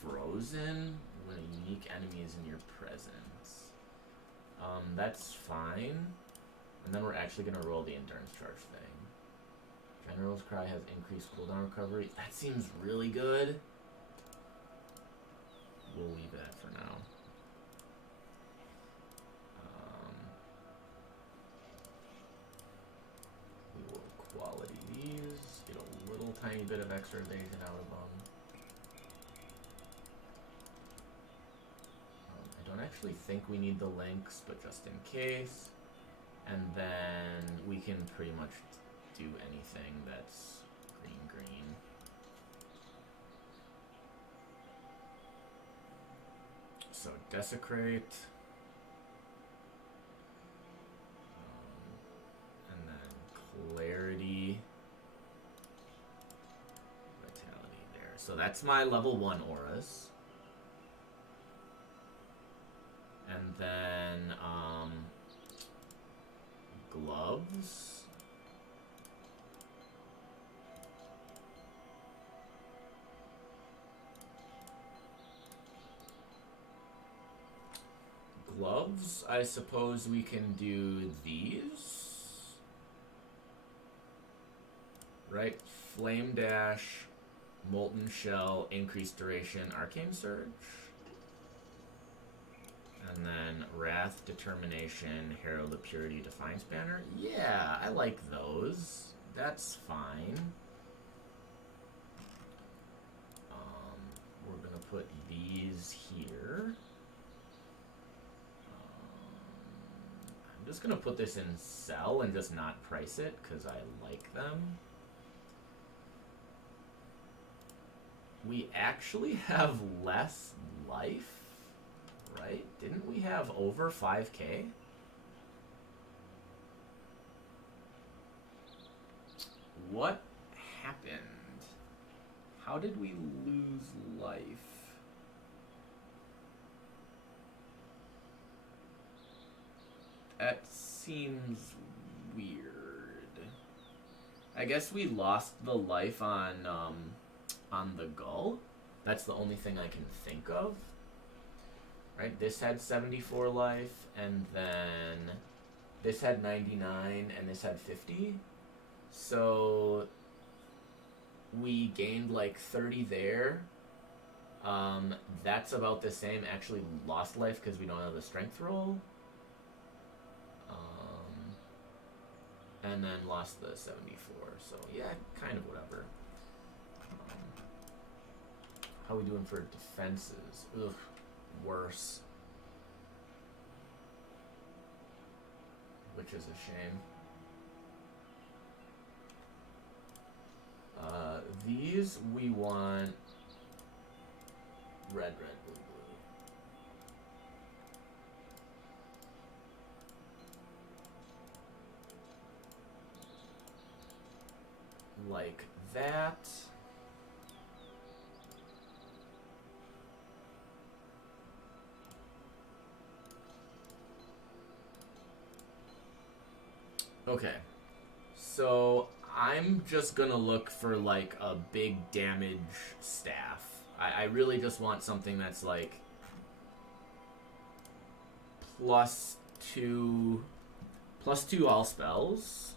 frozen when a unique enemy is in your presence. That's fine. And then we're actually going to roll the endurance charge thing. General's Cry has increased cooldown recovery. That seems really good. We'll leave that for now. We will quality these. Get a little tiny bit of extra evasion out of them. I don't actually think we need the links, but just in case. And then we can pretty much do anything that's green. So Desecrate. And then Clarity. Vitality there. So that's my level 1 auras. And then gloves. Gloves, I suppose we can do these. Right? Flame Dash, Molten Shell, Increased Duration, Arcane Surge. And then Wrath, Determination, Herald of Purity, Defiance Banner. Yeah, I like those. That's fine. We're going to put these here. I'm just going to put this in sell and just not price it because I like them. We actually have less life. Right? Didn't we have over 5k? What happened? How did we lose life? That seems weird. I guess we lost the life on the gull. That's the only thing I can think of. Right, this had 74 life, and then this had 99, and this had 50. So we gained like 30 there. That's about the same. Actually lost life because we don't have the strength roll. And then lost the 74. So yeah, kind of whatever. How are we doing for defenses? Ugh. Worse, which is a shame. These we want red, blue, blue. Like that. Okay, so I'm just gonna look for like a big damage staff. I really just want something that's like +2 all spells.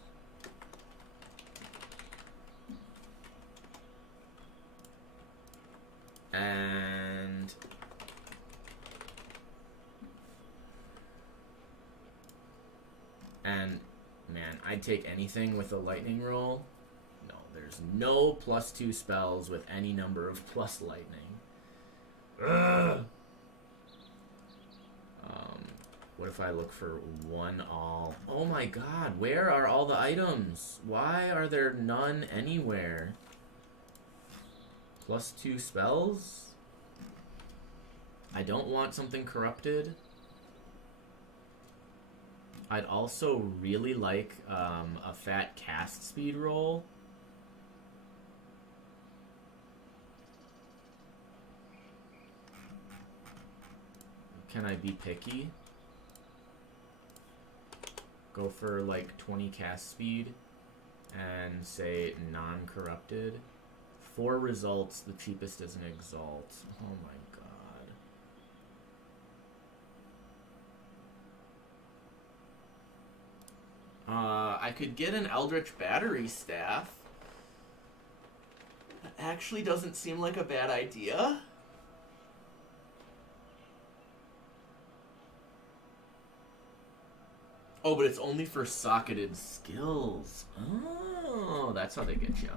And man, I'd take anything with a lightning roll. No, there's no +2 spells with any number of plus lightning. Ugh. What if I look for one all? Oh my god, where are all the items? Why are there none anywhere? +2 spells? I don't want something corrupted. I'd also really like a fat cast speed roll. Can I be picky? Go for like 20 cast speed and say non-corrupted. 4 results, the cheapest is an exalt. Oh my god. I could get an Eldritch Battery Staff. That actually doesn't seem like a bad idea. Oh, but it's only for socketed skills. Oh, that's how they get you.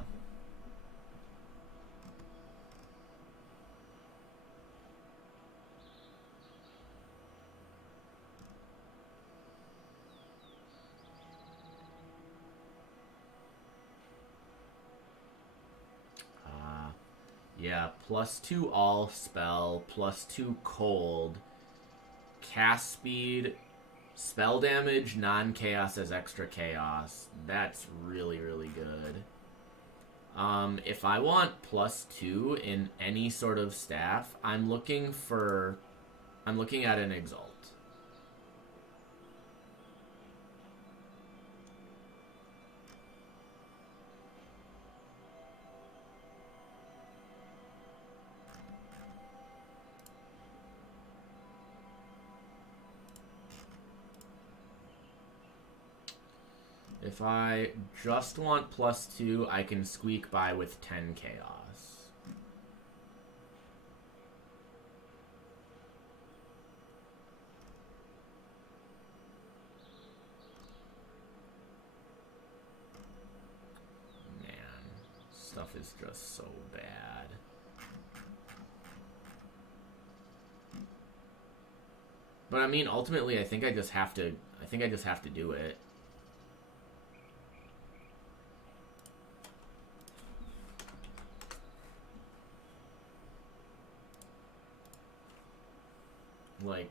Yeah, +2 all spell, +2 cold, cast speed, spell damage, non-chaos as extra chaos. That's really, really good. If I want +2 in any sort of staff, I'm looking at an exalt. If I just want +2, I can squeak by with 10 chaos. Man, stuff is just so bad. But I mean, ultimately, I think I just have to do it. Like,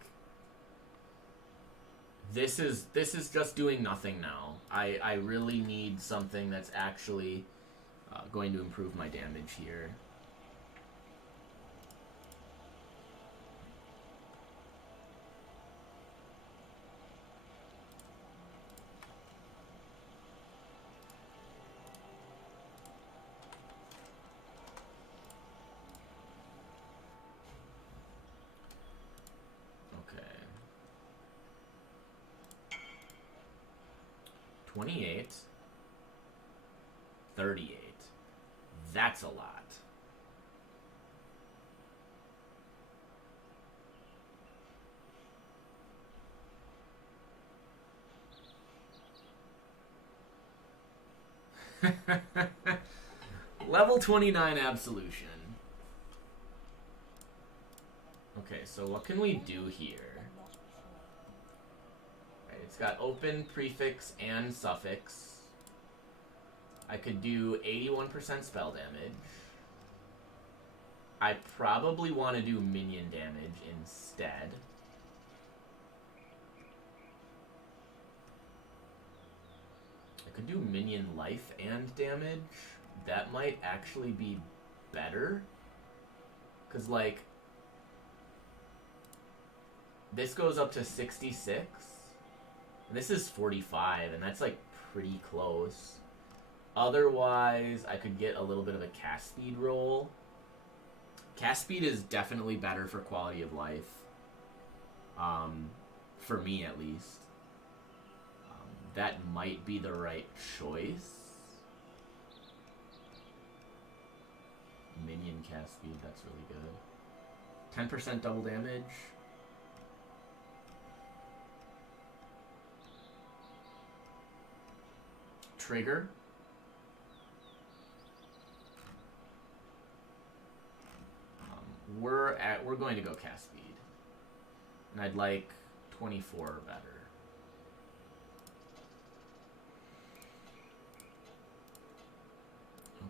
this is just doing nothing now. I really need something that's actually going to improve my damage here. Okay. 28. 38. That's a lot. Level 29 Absolution. Okay, so what can we do here? Right, it's got open, prefix, and suffix. I could do 81% spell damage. I probably want to do minion damage instead. I could do minion life and damage. That might actually be better. Because, like, this goes up to 66. And this is 45, and that's, like, pretty close. Otherwise, I could get a little bit of a cast speed roll. Cast speed is definitely better for quality of life. For me, at least. That might be the right choice. Minion cast speed, that's really good. 10% double damage. Trigger. we're going to go cast speed. And I'd like 24 or better.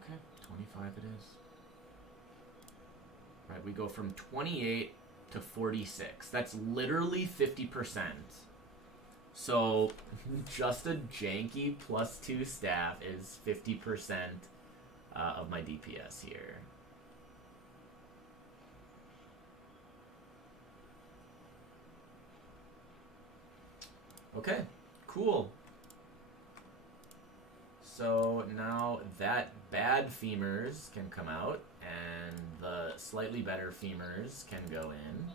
Okay, 25 it is. Right, we go from 28 to 46. That's literally 50%. So, just a janky +2 staff is 50% of my DPS here. Okay, cool. So now that bad femurs can come out, and the slightly better femurs can go in,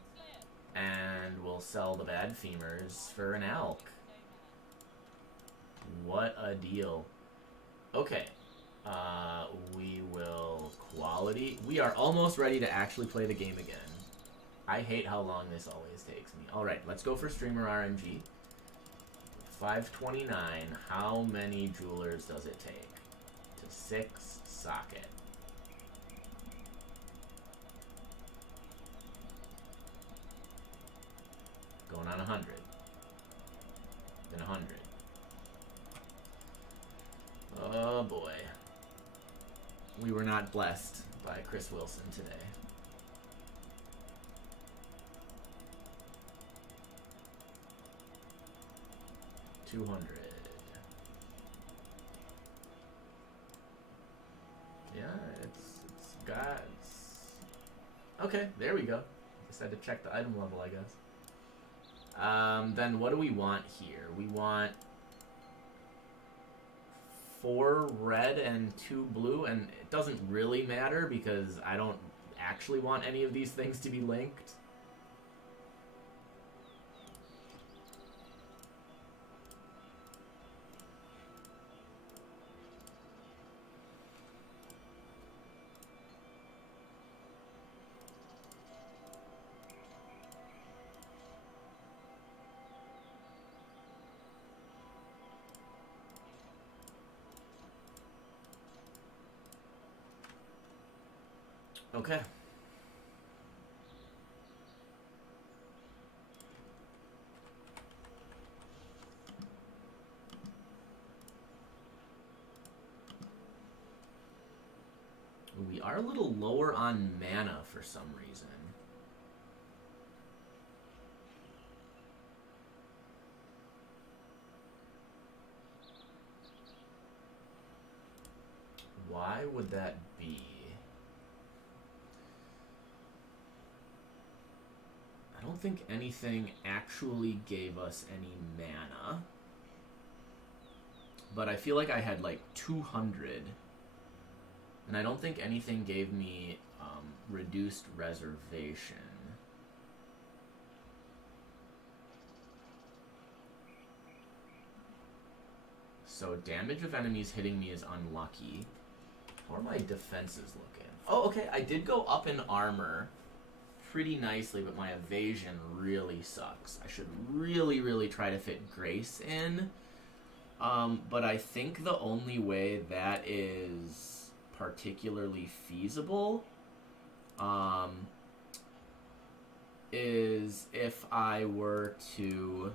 and we'll sell the bad femurs for an elk. What a deal. Okay, we will quality. We are almost ready to actually play the game again. I hate how long this always takes me. Alright, let's go for streamer RNG. 529. How many jewelers does it take? To 6 socket. Going on 100. Then 100. Oh boy. We were not blessed by Chris Wilson today. $200. Yeah, it's got. Okay, there we go. Just had to check the item level, I guess. Then what do we want here? We want 4 red and 2 blue, and it doesn't really matter because I don't actually want any of these things to be linked. Okay. We are a little lower on mana for some reason. Why would that be? I don't think anything actually gave us any mana. But I feel like I had like 200. And I don't think anything gave me reduced reservation. So damage of enemies hitting me is unlucky. How are my defenses looking? Oh, okay, I did go up in armor pretty nicely, but my evasion really sucks. I should really try to fit Grace in. But I think the only way that is particularly feasible is if I were to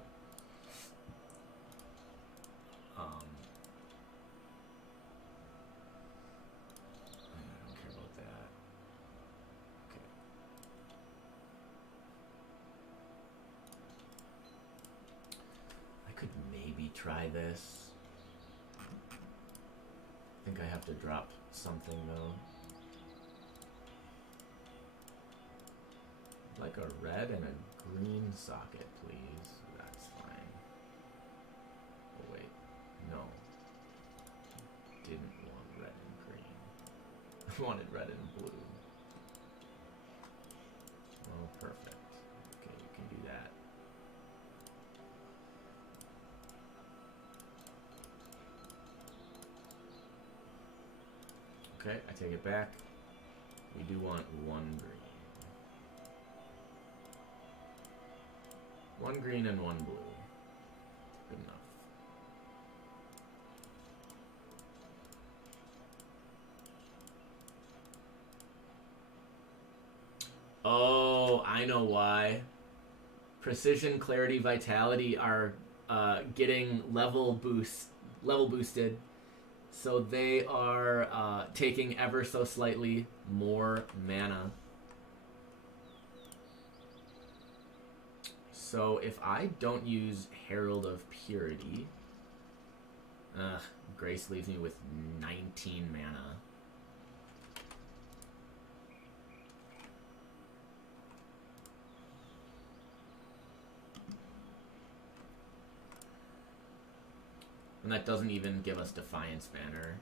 try this. I think I have to drop something though. Like a red and a green socket, please. That's fine. Oh wait, no. Didn't want red and green. I wanted red and blue. Oh, perfect. Okay, you can do that. Okay, I take it back. We do want 1 green. 1 green and 1 blue. Good enough. I know why. Precision, Clarity, Vitality are getting level boosted. So they are taking ever so slightly more mana. So if I don't use Herald of Purity, Grace leaves me with 19 mana. And that doesn't even give us Defiance Banner.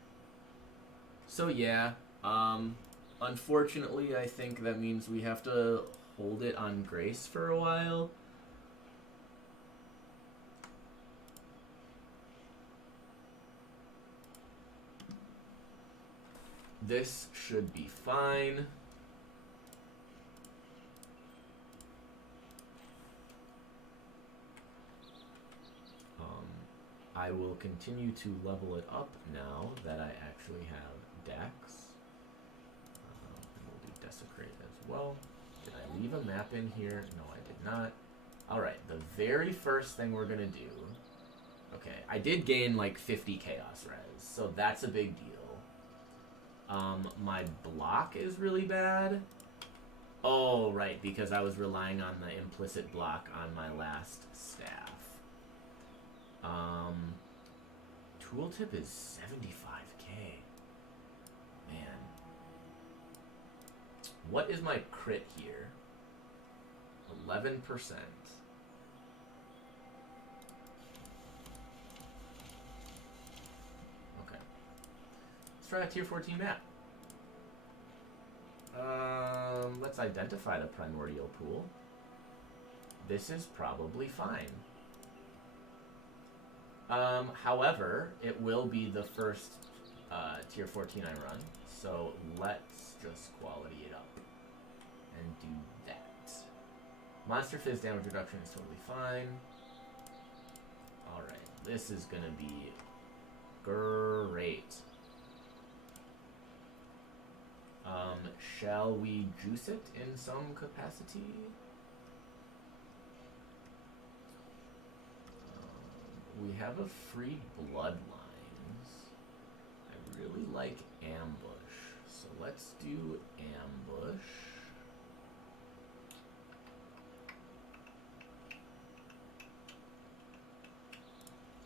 So yeah, unfortunately I think that means we have to hold it on Grace for a while. This should be fine. I will continue to level it up now that I actually have Dex. And we'll do Desecrate as well. Did I leave a map in here? No, I did not. Alright, the very first thing we're going to do... Okay, I did gain like 50 Chaos Res, so that's a big deal. My block is really bad. Oh, right, because I was relying on the implicit block on my last staff. Tooltip is 75k. Man. What is my crit here? 11%. Okay. Let's try a tier 14 map. Let's identify the primordial pool. This is probably fine. However, it will be the first tier 14 I run, so let's just quality it up and do that. Monster Fizz damage reduction is totally fine. Alright, this is gonna be great. Shall we juice it in some capacity? We have a free Bloodlines. I really like Ambush, so let's do Ambush.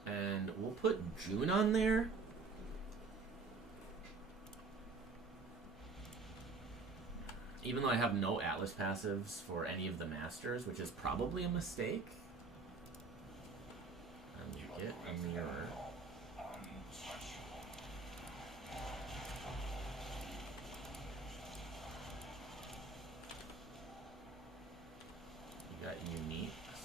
And we'll put June on there. Even though I have no Atlas passives for any of the Masters, which is probably a mistake. Get a mirror. You got uniques.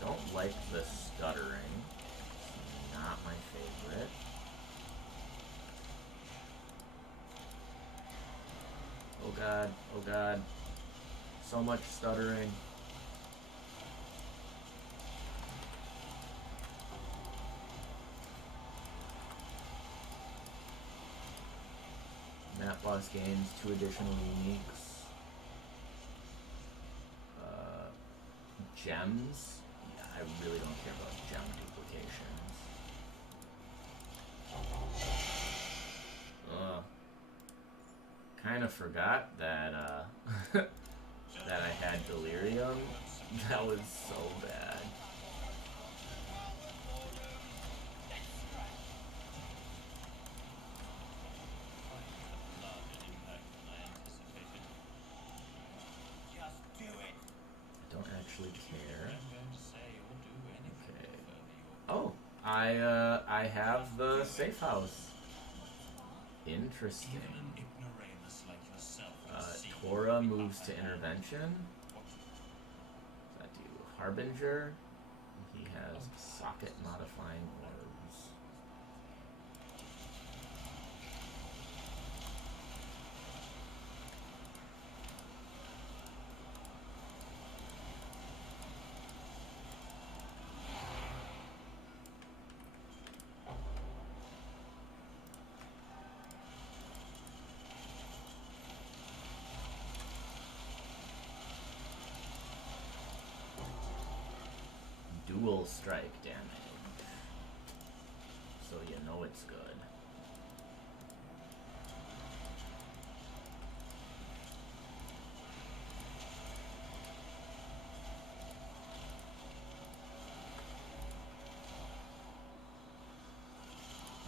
Don't like the stuttering. It's not my favorite. Oh god, oh god. So much stuttering. Map boss gains 2 additional uniques. Gems. Yeah, I really don't care about gem duplications. Kind of forgot that that I had Delirium. That was so bad. I don't actually care. Okay. Oh, I have the safe house. Interesting. Tora moves to Intervention. Does that do Harbinger? He has socket modifying orbs. strike damage. So you know it's good.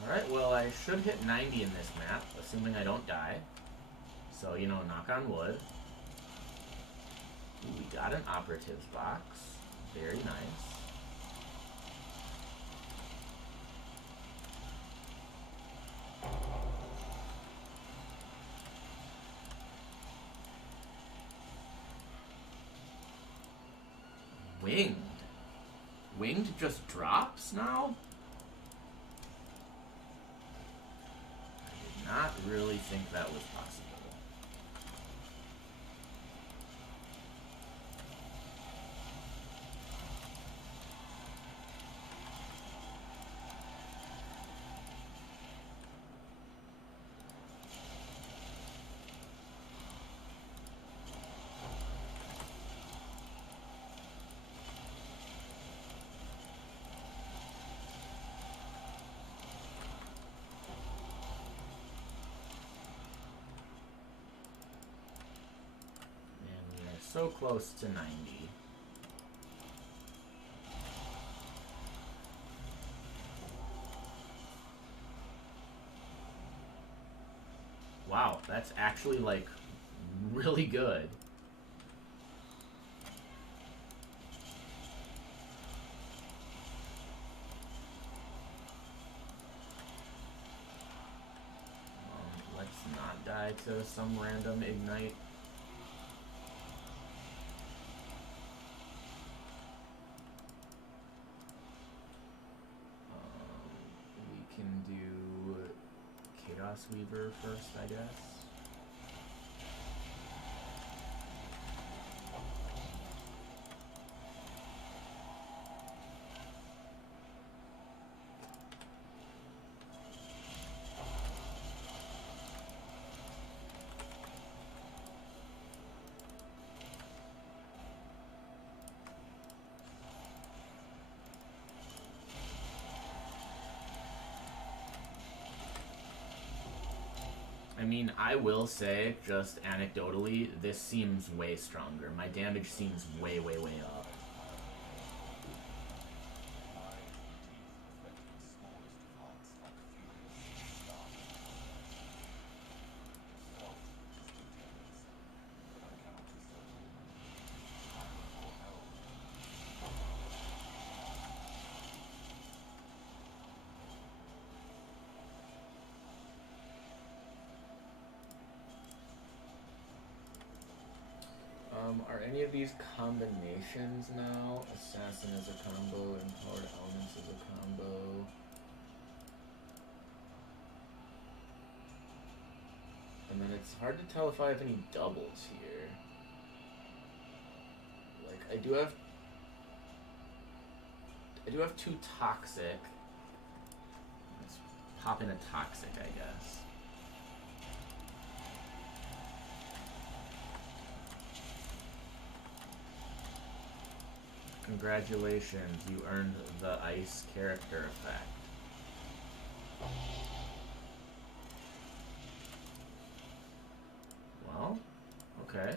Alright, well I should hit 90 in this map, assuming I don't die. So, you know, knock on wood. Ooh, we got an operatives box. Very nice. Winged. Winged just drops now? I did not really think that was possible. So close to 90. Wow, that's actually like really good. Let's not die to some random ignite. Can do Chaos Weaver first, I guess. I mean, I will say, just anecdotally, this seems way stronger. My damage seems way, way, way up. Are any of these combinations now? Assassin as a combo, Empowered Elements as a combo. And then it's hard to tell if I have any doubles here. Like, I do have two Toxic. Let's pop in a Toxic, I guess. Congratulations, you earned the ice character effect. Well, okay.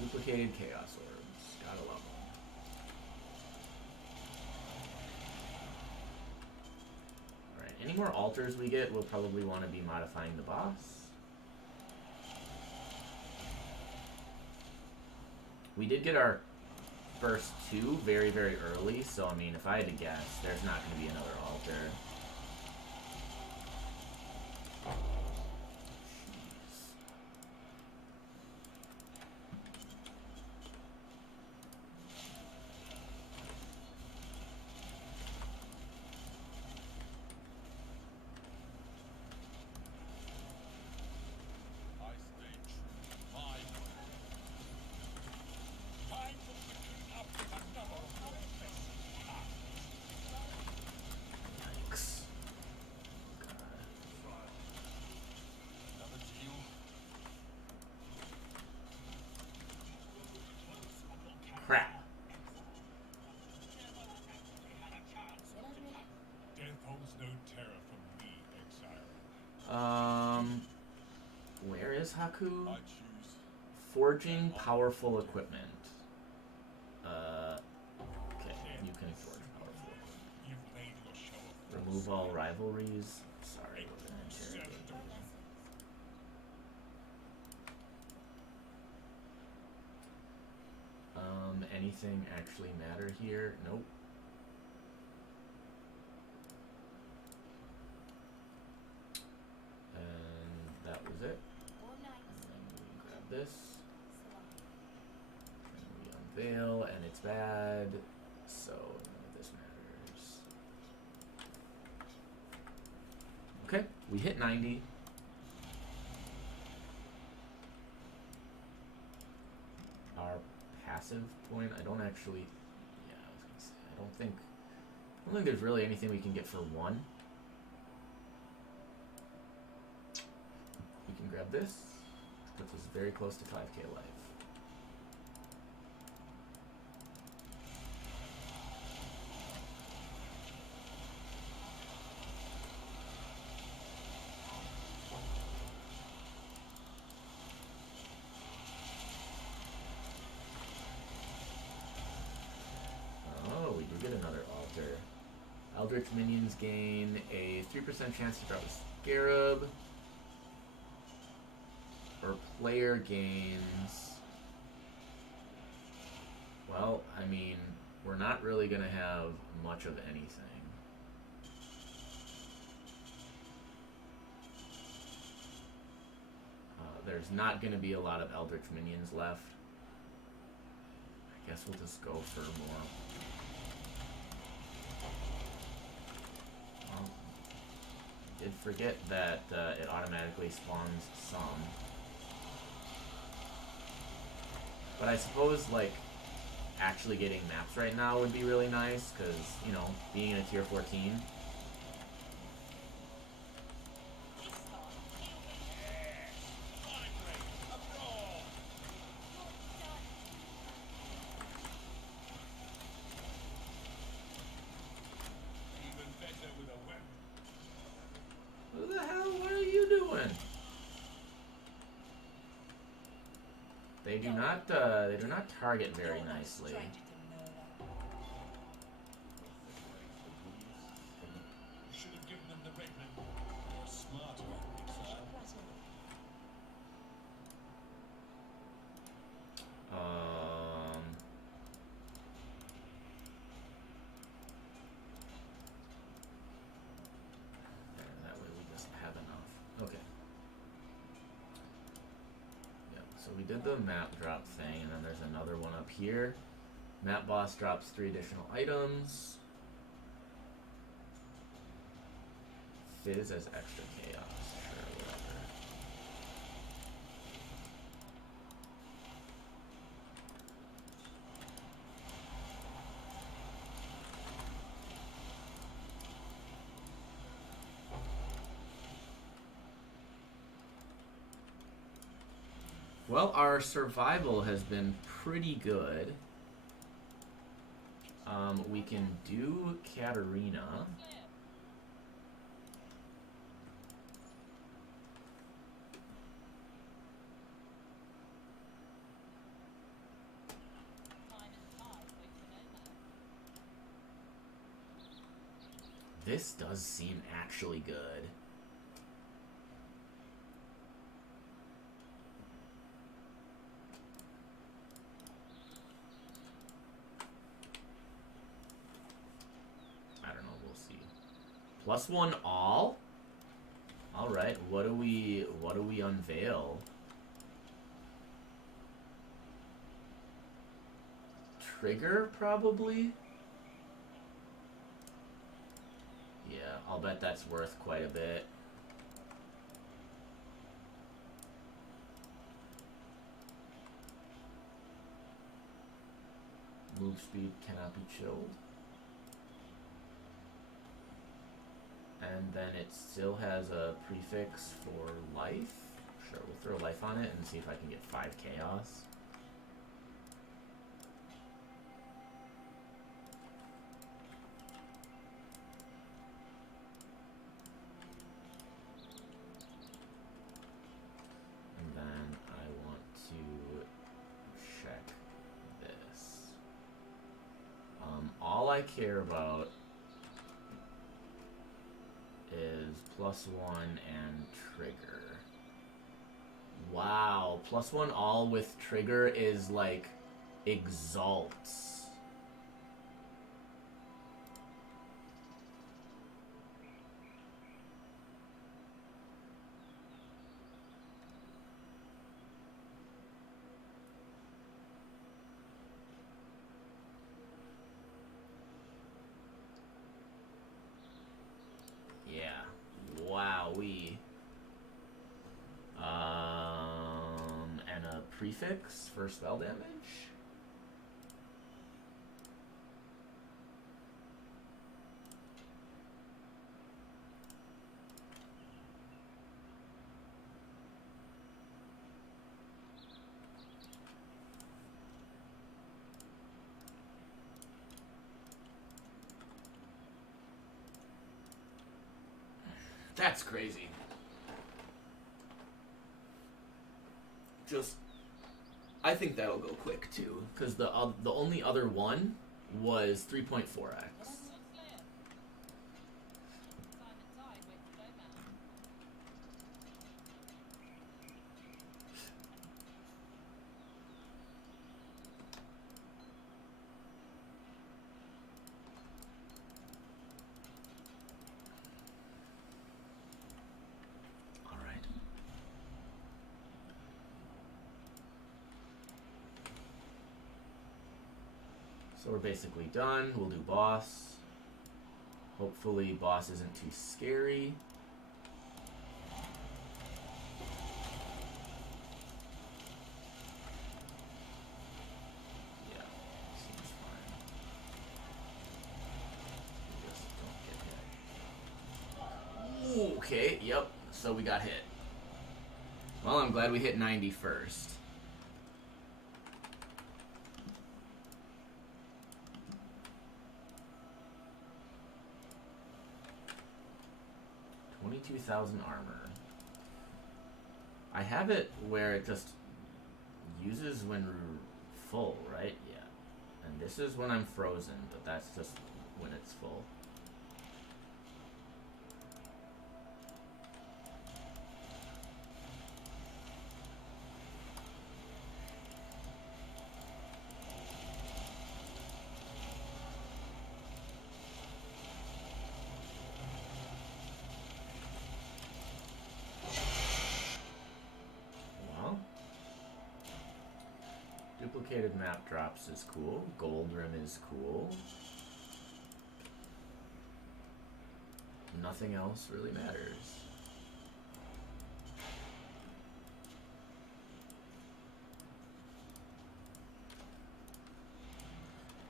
Duplicated Chaos Orbs. Gotta love them. Any more altars we get, we'll probably want to be modifying the boss. We did get our first two very, very early, so I mean, if I had to guess, there's not going to be another altar. Crap. Death holds no terror for me, exile. Where is Haku? I choose. Forging powerful equipment. Okay, you can forge powerful equipment. You've made your show of Remove all rivalries. Sorry, we're gonna interrogate you. Anything actually matter here? Nope. And that was it. And then we grab this. And we unveil, and it's bad. So none of this matters. Okay, we hit 90. Our passive point, I don't actually. Yeah, I was gonna say, I don't think there's really anything we can get for 1. We can grab this. Puts us very close to 5k life. Oh, we do get another altar. Eldritch minions gain a 3% chance to drop a scarab. Or player gains. Well, I mean, we're not really going to have much of anything. There's not going to be a lot of Eldritch minions left. I guess we'll just go for more. Well, did forget that it automatically spawns some. But I suppose, like, actually getting maps right now would be really nice, because, you know, being in a tier 14. even better with a weapon. Who the hell? What are you doing? They do not target very nicely. You should have given them the red ribbon. You're a smart one, exile. There, that way we just have enough. Okay. Yep, so we did the map drop thing, and then there's another one up here. Map boss drops 3 additional items. Fizz as extra chaos. Sure, whatever. Well, our survival has been pretty good. We can do Katarina. This does seem actually good. I don't know, we'll see. +1 all? Alright, what do we unveil? Trigger, probably? Yeah, I'll bet that's worth quite a bit. Move speed cannot be chilled. And then it still has a prefix for life. Sure, we'll throw life on it and see if I can get 5 chaos. all I care about is +1 and trigger. Wow, +1 all with trigger is like exalts. Yeah. Wowee. And a prefix for spell damage. That's crazy. Just, I think that'll go quick too, because the only other one was 3.4x. All right. So we're basically done. We'll do boss. Hopefully boss isn't too scary. Yeah, seems fine. Just don't get hit. Ooh, okay, yep. So we got hit. Well, I'm glad we hit 90 first. $22,000 armor. I have it where it just uses when full, right? Yeah. And this is when I'm frozen, but that's just when it's full. Duplicated map drops is cool. Gold rim is cool. Nothing else really matters.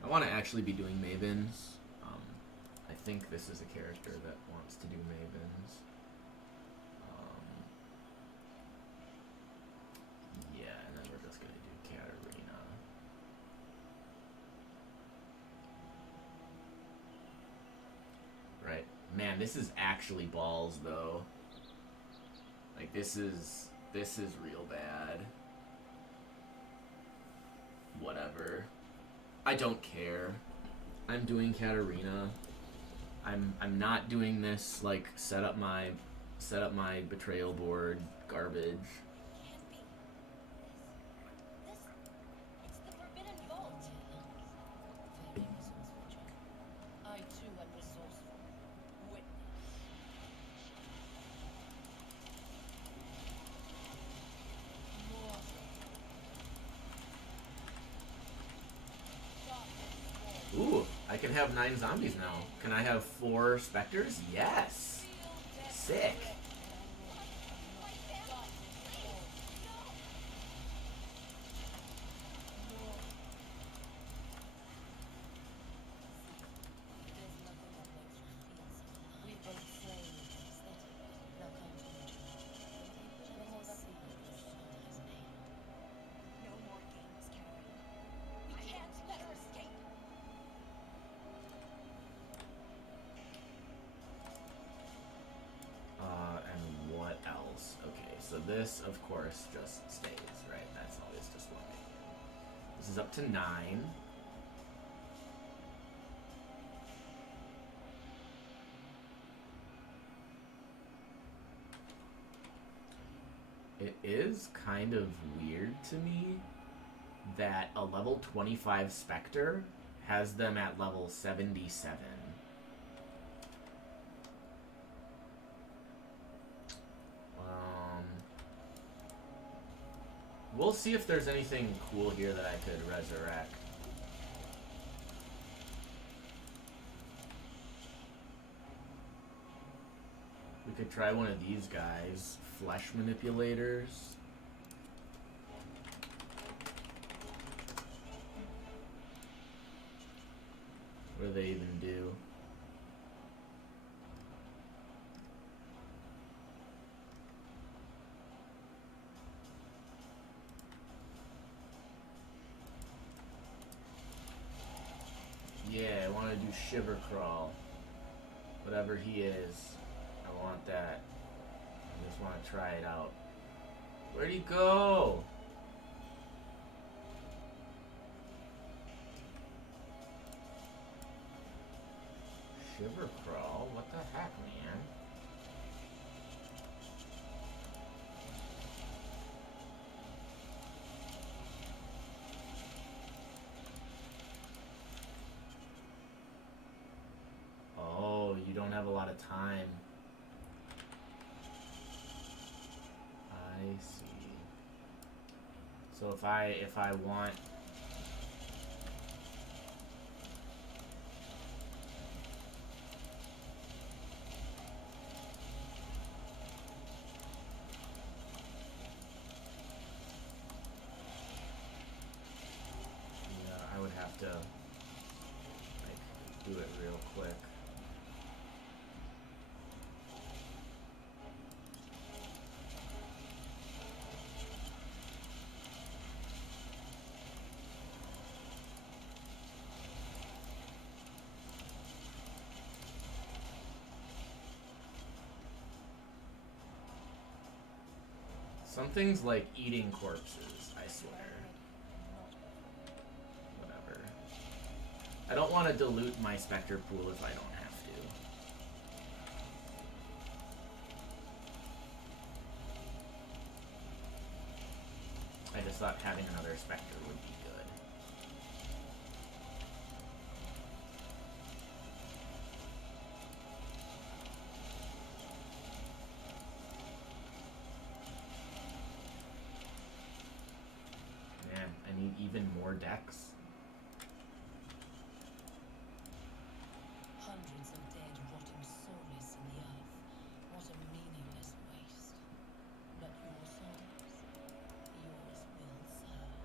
I want to actually be doing Mavens. I think this is a character that wants to do Mavens. Yeah, and then we're just going to do Katarina. Right. Man, this is actually balls, though. Like, this is real bad. Whatever. I don't care. I'm doing Katarina. I'm not doing this like set up my betrayal board garbage. It's the Forbidden Vault. I too am resourceful. Witness. Ooh, I can have 9 zombies now. Can I have 4 specters? Yes. Sick. No more games, Karen. We can't let her escape. And what else? Okay, so this, of course, just stays, right? That's always just loading. This is up to 9. is kind of weird to me that a level 25 Spectre has them at level 77. We'll see if there's anything cool here that I could resurrect. We could try one of these guys. Flesh manipulators. What do they even do? Yeah, I want to do Shiver Crawl. Whatever he is. I want that. I just want to try it out. Where'd he go? Shiver Crawl? What the heck, man? Oh, you don't have a lot of time. I see. So if I want I would have to like do it real quick. Something's like eating corpses, I swear. Whatever. I don't want to dilute my Spectre pool if I don't have to. I just thought having another Spectre would be good. Man, I need even more decks. Hundreds of dead, rotting soulless in the earth. What a meaningless waste. But your souls, yours will serve.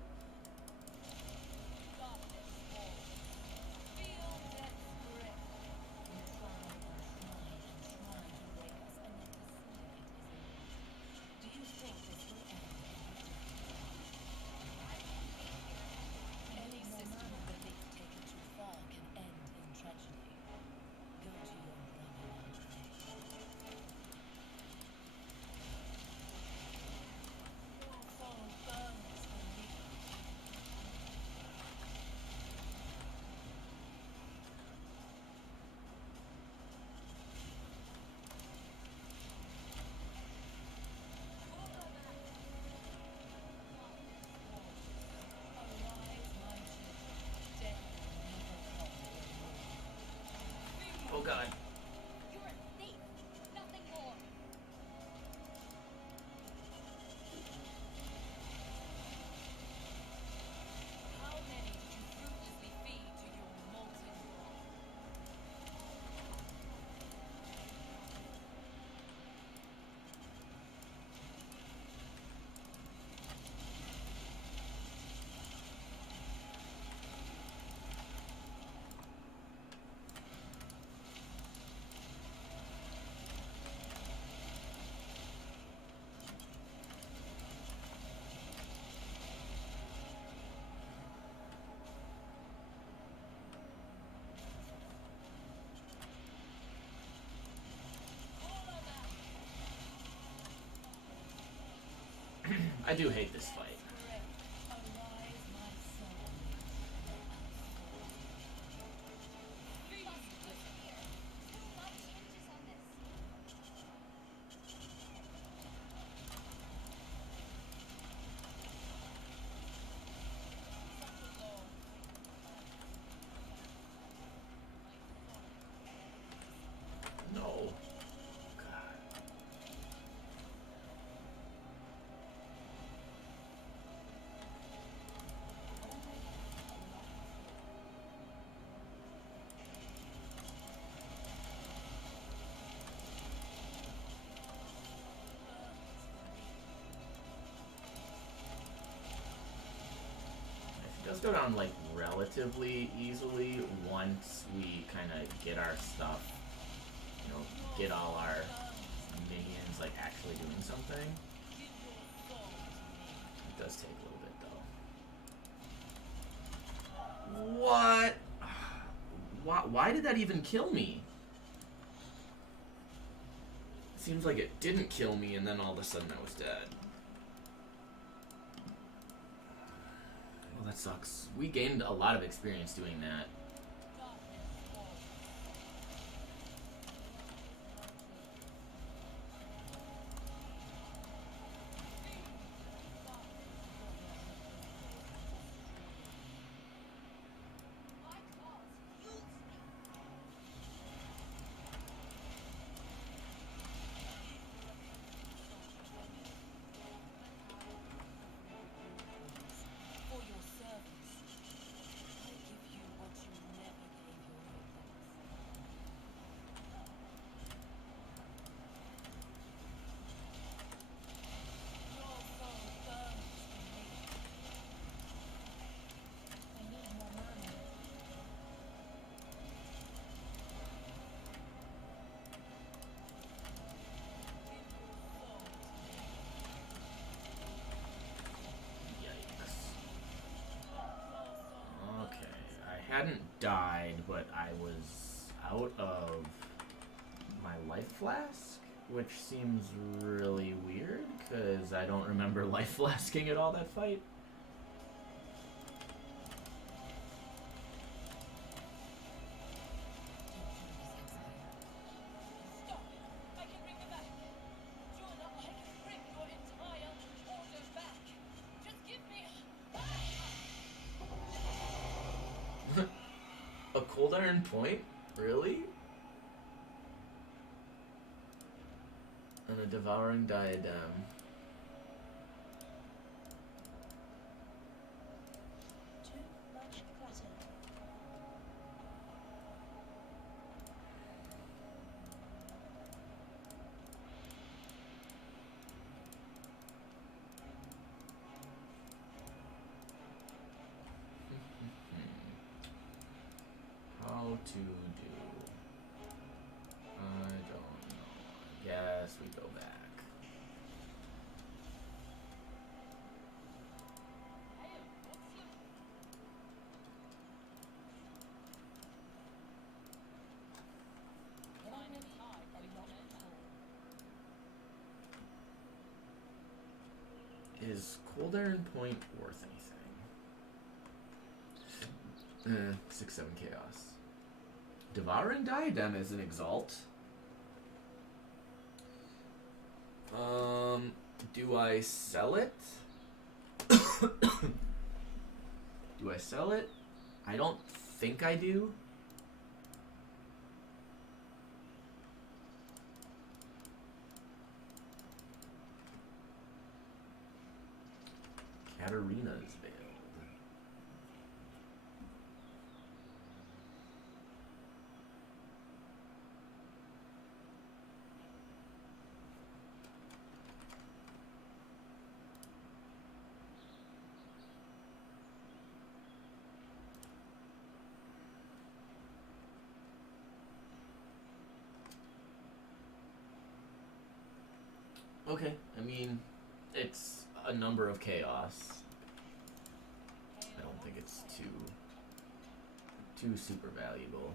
Darkness falls. Feel death's grip. You try and try to wake us, and yet the syndicate is elite. Do you think this will end? Any system of belief taken too far can end in tragedy. Go to your brother now. Your soul burns for me. Arise, my children. Death will never come with Oh god. You're a thief, nothing more. How many did you fruitlessly feed to your molten blood? I do hate this fight. Arise, my soul. Too much hinges on this. does go down like relatively easily once we kind of get our stuff, you know, get all our minions like actually doing something. It does take a little bit though. What? Why did that even kill me? Seems like it didn't kill me and then all of a sudden I was dead. Well, that sucks. We gained a lot of experience doing that. For your service, I give you what you never gave your victims. Your soul burns for me. I need more money. Yikes. Okay, I hadn't died, but I was out of my life flask, which seems really weird, because I don't remember life flasking at all that fight. Stop! I can bring them back. Jonah, I can bring your entire order back. Just give me. A cold iron point? Really? And a devouring diadem. Too much clutter. How to do? I don't know. I guess we go back. Is cold iron point worth anything? 6-7 chaos. Devouring diadem is an exalt. Do I sell it? Do I sell it? I don't think I do. Katarina's veiled. Okay, I mean, it's a number of chaos. I don't think it's too super valuable.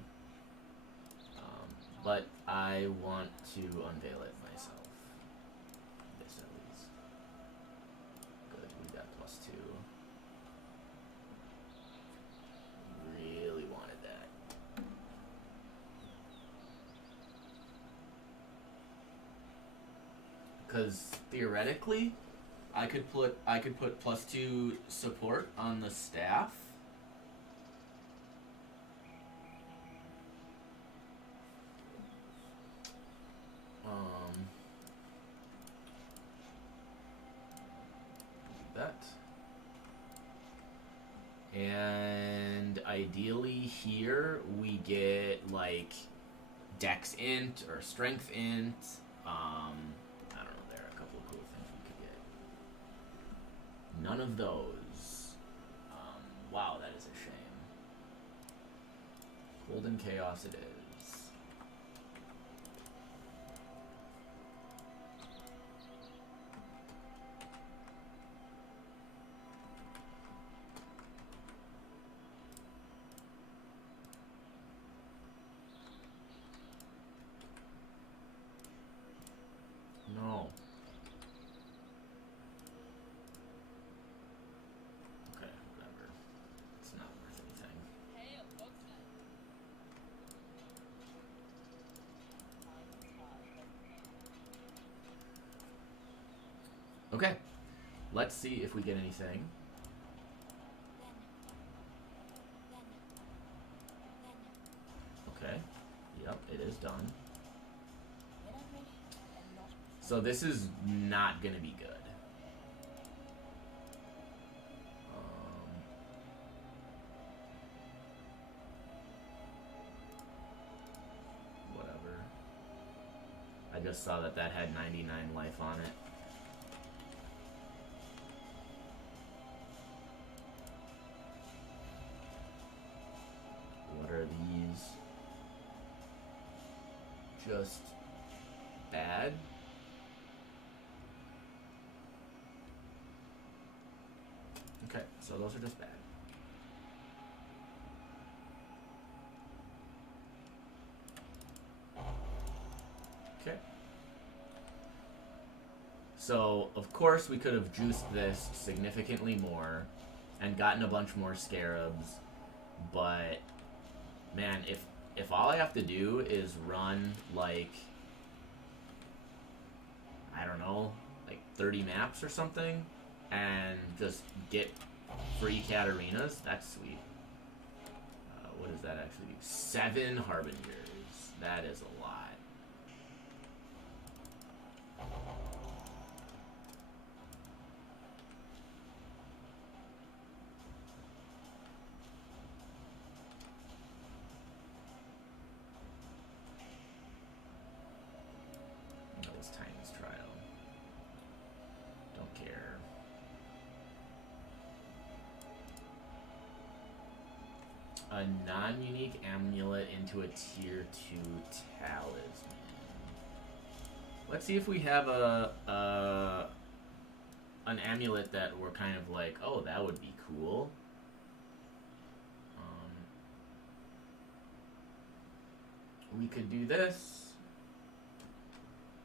But I want to unveil it myself. This at least. Good, we got +2. Really wanted that. Because theoretically, I could put +2 support on the staff. That. And ideally here we get like Dex int or Strength int. I don't know, there are a couple of cool things we could get. None of those. Wow, Golden Chaos it is. No. Okay, whatever. It's not worth anything. Hey, it looks it. Okay. Let's see if we get anything. Okay. Yep, it is done. When I'm ready, and not So this is not gonna be good. Whatever. I just saw that that had 99 life on it. What are these? Just bad? Okay, so those are just bad. Okay. So, of course, we could have juiced this significantly more and gotten a bunch more scarabs, but man, if all I have to do is run like, I don't know, like 30 maps or something and just get free Katarinas, that's sweet. What does that actually do? 7 Harbingers. That is a lot. That was Tiny's trial. Don't care. A non-unique amulet into a tier 2 talisman. Let's see if we have an amulet that we're kind of like, oh, that would be cool. We could do this.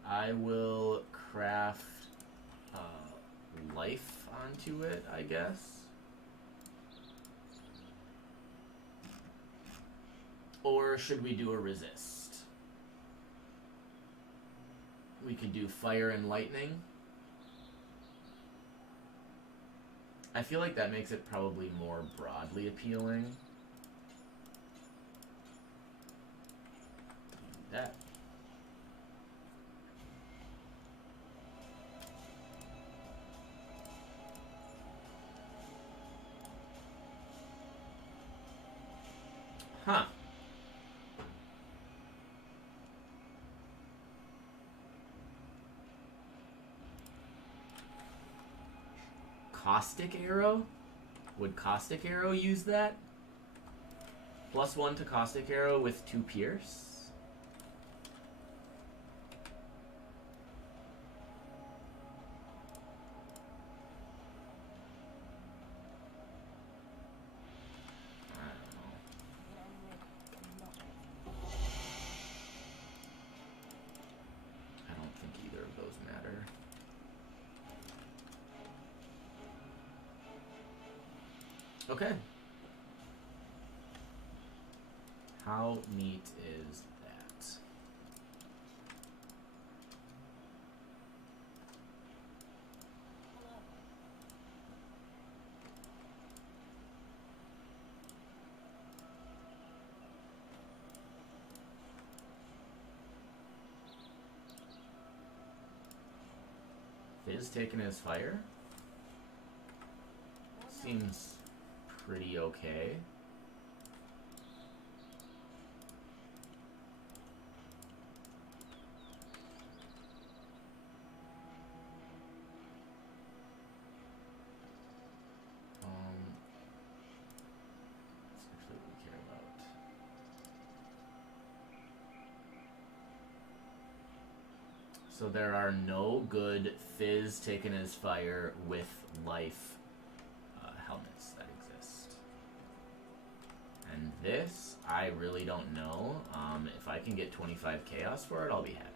I will craft life onto it, I guess. Or should we do a resist? We could do fire and lightning. I feel like that makes it probably more broadly appealing. Do that. Huh. Caustic Arrow? Would Caustic Arrow use that? +1 to Caustic Arrow with 2 Pierce? I don't know. when I'm ready, and not I don't think either of those matter. Okay. How neat is that? hello. Fizz taking his fire? Seems pretty okay. That's actually what we care about. So there are no good Fizz taken as fire with life helmets that exist. And this, I really don't know. If I can get 25 chaos for it, I'll be happy.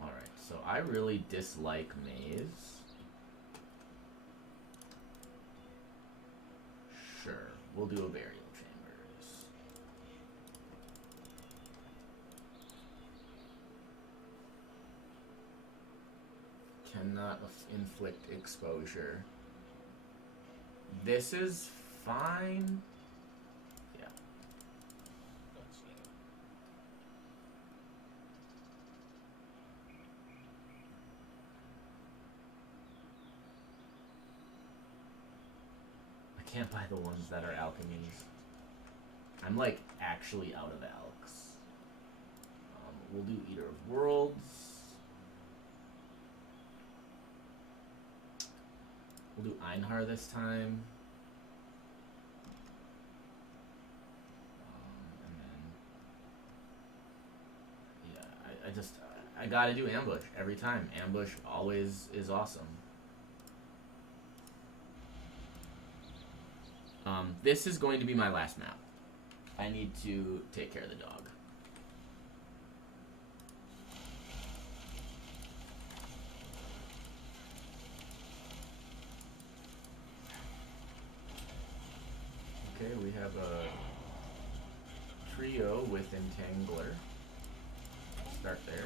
Alright, so I really dislike Maze. Sure, we'll do a burial chambers. Cannot inflict exposure. This is fine. Yeah. I can't buy the ones that are alchemies. I'm like actually out of Alex. We'll do Eater of Worlds. We'll do Einhar this time. And then, yeah, I gotta do Ambush every time. Ambush always is awesome. This is going to be my last map. I need to take care of the dog. Okay, we have a trio with Entangler. Start there.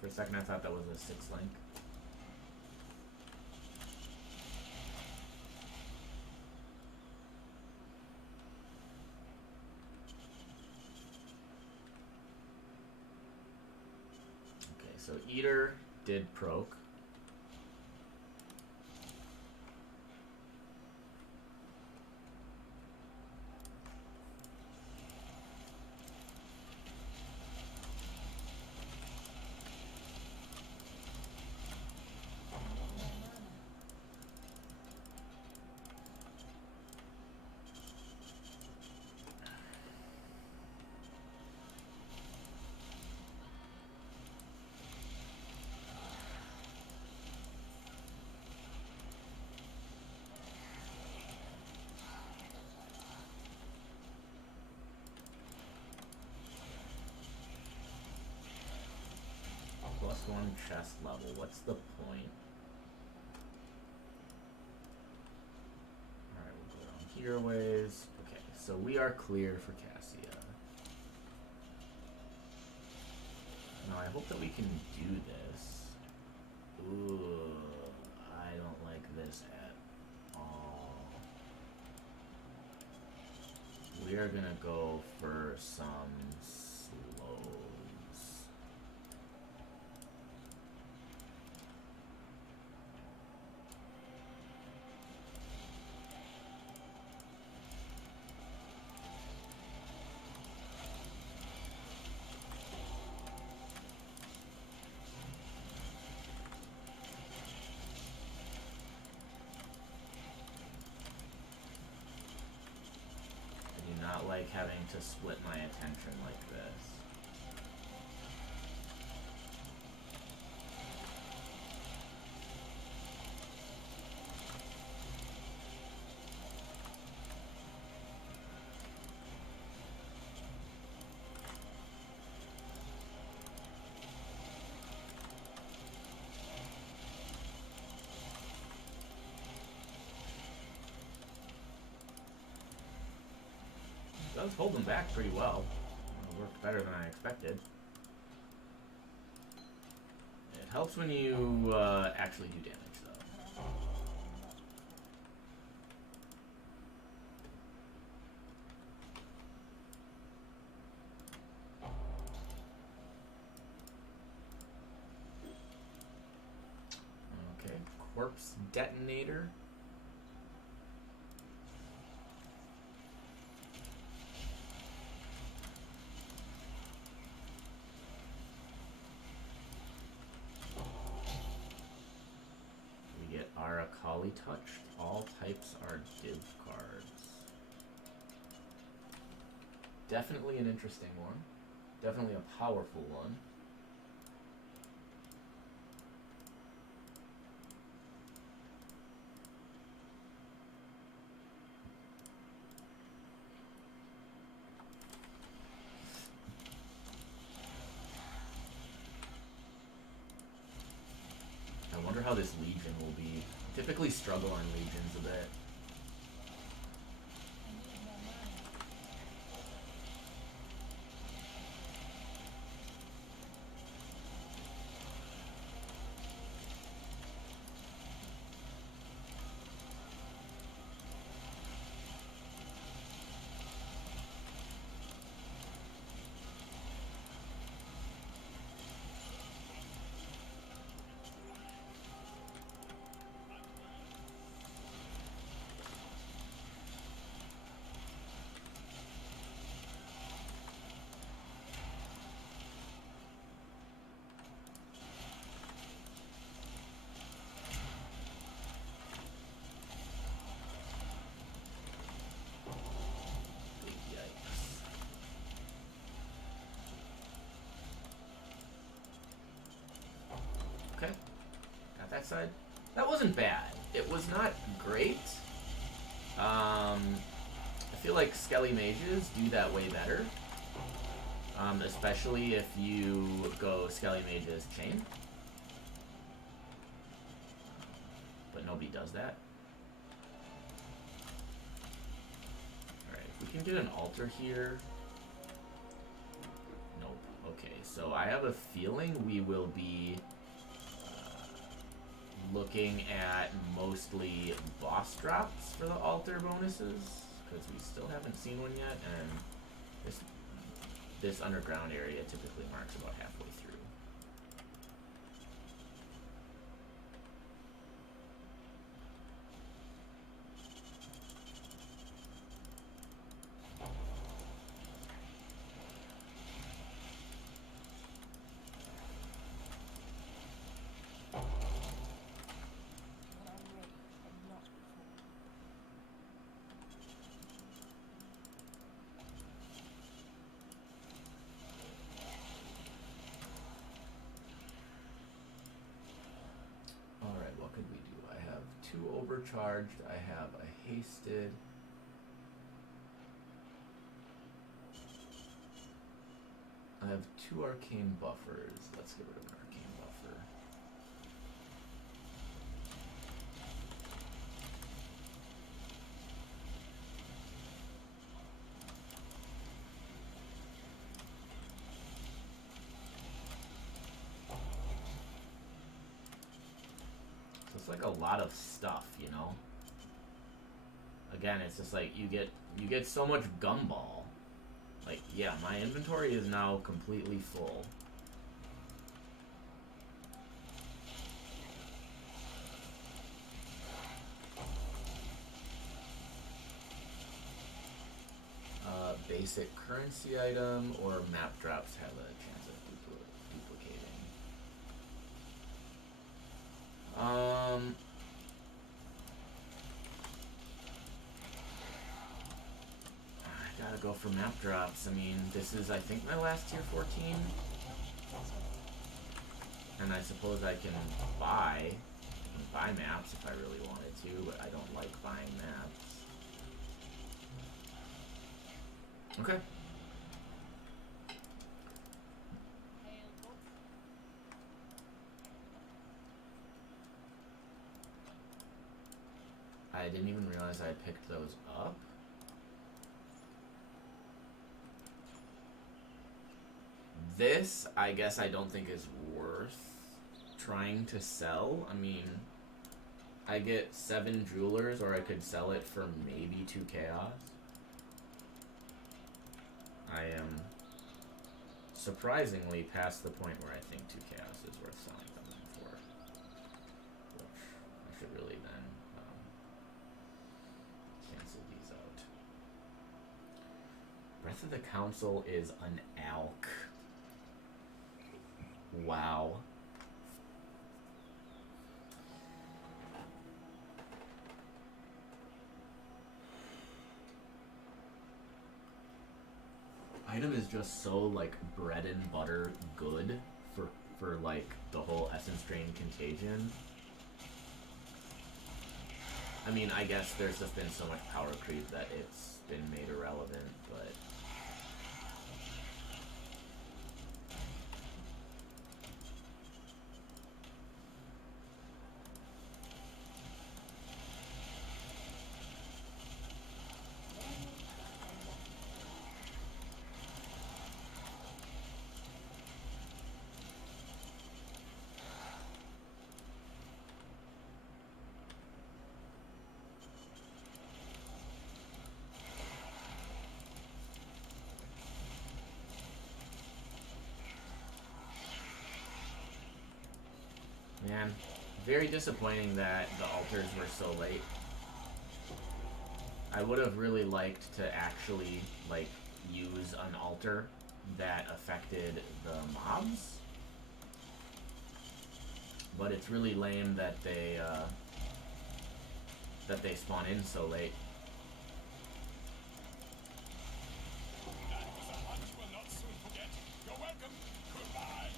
For a second I thought that was a 6 link. Okay, so Eater did proc. +1 chest level. What's the point? Alright, we'll go down here ways. Okay, so we are clear for Cassia. Now I hope that we can do this. Ooh, I don't like this at all. We are gonna go for some slows. Not like having to split my attention like this. Does hold them back pretty well. It worked better than I expected. It helps when you actually do damage, though. corpse detonator. We get Arakali touched. All types are div cards. Definitely an interesting one. Definitely a powerful one. I wonder how this Legion will be. Typically struggle on Legions a bit. I need more money. Big yikes. Okay. Got that side. That wasn't bad. It was not great. I feel like Skelly Mages do that way better. Especially if you go Skelly Mages Chain. But nobody does that. Alright, if we can get an altar here. Nope. Okay, so I have a feeling we will be looking at mostly boss drops for the altar bonuses, because we still haven't seen one yet, and this underground area typically marks about halfway through. When I'm ready and not before. Alright, what could we do? I have 2 overcharged, I have a hasted. I have 2 arcane buffers. Let's get rid of an arcane buffer. So it's like a lot of stuff, you know? Again, it's just like you get so much gumball. Like, yeah, my inventory is now completely full. Basic currency item or map drops have a chance of duplicating. I gotta go for map drops. I mean, this is, I think, my last tier 14. And I suppose I can buy maps if I really wanted to, but I don't like buying maps. Okay. I didn't even realize I had picked those up. This, I guess I don't think is worth trying to sell. I mean, I get 7 jewelers, or I could sell it for maybe 2 chaos. I am surprisingly past the point where I think 2 chaos is worth selling them for. Which I should to the council is an alk. Wow. Item is just so like bread and butter good for like the whole essence drain contagion. I mean, I guess there's just been so much power creep that it's been made irrelevant, but man, very disappointing that the altars were so late. I would have really liked to actually, like, use an altar that affected the mobs. But it's really lame that they spawn in so late. That was a hunch we'll not soon forget. You're welcome. Goodbye.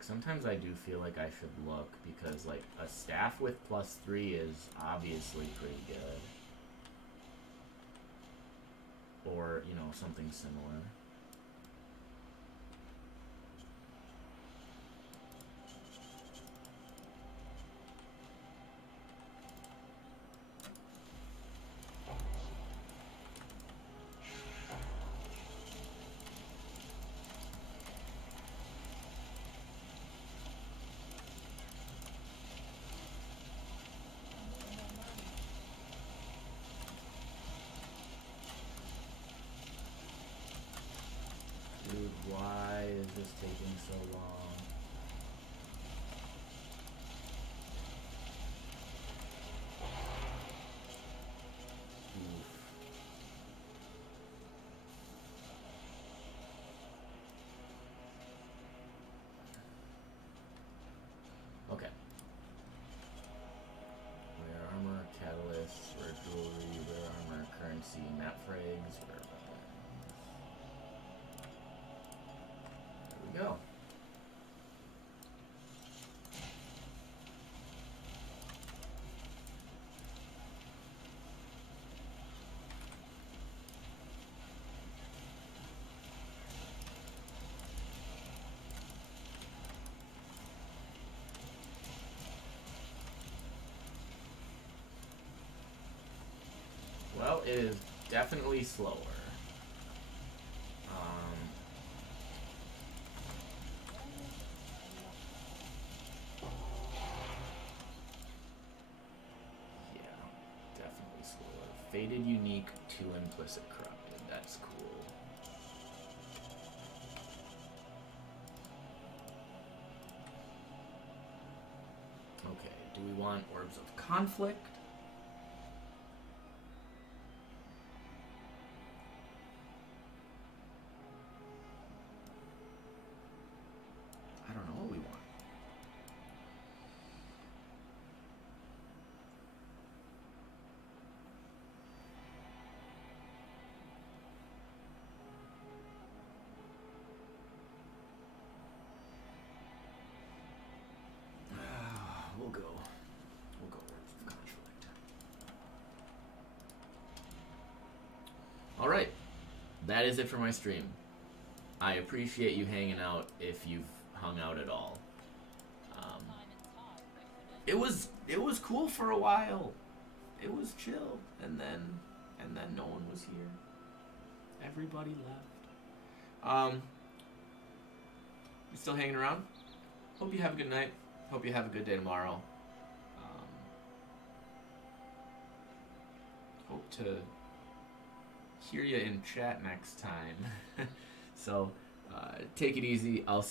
Sometimes I do feel like I should look, because like a staff with +3 is obviously pretty good. Or, you know, something similar. Dude, why is this taking so long? Oof. Okay. Rare armor, catalyst, rare jewelry, rare armor, currency, map frags, rare weapons. There we go. Well, it is definitely slower. Yeah, definitely slower. Faded unique to implicit corrupted. That's cool. Okay, do we want orbs of conflict? I don't know what we want. We'll go orbs of conflict. All right, that is it for my stream. I appreciate you hanging out if you've hung out at all. It was cool for a while. It was chill, and then no one was here. Everybody left. You still hanging around? Hope you have a good night. Hope you have a good day tomorrow. Hope to hear you in chat next time. So, take it easy. I'll see